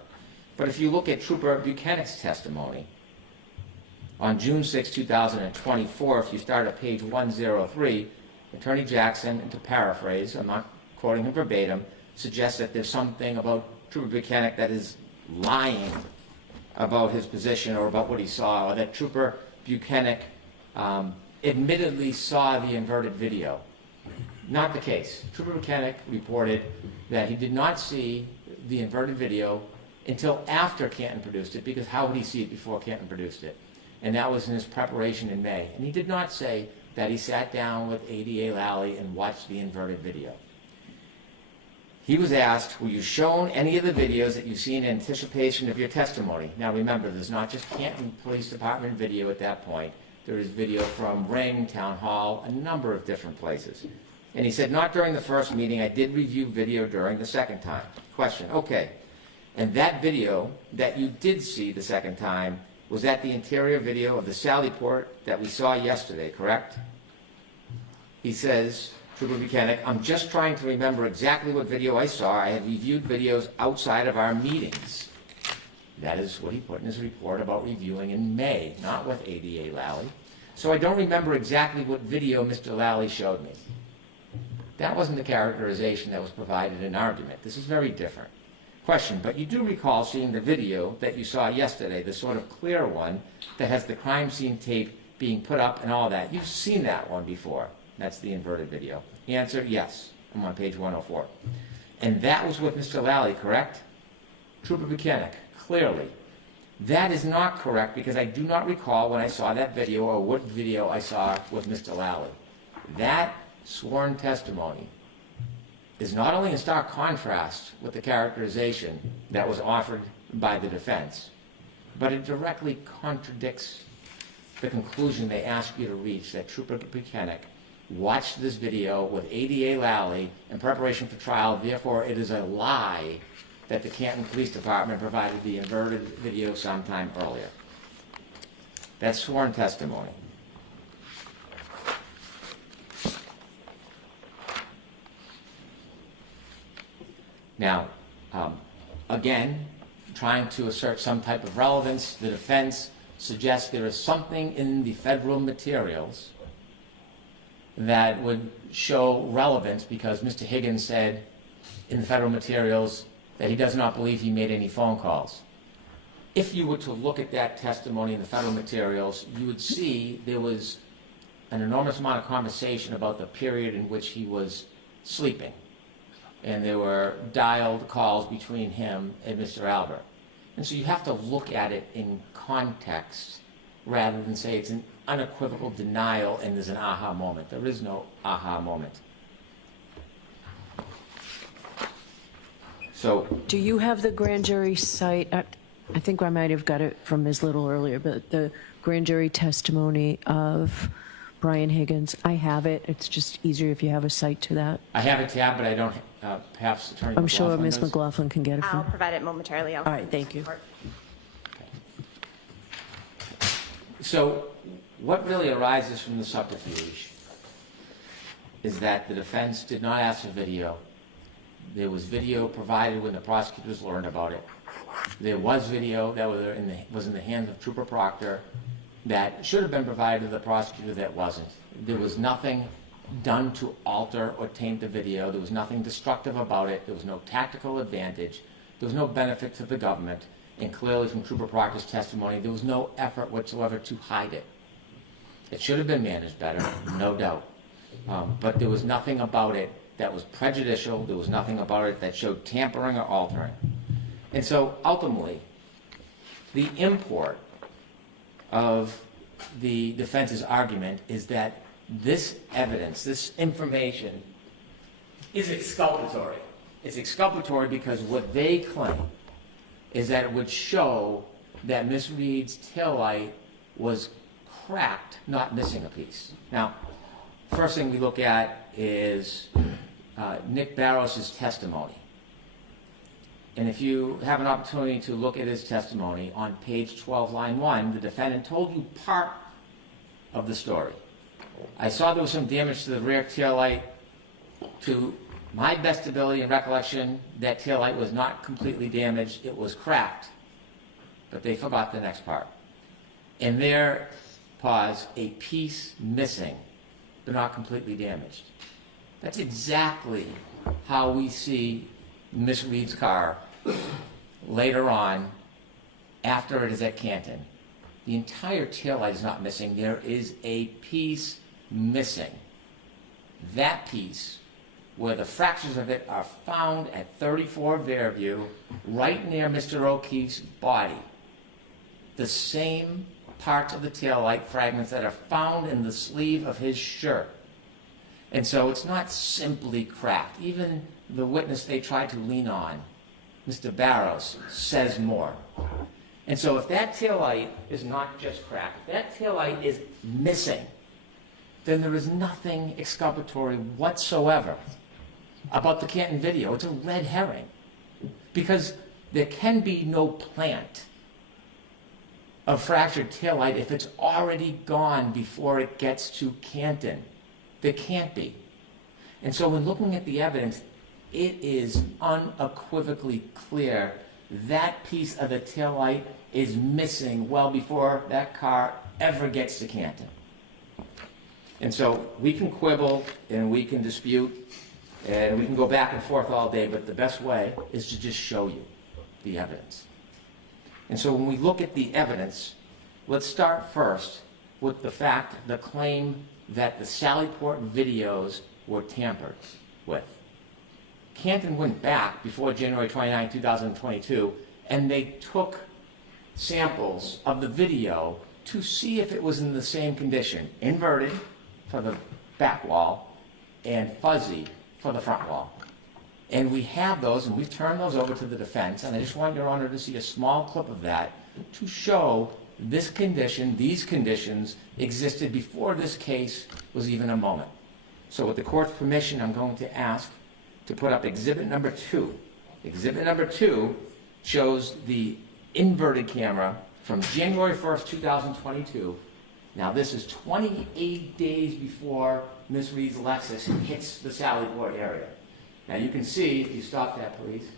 But if you look at Trooper Buchanan's testimony, on June 6, 2024, if you start at page 103, Attorney Jackson, and to paraphrase, I'm not quoting him verbatim, suggests that there's something about Trooper Buchanan that is lying about his position or about what he saw, or that Trooper Buchanan admittedly saw the inverted video. Not the case. Trooper Buchanan reported that he did not see the inverted video until after Canton produced it, because how would he see it before Canton produced it? And that was in his preparation in May. And he did not say that he sat down with ADA Lally and watched the inverted video. He was asked, were you shown any of the videos that you see in anticipation of your testimony? Now remember, there's not just Canton Police Department video at that point. There is video from Ring, Town Hall, a number of different places. And he said, not during the first meeting, I did review video during the second time. Question, okay. And that video that you did see the second time, was that the interior video of the Sallyport that we saw yesterday, correct? He says, Trooper Buchanan, I'm just trying to remember exactly what video I saw. I had reviewed videos outside of our meetings. That is what he put in his report about reviewing in May, not with ADA Lally. So I don't remember exactly what video Mr. Lally showed me. That wasn't the characterization that was provided in argument. This is very different. question, but you do recall seeing the video that you saw yesterday, the sort of clear one that has the crime scene tape being put up and all that. You've seen that one before. That's the inverted video. Answer, yes. I'm on page 104. And that was with Mr. Lally, correct? Trooper Buchanan, clearly. That is not correct because I do not recall when I saw that video or what video I saw with Mr. Lally. That sworn testimony is not only in stark contrast with the characterization that was offered by the defense, but it directly contradicts the conclusion they asked you to reach, that Trooper Buchanan watched this video with ADA Lally in preparation for trial. Therefore, it is a lie that the Canton Police Department provided the inverted video sometime earlier. That's sworn testimony. Now, again, trying to assert some type of relevance, the defense suggests there is something in the federal materials that would show relevance because Mr. Higgins said in the federal materials that he does not believe he made any phone calls. If you were to look at that testimony in the federal materials, you would see there was an enormous amount of conversation about the period in which he was sleeping. And there were dialed calls between him and Mr. Albert. And so you have to look at it in context rather than say it's an unequivocal denial and there's an aha moment. There is no aha moment. So, Do you have the grand jury cite? I think I might have got it from Ms. Little earlier, but the grand jury testimony of Brian Higgins, I have it. It's just easier if you have a cite to that. I have a tab, but I don't, perhaps Attorney I'm sure McLaughlin Ms. does. McLaughlin can get it I'll from. provide it momentarily. All right, thank you. So what really arises from the subterfuge is that the defense did not ask for video. There was video provided when the prosecutors learned about it. There was video that was in the hands of Trooper Proctor that should have been provided to the prosecutor that wasn't. There was nothing done to alter or taint the video. There was nothing destructive about it. There was no tactical advantage. There was no benefit to the government. And clearly from Trooper Proctor's testimony, there was no effort whatsoever to hide it. It should have been managed better, no doubt. But there was nothing about it that was prejudicial. There was nothing about it that showed tampering or altering. And so ultimately, the import of the defense's argument is that this evidence, this information, is exculpatory. It's exculpatory because what they claim is that it would show that Miss Reed's taillight was cracked, not missing a piece. Now, first thing we look at is Nick Barros' testimony. And if you have an opportunity to look at his testimony, on page 12, line 1, the defendant told you part of the story. I saw there was some damage to the rear taillight. To my best ability and recollection, that taillight was not completely damaged. It was cracked. But they forgot the next part. And there, pause, a piece missing, but not completely damaged. That's exactly how we see Miss Reed's car later on after it is at Canton. The entire taillight is not missing. There is a piece missing. That piece, where the fractures of it are found at 34 Fairview, right near Mr. O'Keefe's body. The same parts of the taillight fragments that are found in the sleeve of his shirt. And so it's not simply cracked. Even the witness they tried to lean on, Mr. Barros, says more. And so if that taillight is not just cracked, if that taillight is missing, then there is nothing exculpatory whatsoever about the Canton video. It's a red herring. Because there can be no plant of fractured taillight if it's already gone before it gets to Canton. There can't be. And so when looking at the evidence, it is unequivocally clear that piece of the taillight is missing well before that car ever gets to Canton. And so we can quibble and we can dispute and we can go back and forth all day, but the best way is to just show you. the evidence. And so when we look at the evidence, let's start first with the fact, the claim that the Sallyport videos were tampered with. Canton went back before January 29, 2022, and they took samples of the video to see if it was in the same condition, inverted for the back wall and fuzzy for the front wall. And we have those, and we've turned those over to the defense, and I just want Your Honor to see a small clip of that to show this condition, these conditions existed before this case was even a moment. So with the court's permission, I'm going to ask to put up exhibit number 2. Exhibit number 2 shows the inverted camera from January 1st, 2022. Now this is 28 days before Ms. Reed's Lexus hits the Sallyport area. Now you can see, if you stop that please,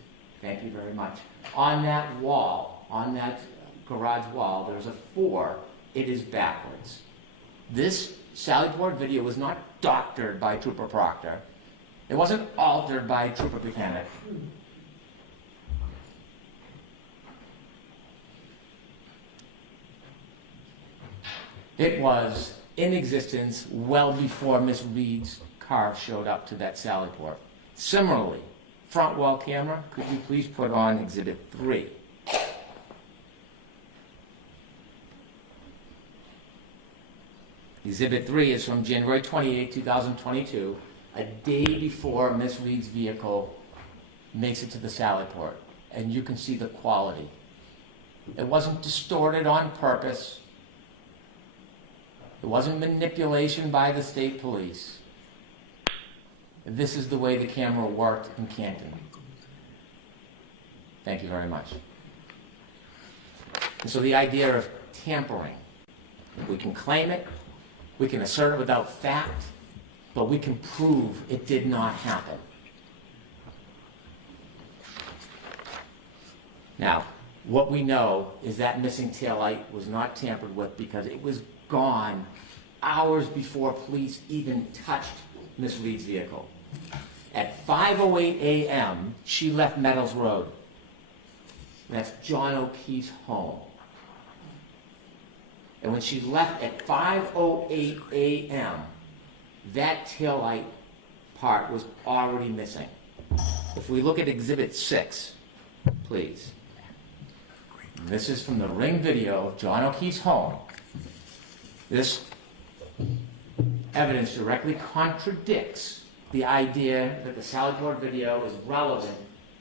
thank you very much, on that wall, on that garage wall, there's a 4, it is backwards. This Sallyport video was not doctored by Trooper Proctor. It wasn't altered by Trooper Buchanan. It was in existence well before Miss Reed's car showed up to that Sallyport. Similarly, front wall camera, could you please put on exhibit 3? Exhibit 3 is from January 28, 2022, a day before Miss Reed's vehicle makes it to the Sallyport. And you can see the quality. It wasn't distorted on purpose. It wasn't manipulation by the state police. This is the way the camera worked in Canton. Thank you very much. And so the idea of tampering, we can claim it, we can assert it without fact, but we can prove it did not happen. Now, what we know is that missing taillight was not tampered with because it was gone hours before police even touched Miss Reed's vehicle. At 5:08 a.m., she left Meadows Road. That's John O'Keefe's home. And when she left at 5:08 a.m., that taillight part was already missing. If we look at Exhibit 6, please. This is from the ring video of John O'Keefe's home. This evidence directly contradicts the idea that the Sallyport video is relevant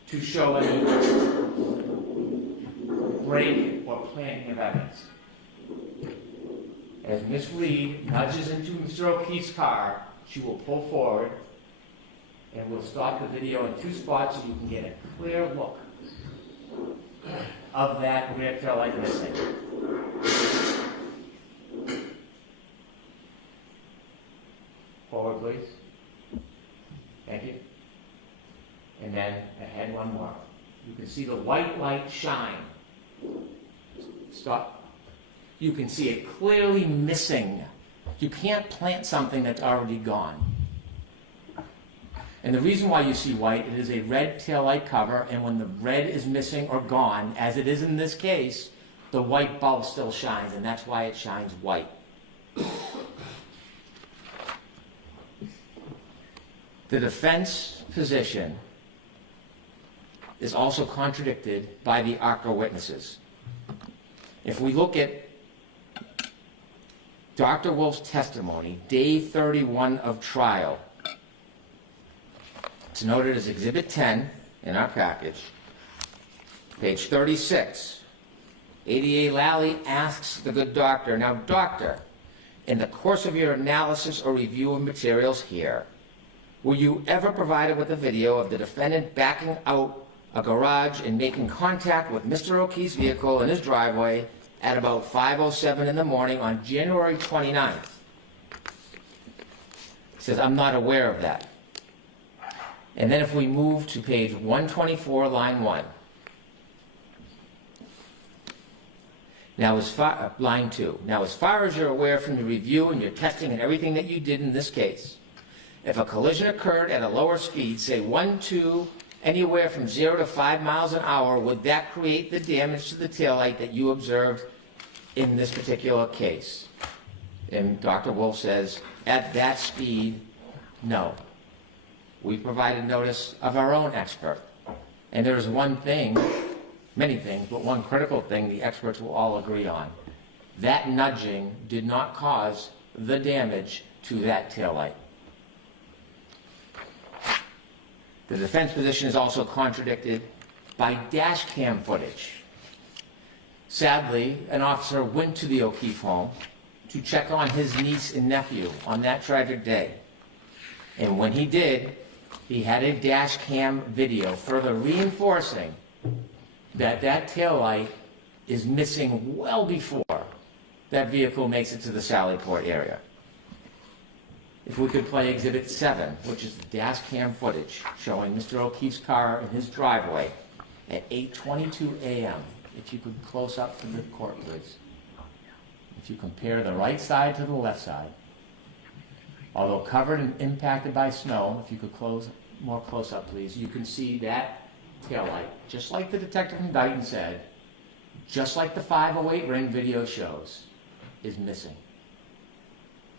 to show any break or planting of evidence. As Miss Reed nudges into Mr. O'Keefe's car, she will pull forward and we'll stop the video in 2 spots so you can get a clear look of that rear tail light missing. Forward, please. Thank you. And then ahead one more. You can see the white light shine. Stop. You can see it clearly missing. You can't plant something that's already gone. And the reason why you see white, it is a red taillight cover, and when the red is missing or gone, as it is in this case, the white bulb still shines, and that's why it shines white. The defense position is also contradicted by the ARCA witnesses. If we look at Dr. Wolf's testimony, day 31 of trial, it's noted as Exhibit 10 in our package, page 36. ADA Lally asks the good doctor, now doctor, in the course of your analysis or review of materials here, were you ever provided with a video of the defendant backing out a garage and making contact with Mr. O'Keefe's vehicle in his driveway at about 5:07 in the morning on January 29th? He says, I'm not aware of that. And then if we move to page 124, line 1. Now, line 2. Now, as far as you're aware from your review and your testing and everything that you did in this case, if a collision occurred at a lower speed, say 12 anywhere from 0 to 5 miles an hour, would that create the damage to the taillight that you observed in this particular case? And Dr. Wolf says, at that speed, no. We provided notice of our own expert. And there's one thing, many things, but one critical thing the experts will all agree on. That nudging did not cause the damage to that taillight. The defense position is also contradicted by dash cam footage. Sadly, an officer went to the O'Keefe home to check on his niece and nephew on that tragic day. And when he did, he had a dash cam video further reinforcing that that taillight is missing well before that vehicle makes it to the Sallyport area. If we could play Exhibit 7, which is the dash cam footage showing Mr. O'Keefe's car in his driveway at 8:22 a.m. If you could close up to the court, please. If you compare the right side to the left side, although covered and impacted by snow, if you could more close up, please, you can see that taillight, just like the detective from Dighton said, just like the 508 ring video shows, is missing.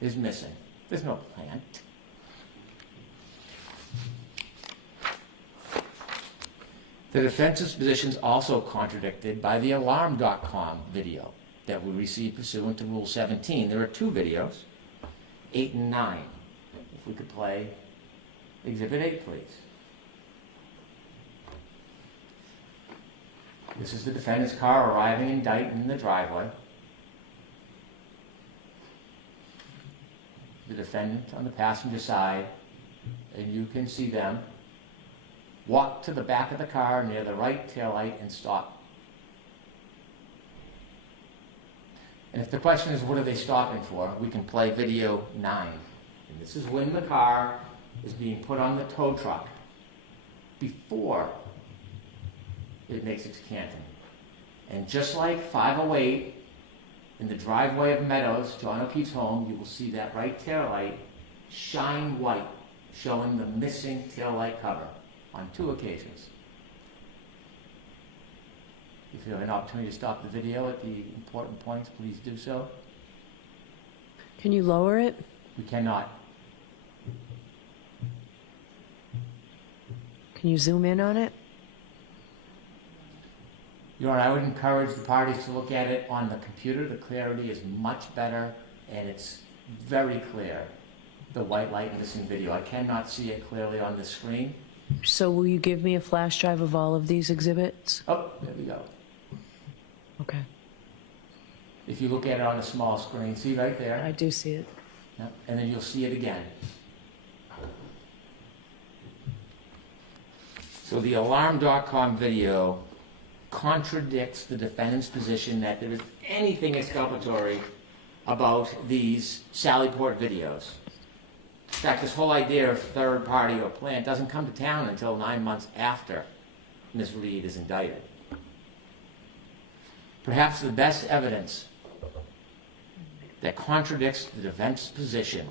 Is missing. There's no plant. The defense's position is also contradicted by the alarm.com video that we received pursuant to Rule 17. There are two videos, 8 and 9. If we could play Exhibit 8, please. This is the defendant's car arriving in Dighton in the driveway. The defendant on the passenger side, and you can see them walk to the back of the car near the right taillight and stop. And if the question is what are they stopping for, we can play video 9. And this is when the car is being put on the tow truck before it makes it to Canton. And just like 508 in the driveway of Meadows, John O'Keefe's home, you will see that right taillight shine white, showing the missing taillight cover on 2 occasions. If you have an opportunity to stop the video at the important points, please do so. Can you lower it? We cannot. Can you zoom in on it? Your Honor, I would encourage the parties to look at it on the computer. The clarity is much better, and it's very clear, the white light missing video. I cannot see it clearly on the screen. So will you give me a flash drive of all of these exhibits? Oh, there we go. Okay, If you look at it on a small screen, see right there? I do see it. Yeah, and then you'll see it again. So the alarm.com video contradicts the defendant's position that there is anything exculpatory about these Sallyport videos. In fact, this whole idea of third party or plant doesn't come to town until 9 months after Ms. Reed is indicted. Perhaps the best evidence that contradicts the defense's position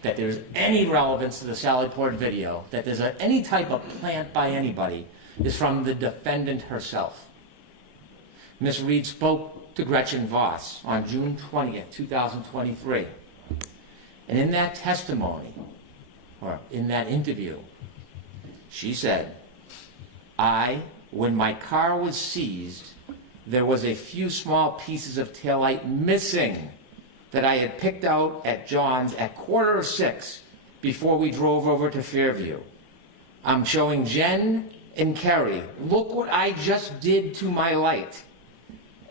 that there's any relevance to the Sallyport video, that there's any type of plant by anybody, is from the defendant herself. Ms. Reed spoke to Gretchen Voss on June 20th, 2023. And in that testimony, or in that interview, she said, when my car was seized, there was a few small pieces of taillight missing that I had picked out at John's at 5:45 before we drove over to Fairview. I'm showing Jen and Kerry, look what I just did to my light.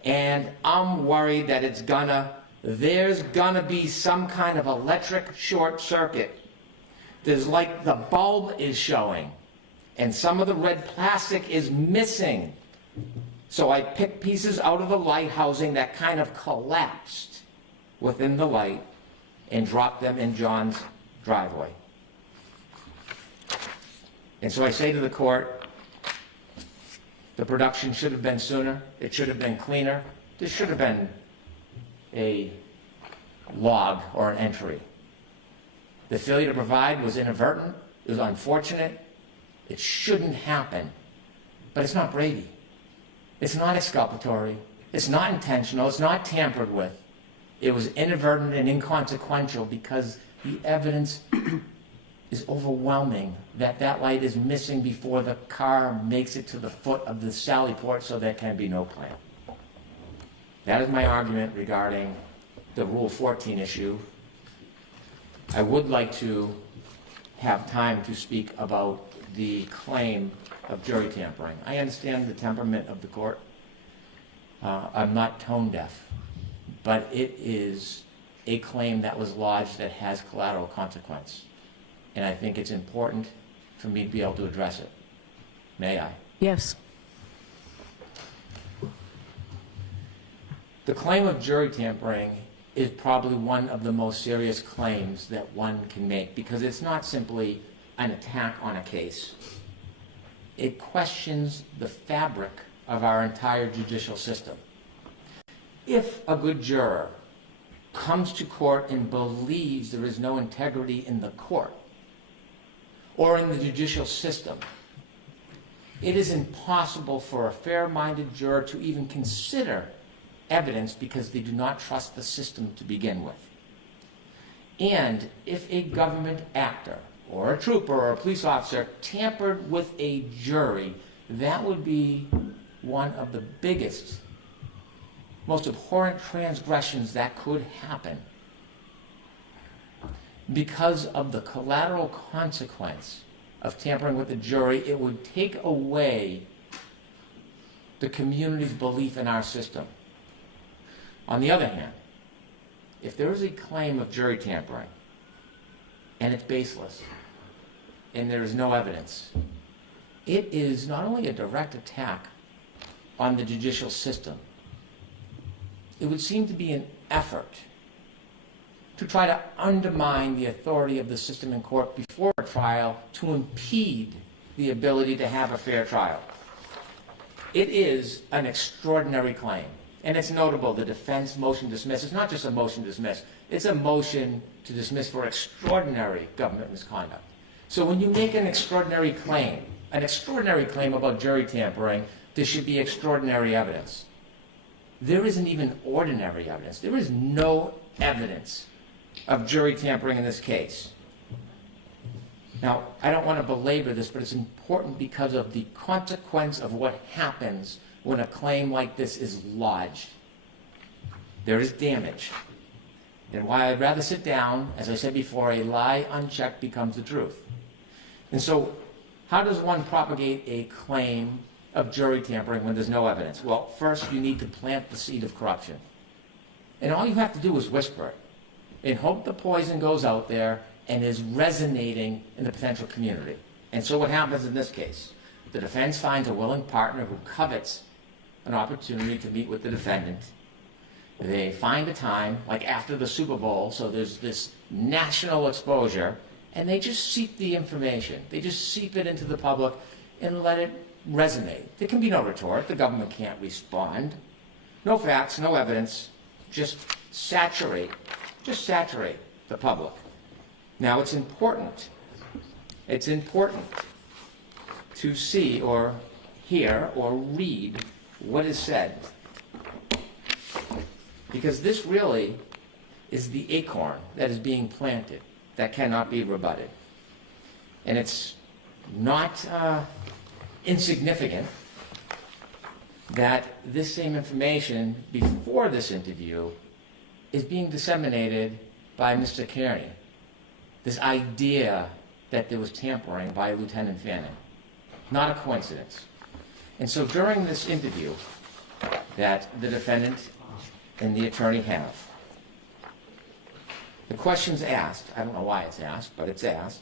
And I'm worried that there's gonna be some kind of electric short circuit. There's like the bulb is showing and some of the red plastic is missing. So I picked pieces out of the light housing that kind of collapsed within the light and dropped them in John's driveway. And so I say to the court, the production should have been sooner. It should have been cleaner. This should have been a log or an entry. The failure to provide was inadvertent. It was unfortunate. It shouldn't happen. But it's not Brady. It's not exculpatory. It's not intentional. It's not tampered with. It was inadvertent and inconsequential because the evidence is overwhelming that that light is missing before the car makes it to the foot of the sally port, so there can be no claim. That is my argument regarding the Rule 14 issue. I would like to have time to speak about the claim of jury tampering. I understand the temperament of the court. I'm not tone deaf, but it is a claim that was lodged that has collateral consequence. And I think it's important for me to be able to address it. May I? Yes. The claim of jury tampering is probably one of the most serious claims that one can make, because it's not simply an attack on a case. It questions the fabric of our entire judicial system. If a good juror comes to court and believes there is no integrity in the court or in the judicial system, it is impossible for a fair-minded juror to even consider evidence because they do not trust the system to begin with. And if a government actor or a trooper or a police officer tampered with a jury, that would be one of the biggest, most abhorrent transgressions that could happen, because of the collateral consequence of tampering with the jury. It would take away the community's belief in our system. On the other hand, if there is a claim of jury tampering and it's baseless and there is no evidence, it is not only a direct attack on the judicial system, it would seem to be an effort to try to undermine the authority of the system in court before a trial to impede the ability to have a fair trial. It is an extraordinary claim. And it's notable, the defense motion to dismiss is not just a motion to dismiss, it's a motion to dismiss for extraordinary government misconduct. So when you make an extraordinary claim about jury tampering, there should be extraordinary evidence. There isn't even ordinary evidence. There is no evidence of jury tampering in this case. Now, I don't want to belabor this, but it's important because of the consequence of what happens when a claim like this is lodged. There is damage. And while I'd rather sit down, as I said before, a lie unchecked becomes the truth. And so, how does one propagate a claim of jury tampering when there's no evidence? Well, first you need to plant the seed of corruption. And all you have to do is whisper it and hope the poison goes out there and is resonating in the potential community. And so what happens in this case? The defense finds a willing partner who covets an opportunity to meet with the defendant. They find a time, like after the Super Bowl, so there's this national exposure, and they just seep the information. They just seep it into the public and let it resonate. There can be no retort. The government can't respond. No facts, no evidence. Just saturate the public. Now, it's important to see or hear or read what is said, because this really is the acorn that is being planted that cannot be rebutted. And it's not insignificant that this same information before this interview is being disseminated by Mr. Cannone. This idea that there was tampering by Lieutenant Fanning. Not a coincidence. And so during this interview that the defendant and the attorney have, the question's asked, I don't know why it's asked, but it's asked,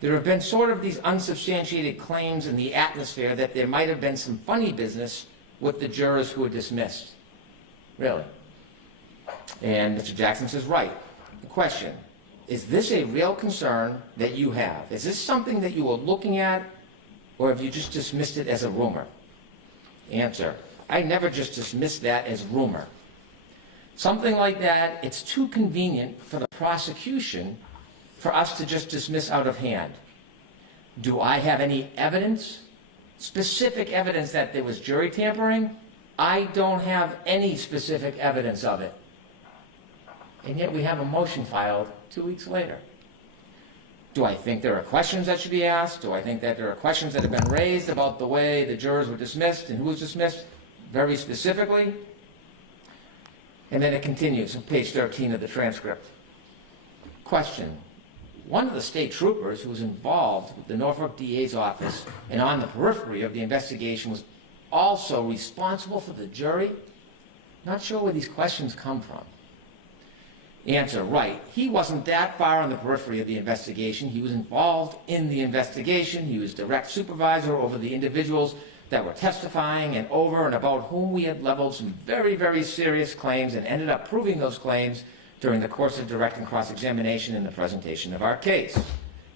there have been sort of these unsubstantiated claims in the atmosphere that there might have been some funny business with the jurors who were dismissed. Really? And Mr. Jackson says, right. The question, is this a real concern that you have? Is this something that you were looking at, or have you just dismissed it as a rumor? Answer, I never just dismissed that as rumor. Something like that, it's too convenient for the prosecution for us to just dismiss out of hand. Do I have any evidence, specific evidence that there was jury tampering? I don't have any specific evidence of it. And yet we have a motion filed 2 weeks later. Do I think there are questions that should be asked? Do I think that there are questions that have been raised about the way the jurors were dismissed and who was dismissed very specifically? And then it continues on page 13 of the transcript. Question. One of the state troopers who was involved with the Norfolk DA's office and on the periphery of the investigation was also responsible for the jury? Not sure where these questions come from. Answer, right. He wasn't that far on the periphery of the investigation. He was involved in the investigation. He was direct supervisor over the individuals that were testifying and over and about whom we had leveled some very, very serious claims and ended up proving those claims during the course of direct and cross-examination in the presentation of our case.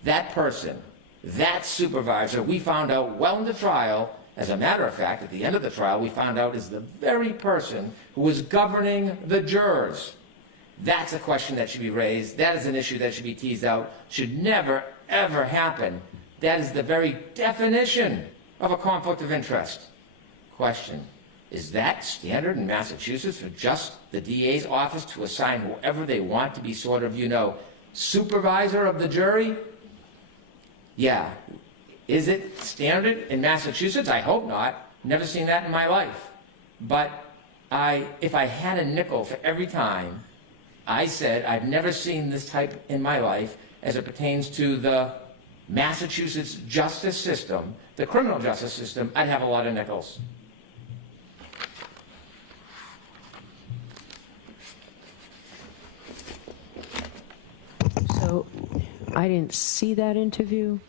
That person, that supervisor, we found out well into trial. As a matter of fact, at the end of the trial, we found out is the very person who was governing the jurors. That's a question that should be raised. That is an issue that should be teased out. Should never, ever happen. That is the very definition of a conflict of interest. Question. Is that standard in Massachusetts for just the DA's office to assign whoever they want to be sort of, supervisor of the jury? Yeah. Is it standard in Massachusetts? I hope not. Never seen that in my life. But if I had a nickel for every time I said I've never seen this type in my life as it pertains to the Massachusetts justice system, the criminal justice system, I'd have a lot of nickels. So I didn't see that interview.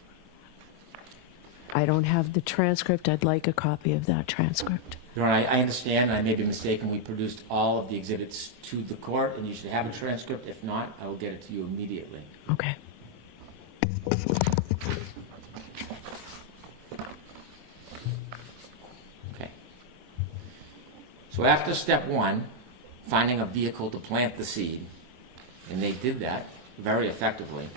I don't have the transcript. I'd like a copy of that transcript. Your Honor, I understand, and I may be mistaken. We produced all of the exhibits to the court, and you should have a transcript. If not, I will get it to you immediately. Okay. Okay. So after step one, finding a vehicle to plant the seed, and they did that very effectively,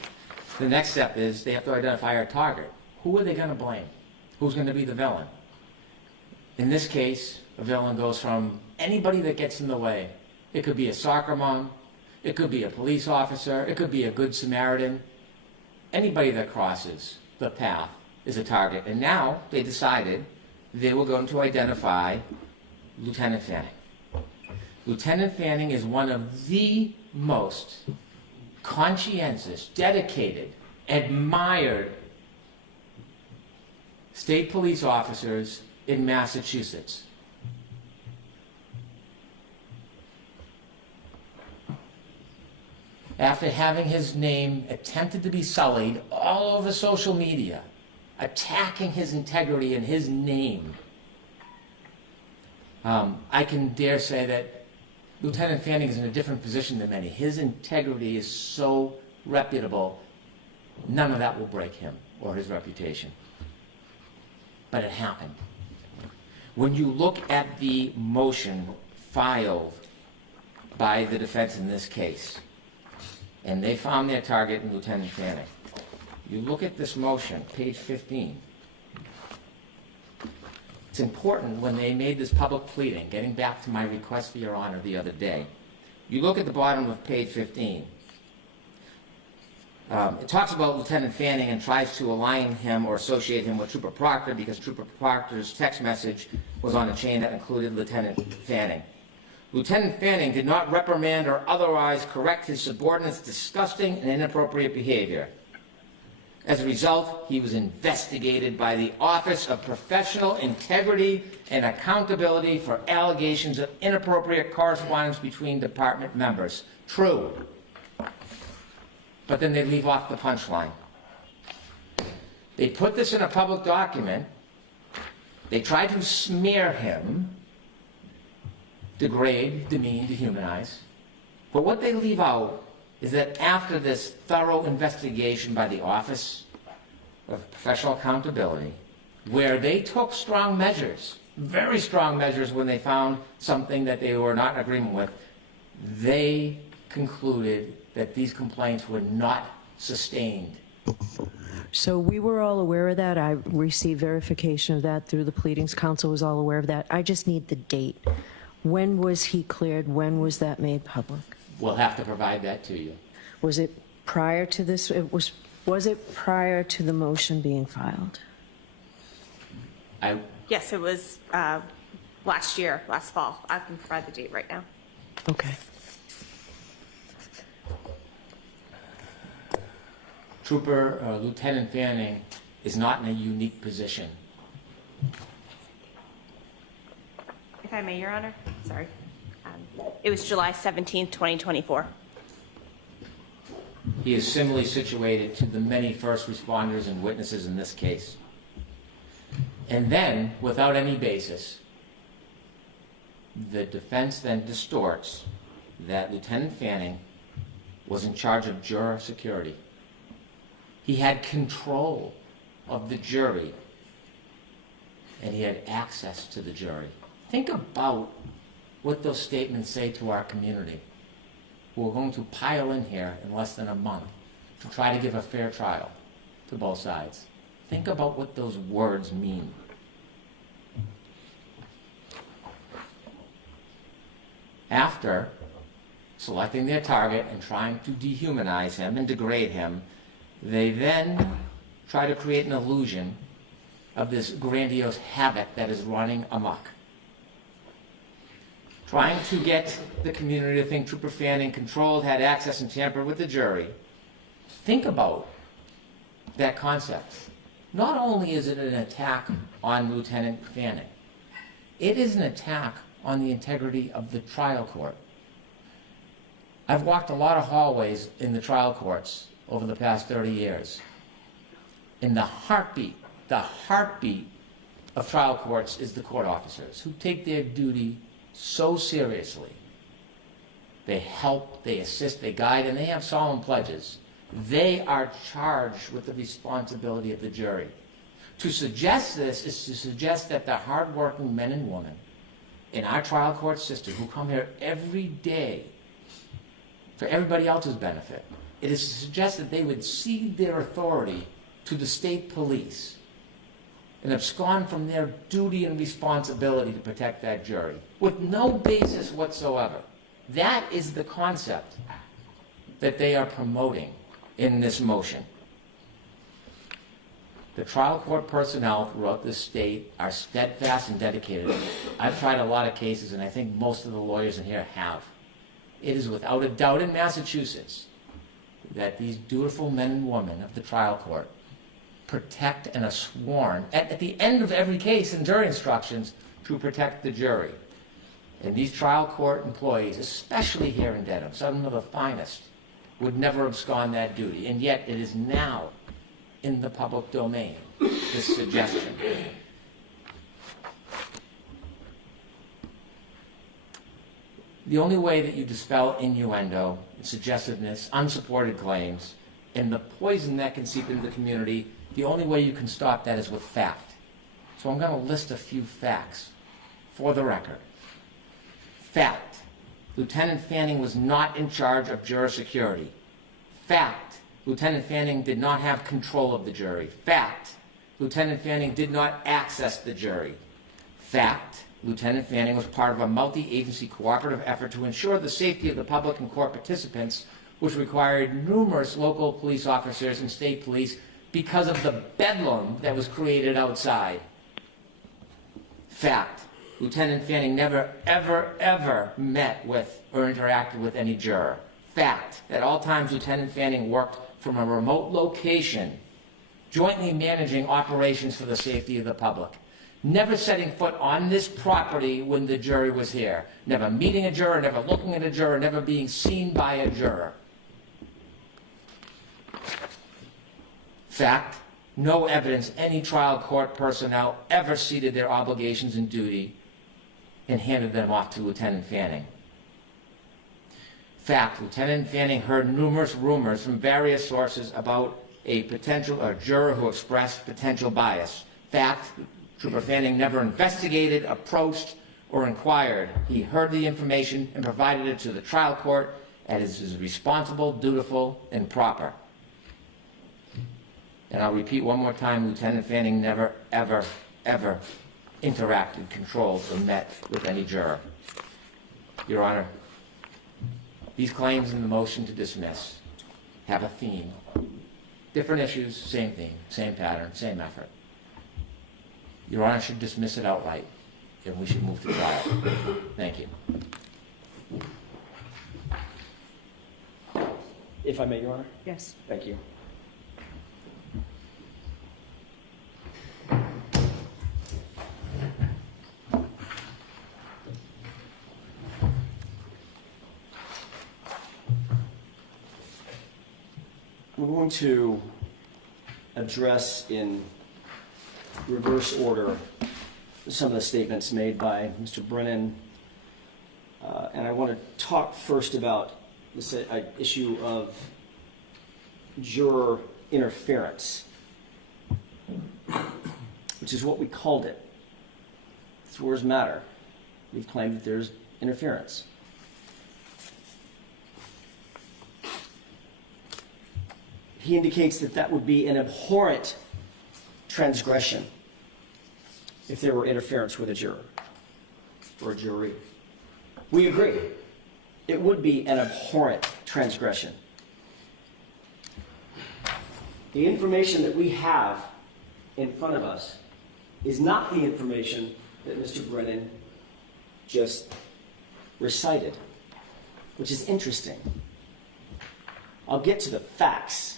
the next step is they have to identify our target. Who are they going to blame? Who's going to be the villain? In this case, a villain goes from anybody that gets in the way. It could be a soccer mom. It could be a police officer. It could be a good Samaritan. Anybody that crosses the path is a target. And now they decided they were going to identify Lieutenant Fanning. Lieutenant Fanning is one of the most conscientious, dedicated, admired state police officers in Massachusetts. After having his name attempted to be sullied all over social media, attacking his integrity and his name, I can dare say that Lieutenant Fanning is in a different position than many. His integrity is so reputable, none of that will break him or his reputation. But it happened. When you look at the motion filed by the defense in this case, and they found their target in Lieutenant Fanning, you look at this motion, page 15. It's important when they made this public pleading, getting back to my request for your honor the other day. You look at the bottom of page 15. It talks about Lieutenant Fanning and tries to align him or associate him with Trooper Proctor because Trooper Proctor's text message was on a chain that included Lieutenant Fanning. Lieutenant Fanning did not reprimand or otherwise correct his subordinate's disgusting and inappropriate behavior. As a result, he was investigated by the Office of Professional Integrity and Accountability for allegations of inappropriate correspondence between department members. True. But then they leave off the punchline. They put this in a public document. They try to smear him, degrade, demean, dehumanize. But what they leave out is that after this thorough investigation by the Office of Professional Accountability, where they took strong measures, very strong measures when they found something that they were not in agreement with, they concluded that these complaints were not sustained So we were all aware of that. I received verification of that through the pleadings. Counsel was all aware of that. I just need the date. When was he cleared? When was that made public? We'll have to provide that to you. Was it prior to this? Was it prior to the motion being filed? Yes, it was last year, last fall. I can provide the date right now. Okay. Trooper Lieutenant Fanning is not in a unique position. If I may, Your Honor, sorry. It was July 17th, 2024. He is similarly situated to the many first responders and witnesses in this case. And then, without any basis, the defense then distorts that Lieutenant Fanning was in charge of juror security. He had control of the jury, and he had access to the jury. Think about what those statements say to our community, who are going to pile in here in less than a month to try to give a fair trial to both sides. Think about what those words mean. After selecting their target and trying to dehumanize him and degrade him, they then try to create an illusion of this grandiose havoc that is running amok. Trying to get the community to think Trooper Fanning controlled, had access, and tampered with the jury. Think about that concept. Not only is it an attack on Lieutenant Fanning, it is an attack on the integrity of the trial court. I've walked a lot of hallways in the trial courts over the past 30 years. And the heartbeat of trial courts is the court officers who take their duty so seriously. They help, they assist, they guide, and they have solemn pledges. They are charged with the responsibility of the jury. To suggest this is to suggest that the hardworking men and women in our trial court system who come here every day for everybody else's benefit, it is to suggest that they would cede their authority to the state police and abscond from their duty and responsibility to protect that jury with no basis whatsoever. That is the concept that they are promoting in this motion. The trial court personnel throughout the state are steadfast and dedicated. I've tried a lot of cases, and I think most of the lawyers in here have. It is without a doubt in Massachusetts that these dutiful men and women of the trial court protect and are sworn at the end of every case in jury instructions to protect the jury. And these trial court employees, especially here in Dedham, some of the finest, would never abscond that duty. And yet it is now in the public domain, this suggestion. The only way that you dispel innuendo, suggestiveness, unsupported claims, and the poison that can seep into the community, the only way you can stop that is with fact. So I'm going to list a few facts for the record. Fact: Lieutenant Fanning was not in charge of juror security. Fact: Lieutenant Fanning did not have control of the jury. Fact: Lieutenant Fanning did not access the jury. Fact: Lieutenant Fanning was part of a multi-agency cooperative effort to ensure the safety of the public and court participants, which required numerous local police officers and state police because of the bedlam that was created outside. Fact: Lieutenant Fanning never, ever, ever met with or interacted with any juror. Fact: at all times, Lieutenant Fanning worked from a remote location, jointly managing operations for the safety of the public. Never setting foot on this property when the jury was here. Never meeting a juror, never looking at a juror, never being seen by a juror. Fact: no evidence any trial court personnel ever ceded their obligations and duty and handed them off to Lieutenant Fanning. Fact: Lieutenant Fanning heard numerous rumors from various sources about a juror who expressed potential bias. Fact: Trooper Fanning never investigated, approached, or inquired. He heard the information and provided it to the trial court as is responsible, dutiful, and proper. And I'll repeat one more time, Lieutenant Fanning never, ever, ever interacted, controlled, or met with any juror. Your Honor, these claims in the motion to dismiss have a theme. Different issues, same theme, same pattern, same effort. Your Honor should dismiss it outright, and we should move to trial. Thank you. If I may, Your Honor? Yes. Thank you. We're going to address in reverse order some of the statements made by Mr. Brennan. And I want to talk first about this issue of juror interference, which is what we called it. Its words matter. We've claimed that there's interference. He indicates that that would be an abhorrent transgression if there were interference with a juror or a jury. We agree. It would be an abhorrent transgression. The information that we have in front of us is not the information that Mr. Brennan just recited, which is interesting. I'll get to the facts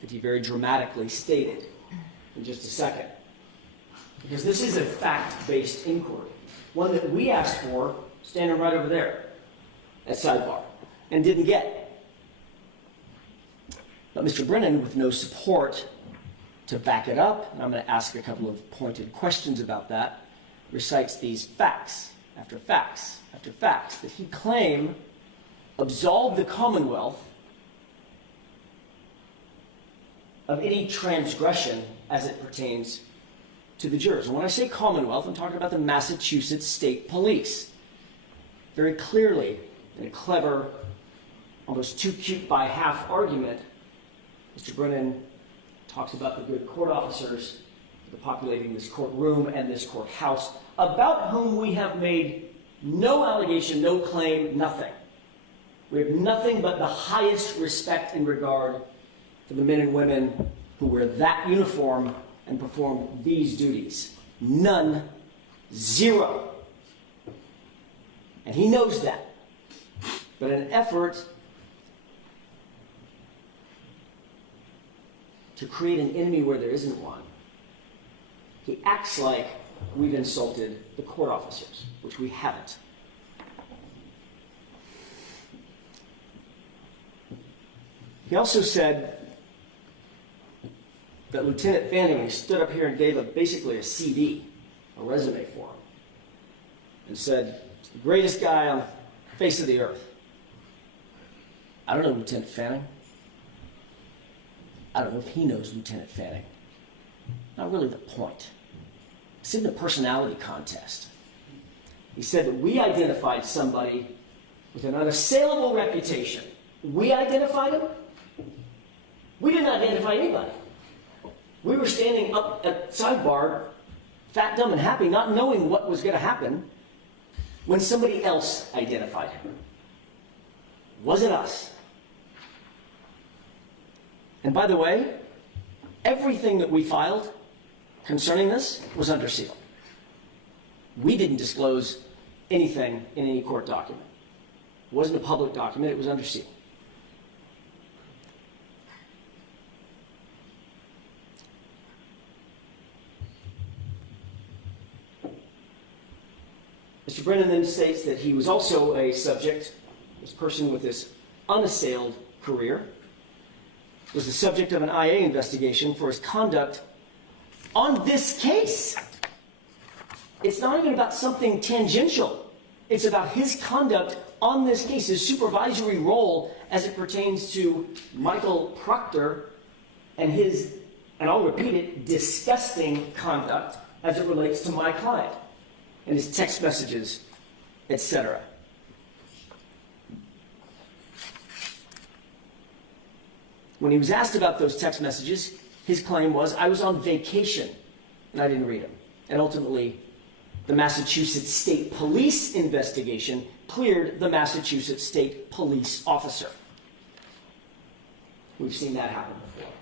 that he very dramatically stated in just a second, because this is a fact-based inquiry, one that we asked for standing right over there at sidebar and didn't get. But Mr. Brennan, with no support to back it up, and I'm going to ask a couple of pointed questions about that, recites these facts after facts after facts that he claimed absolved the Commonwealth of any transgression as it pertains to the jurors. And when I say Commonwealth, I'm talking about the Massachusetts State Police. Very clearly, in a clever, almost too cute by half argument, Mr. Brennan talks about the good court officers that are populating this courtroom and this courthouse, about whom we have made no allegation, no claim, nothing. We have nothing but the highest respect and regard for the men and women who wear that uniform and perform these duties. None, zero. And he knows that. But in an effort to create an enemy where there isn't one, he acts like we've insulted the court officers, which we haven't. He also said that Lieutenant Fanning stood up here and gave basically a CD, a resume for him, and said, "He's the greatest guy on the face of the earth." I don't know Lieutenant Fanning. I don't know if he knows Lieutenant Fanning. Not really the point. It's in the personality contest. He said that we identified somebody with an unassailable reputation. We identified him. We didn't identify anybody. We were standing up at sidebar, fat, dumb, and happy, not knowing what was going to happen, when somebody else identified him. It wasn't us. And by the way, everything that we filed concerning this was under seal. We didn't disclose anything in any court document. It wasn't a public document, it was under seal. Mr. Brennan then states that he was also a subject, this person with this unassailed career, was the subject of an IA investigation for his conduct on this case. It's not even about something tangential. It's about his conduct on this case, his supervisory role as it pertains to Michael Proctor and his, and I'll repeat it, disgusting conduct as it relates to my client and his text messages, etc. When he was asked about those text messages, his claim was, I was on vacation and I didn't read them. And ultimately, the Massachusetts State Police investigation cleared the Massachusetts State Police officer. We've seen that happen before.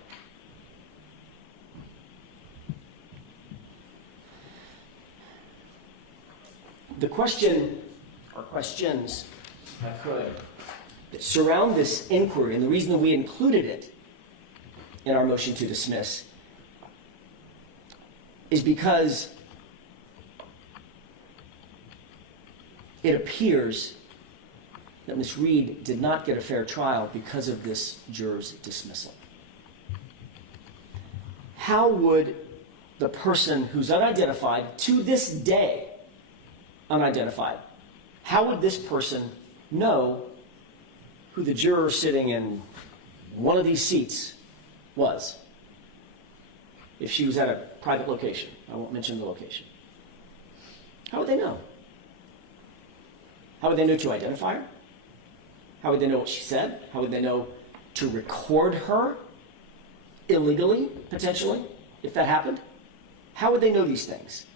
The question, or questions, if I could, that surround this inquiry, and the reason that we included it in our motion to dismiss, is because it appears that Ms. Reed did not get a fair trial because of this juror's dismissal. How would the person who's unidentified, to this day unidentified, how would this person know who the juror sitting in one of these seats was if she was at a private location? I won't mention the location. How would they know? How would they know to identify her? How would they know what she said? How would they know to record her illegally, potentially, if that happened? How would they know these things?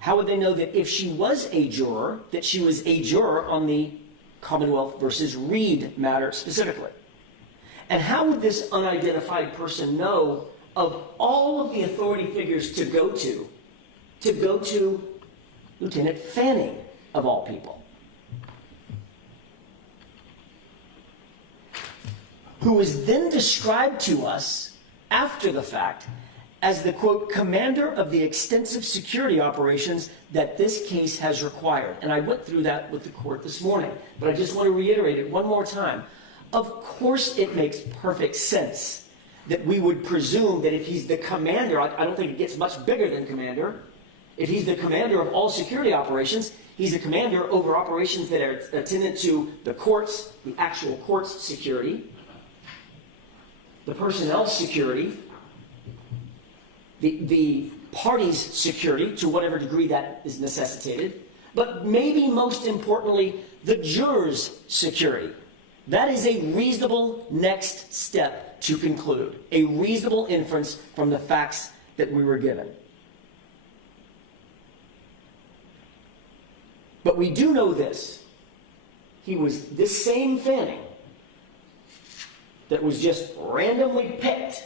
How would they know that if she was a juror, that she was a juror on the Commonwealth versus Reed matter specifically? And how would this unidentified person know of all of the authority figures to go to Lieutenant Fanning, of all people, who was then described to us after the fact as the, quote, commander of the extensive security operations that this case has required. And I went through that with the court this morning, but I just want to reiterate it one more time. Of course it makes perfect sense that we would presume that if he's the commander, I don't think it gets much bigger than commander. If he's the commander of all security operations, he's a commander over operations that are attendant to the courts, the actual court's security, the personnel's security, the party's security, to whatever degree that is necessitated, but maybe most importantly, the juror's security. That is a reasonable next step to conclude, a reasonable inference from the facts that we were given. But we do know this. He was this same Fanning that was just randomly picked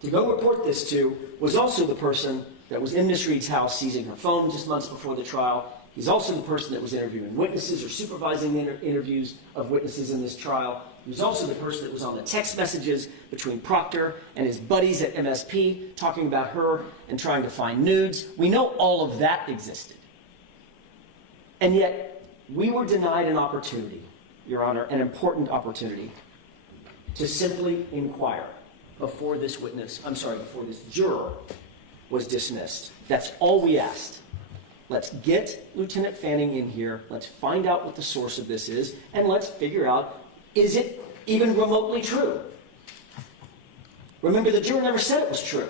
to go report this to, was also the person that was in Ms. Reed's house seizing her phone just months before the trial. He's also the person that was interviewing witnesses or supervising the interviews of witnesses in this trial. He was also the person that was on the text messages between Proctor and his buddies at MSP talking about her and trying to find nudes. We know all of that existed. And yet, we were denied an opportunity, Your Honor, an important opportunity, to simply inquire before this juror was dismissed. That's all we asked. Let's get Lieutenant Fanning in here, let's find out what the source of this is, and let's figure out, is it even remotely true? Remember, the juror never said it was true.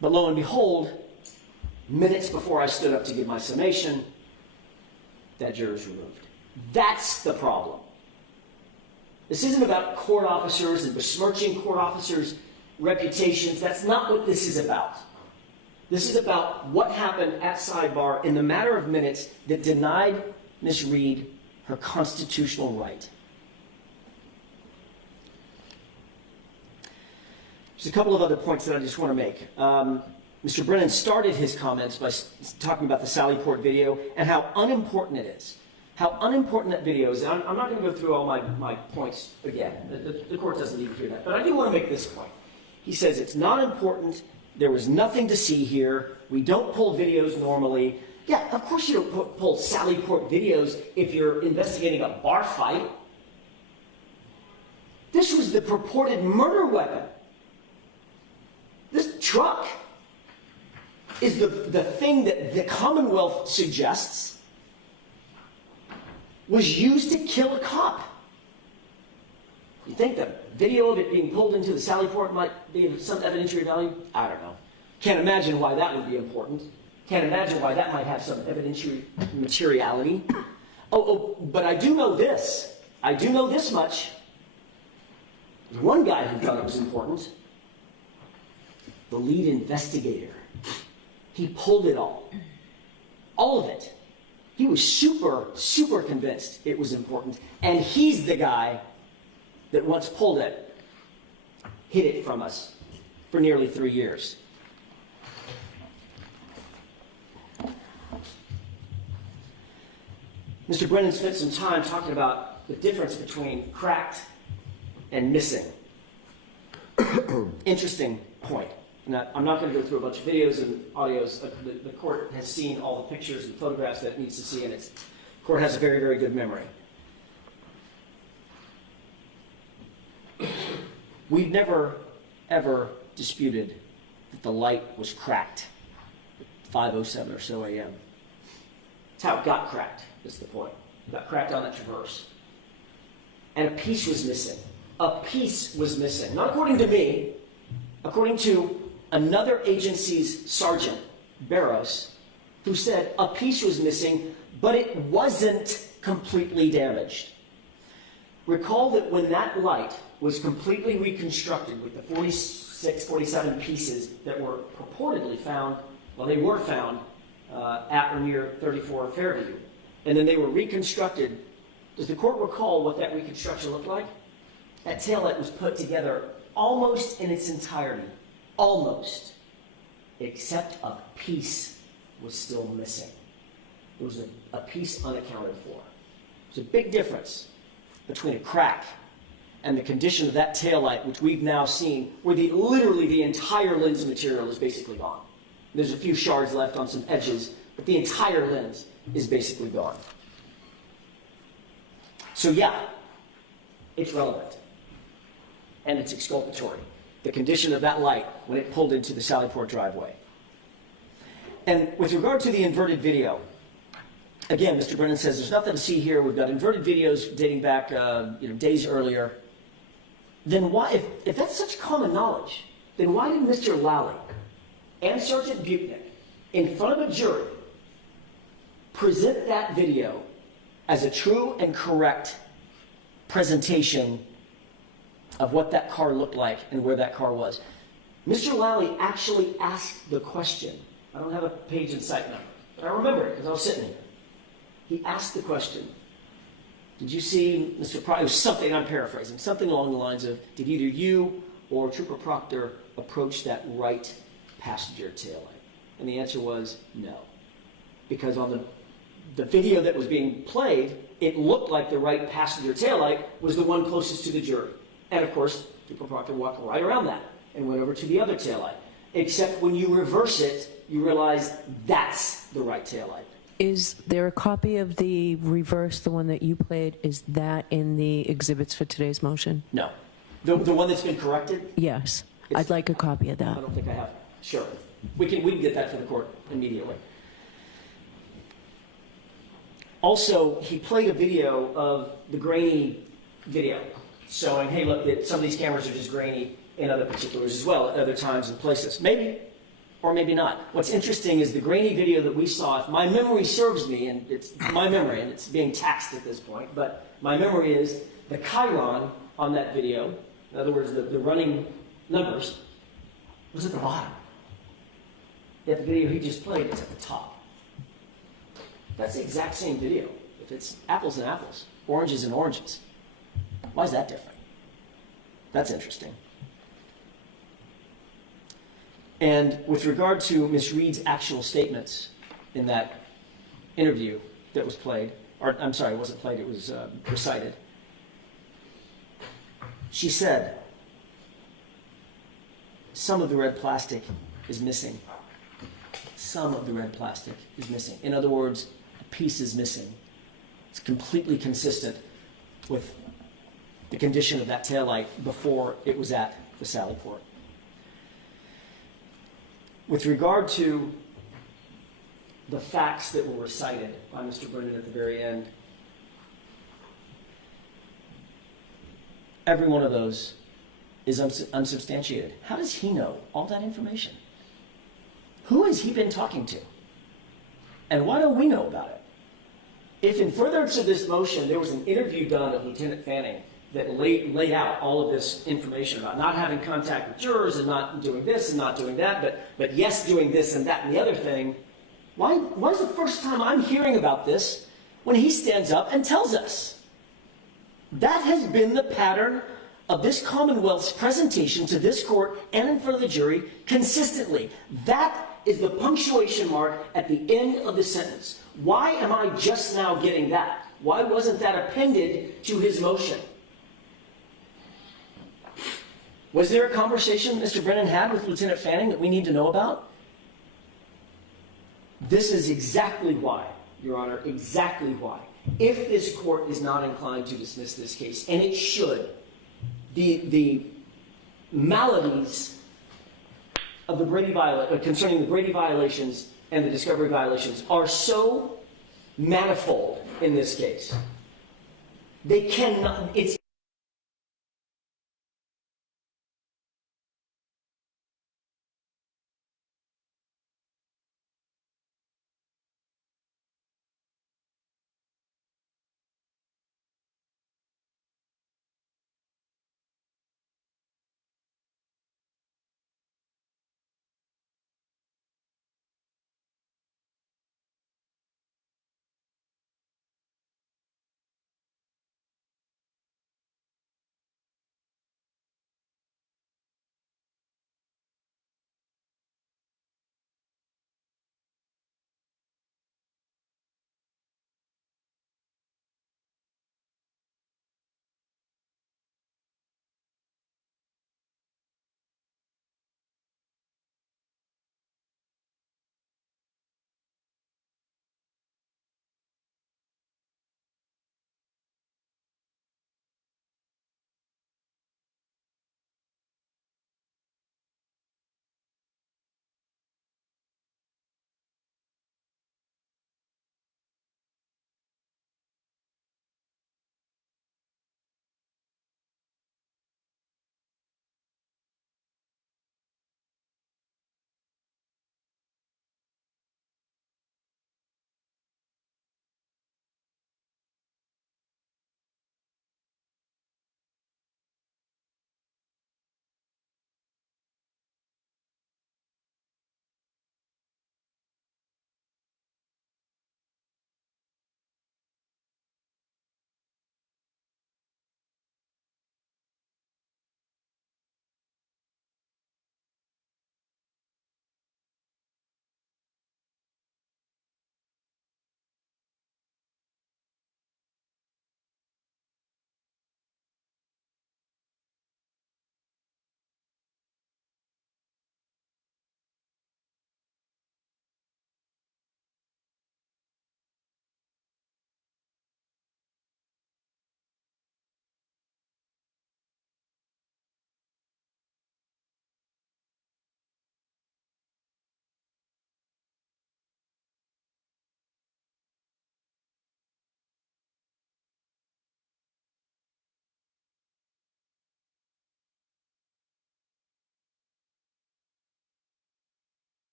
But lo and behold, minutes before I stood up to give my summation, that juror's removed. That's the problem. This isn't about court officers and besmirching court officers' reputations. That's not what this is about. This is about what happened at sidebar in the matter of minutes that denied Ms. Reed her constitutional right. There's a couple of other points that I just want to make. Mr. Brennan started his comments by talking about the Sallyport video and how unimportant it is. How unimportant that video is. I'm not going to go through all my points again. The court doesn't need to hear that. But I do want to make this point. He says it's not important. There was nothing to see here. We don't pull videos normally. Yeah, of course you don't pull Sallyport videos if you're investigating a bar fight. This was the purported murder weapon. This truck is the thing that the Commonwealth suggests was used to kill a cop. You think the video of it being pulled into the Sallyport might be of some evidentiary value? I don't know. Can't imagine why that would be important. Can't imagine why that might have some evidentiary materiality. But I do know this. I do know this much. There's one guy who thought it was important. The lead investigator. He pulled it all of it. He was super convinced it was important. And he's the guy that once pulled it, hid it from us for nearly 3 years. Mr. Brennan spent some time talking about the difference between cracked and missing. Interesting point. Now, I'm not going to go through a bunch of videos and audios. The court has seen all the pictures and photographs that it needs to see, and the court has a very good memory. We've never, ever disputed that the light was cracked at 5:07 or so a.m. That's how it got cracked, is the point. It got cracked on that traverse. And a piece was missing. A piece was missing. Not according to me, according to another agency's sergeant, Barros, who said a piece was missing, but it wasn't completely damaged. Recall that when that light was completely reconstructed with the 46, 47 pieces that were purportedly found, well, they were found at or near 34 Fairview, and then they were reconstructed. Does the court recall what that reconstruction looked like? That taillight was put together almost in its entirety. Almost. Except a piece was still missing. There was a piece unaccounted for. There's a big difference between a crack and the condition of that taillight, which we've now seen, where literally the entire lens material is basically gone. There's a few shards left on some edges, but the entire lens is basically gone. So yeah, it's relevant. And it's exculpatory. The condition of that light when it pulled into the Sallyport driveway. And with regard to the inverted video, again, Mr. Brennan says there's nothing to see here. We've got inverted videos dating back days earlier. Then why, if that's such common knowledge, then why did Mr. Lally and Sergeant Buchnick, in front of a jury, present that video as a true and correct presentation of what that car looked like and where that car was? Mr. Lally actually asked the question. I don't have a page and site number, but I remember it because I was sitting here. He asked the question, did you see Mr. Proctor? It was something, I'm paraphrasing, something along the lines of, did either you or Trooper Proctor approach that right passenger taillight? And the answer was no. Because on the video that was being played, it looked like the right passenger taillight was the one closest to the jury. And of course, Trooper Proctor walked right around that and went over to the other taillight. Except when you reverse it, you realize that's the right taillight. Is there a copy of the reverse, the one that you played? Is that in the exhibits for today's motion? No. The one that's been corrected? Yes. I'd like a copy of I that. don't think I have. Sure. We can get that for the court immediately. Also, he played a video of the grainy video, showing, hey, look, some of these cameras are just grainy in other particulars as well, at other times and places. Maybe, or maybe not. What's interesting is the grainy video that we saw, if my memory serves me, and it's my memory, and it's being taxed at this point, but my memory is the chyron on that video, in other words, the running numbers, was at the bottom. Yet the video he just played is at the top. That's the exact same video. If it's apples and apples, oranges and oranges. Why is that different? That's interesting. And with regard to Ms. Reed's actual statements in that interview that was played, or I'm sorry, it wasn't played, it was recited. She said, some of the red plastic is missing. Some of the red plastic is missing. In other words, a piece is missing. It's completely consistent with the condition of that taillight before it was at the Sallyport. With regard to the facts that were recited by Mr. Brennan at the very end, every one of those is unsubstantiated. How does he know all that information? Who has he been talking to? And why don't we know about it? If in furtherance of this motion there was an interview done of Lieutenant Fanning that laid out all of this information about not having contact with jurors and not doing this and not doing that, but yes, doing this and that and the other thing. Why is the first time I'm hearing about this when he stands up and tells us? That has been the pattern of this Commonwealth's presentation to this court and in front of the jury consistently. That is the punctuation mark at the end of the sentence. Why am I just now getting that? Why wasn't that appended to his motion? Was there a conversation Mr. Brennan had with Lieutenant Fanning that we need to know about? This is exactly why, Your Honor, exactly why. If this court is not inclined to dismiss this case, and it should, the maladies of the Brady concerning the Brady violations and the discovery violations are so manifold in this case. They cannot, it's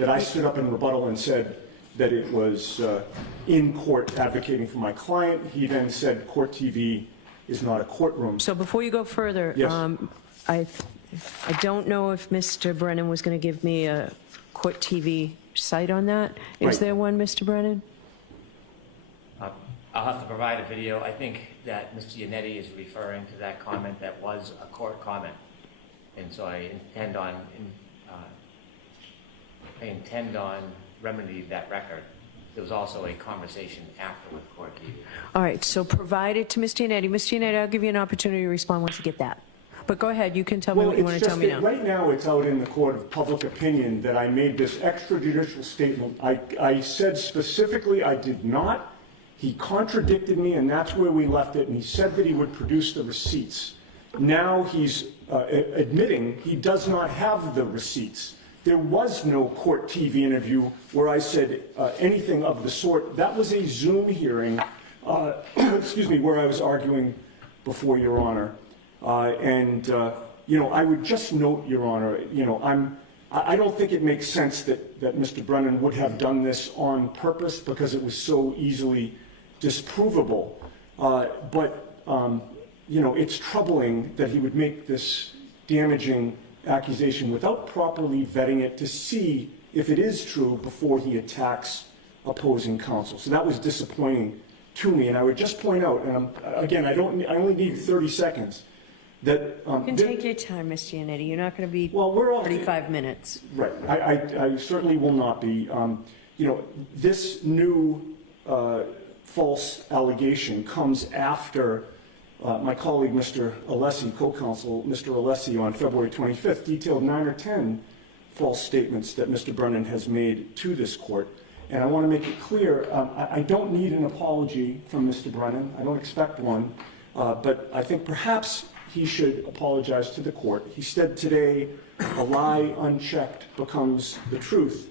that I stood up in rebuttal and said that it was in court advocating for my client. He then said court TV is not a courtroom. So before you go further, Yes. I don't know if Mr. Brennan was going to give me a court TV site on that. Is Right. there one, Mr. Brennan? I'll have to provide a video. I think that Mr. Yanetti is referring to that comment that was a court comment. And so I intend on I intend on remedying that record. There was also a conversation after with Court TV. All right, so provide it to Mr. Yanetti. Mr. Yanetti, I'll give you an opportunity to respond once you get that. But go ahead, you can tell me what you want to tell me now. Right now, it's out in the court of public opinion that I made this extrajudicial statement. I said specifically I did not. He contradicted me, and that's where we left it, and he said that he would produce the receipts. Now he's admitting he does not have the receipts. There was no court TV interview where I said anything of the sort. That was a Zoom hearing, excuse me, where I was arguing before Your Honor. You know, I would just note, Your Honor, you know, I don't think it makes sense that Mr. Brennan would have done this on purpose because it was so easily disprovable. You know, it's troubling that he would make this damaging accusation without properly vetting it to see if it is true before he attacks opposing counsel. So that was disappointing to me. And I would just point out, and again, I only need 30 seconds, that You can take your time, Mr. Yanetti. You're not going to be well, we're all 35 minutes. Right. I certainly will not be. You know, this new false allegation comes after my colleague, Mr. Alessi, co-counsel Mr. Alessi, on February 25th, detailed 9 or 10 false statements that Mr. Brennan has made to this court. And I want to make it clear, I don't need an apology from Mr. Brennan. I don't expect one. But I think perhaps he should apologize to the court. He said today, a lie unchecked becomes the truth.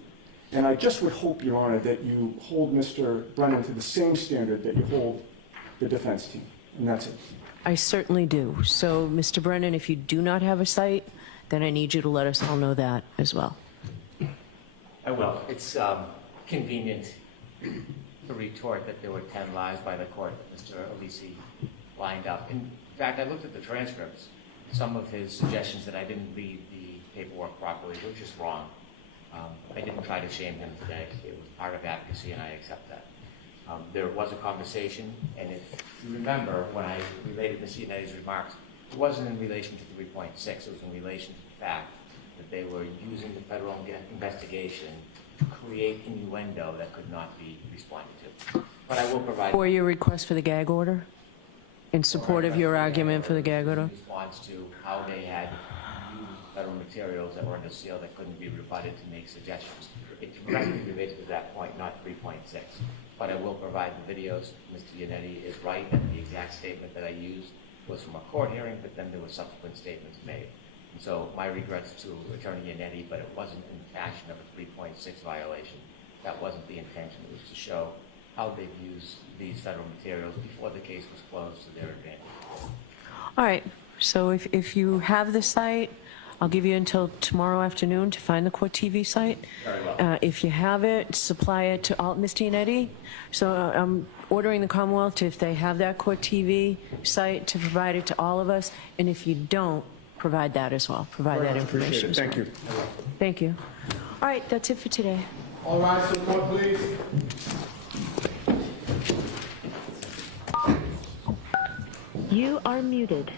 And I just would hope, Your Honor, that you hold Mr. Brennan to the same standard that you hold the defense team. And that's it. I certainly do. So, Mr. Brennan, if you do not have a cite, then I need you to let us all know that as well. I will. It's convenient to retort that there were 10 lies by the court that Mr. Alessi lined up. In fact, I looked at the transcripts. Some of his suggestions that I didn't read the paperwork properly were just wrong. I didn't try to shame him today. It was part of advocacy, and I accept that. There was a conversation, and if you remember, when I related Mr. Yanetti's remarks, it wasn't in relation to 3.6. It was in relation to the fact that they were using the federal investigation to create innuendo that could not be responded to. But I will provide... For your request for the gag order? In support of your argument for the gag order? In response to how they had used federal materials that were under seal that couldn't be rebutted to make suggestions. It directly related to that point, not 3.6. But I will provide the videos. Mr. Yanetti is right that the exact statement that I used was from a court hearing, but then there were subsequent statements made. And so my regrets to Attorney Yanetti, but it wasn't in the fashion of a 3.6 violation. That wasn't the intention. It was to show how they've used these federal materials before the case was closed to their advantage. All right. So if you have the site, I'll give you until tomorrow afternoon to find the court TV site. Very well. If you have it, supply it to all, Mr. Yanetti. So I'm ordering the Commonwealth to, if they have that court TV site, to provide it to all of us. And if you don't, provide that as well. Provide that information. Thank you. Thank you. All right, that's it for today. All rise to the court, please. You are muted.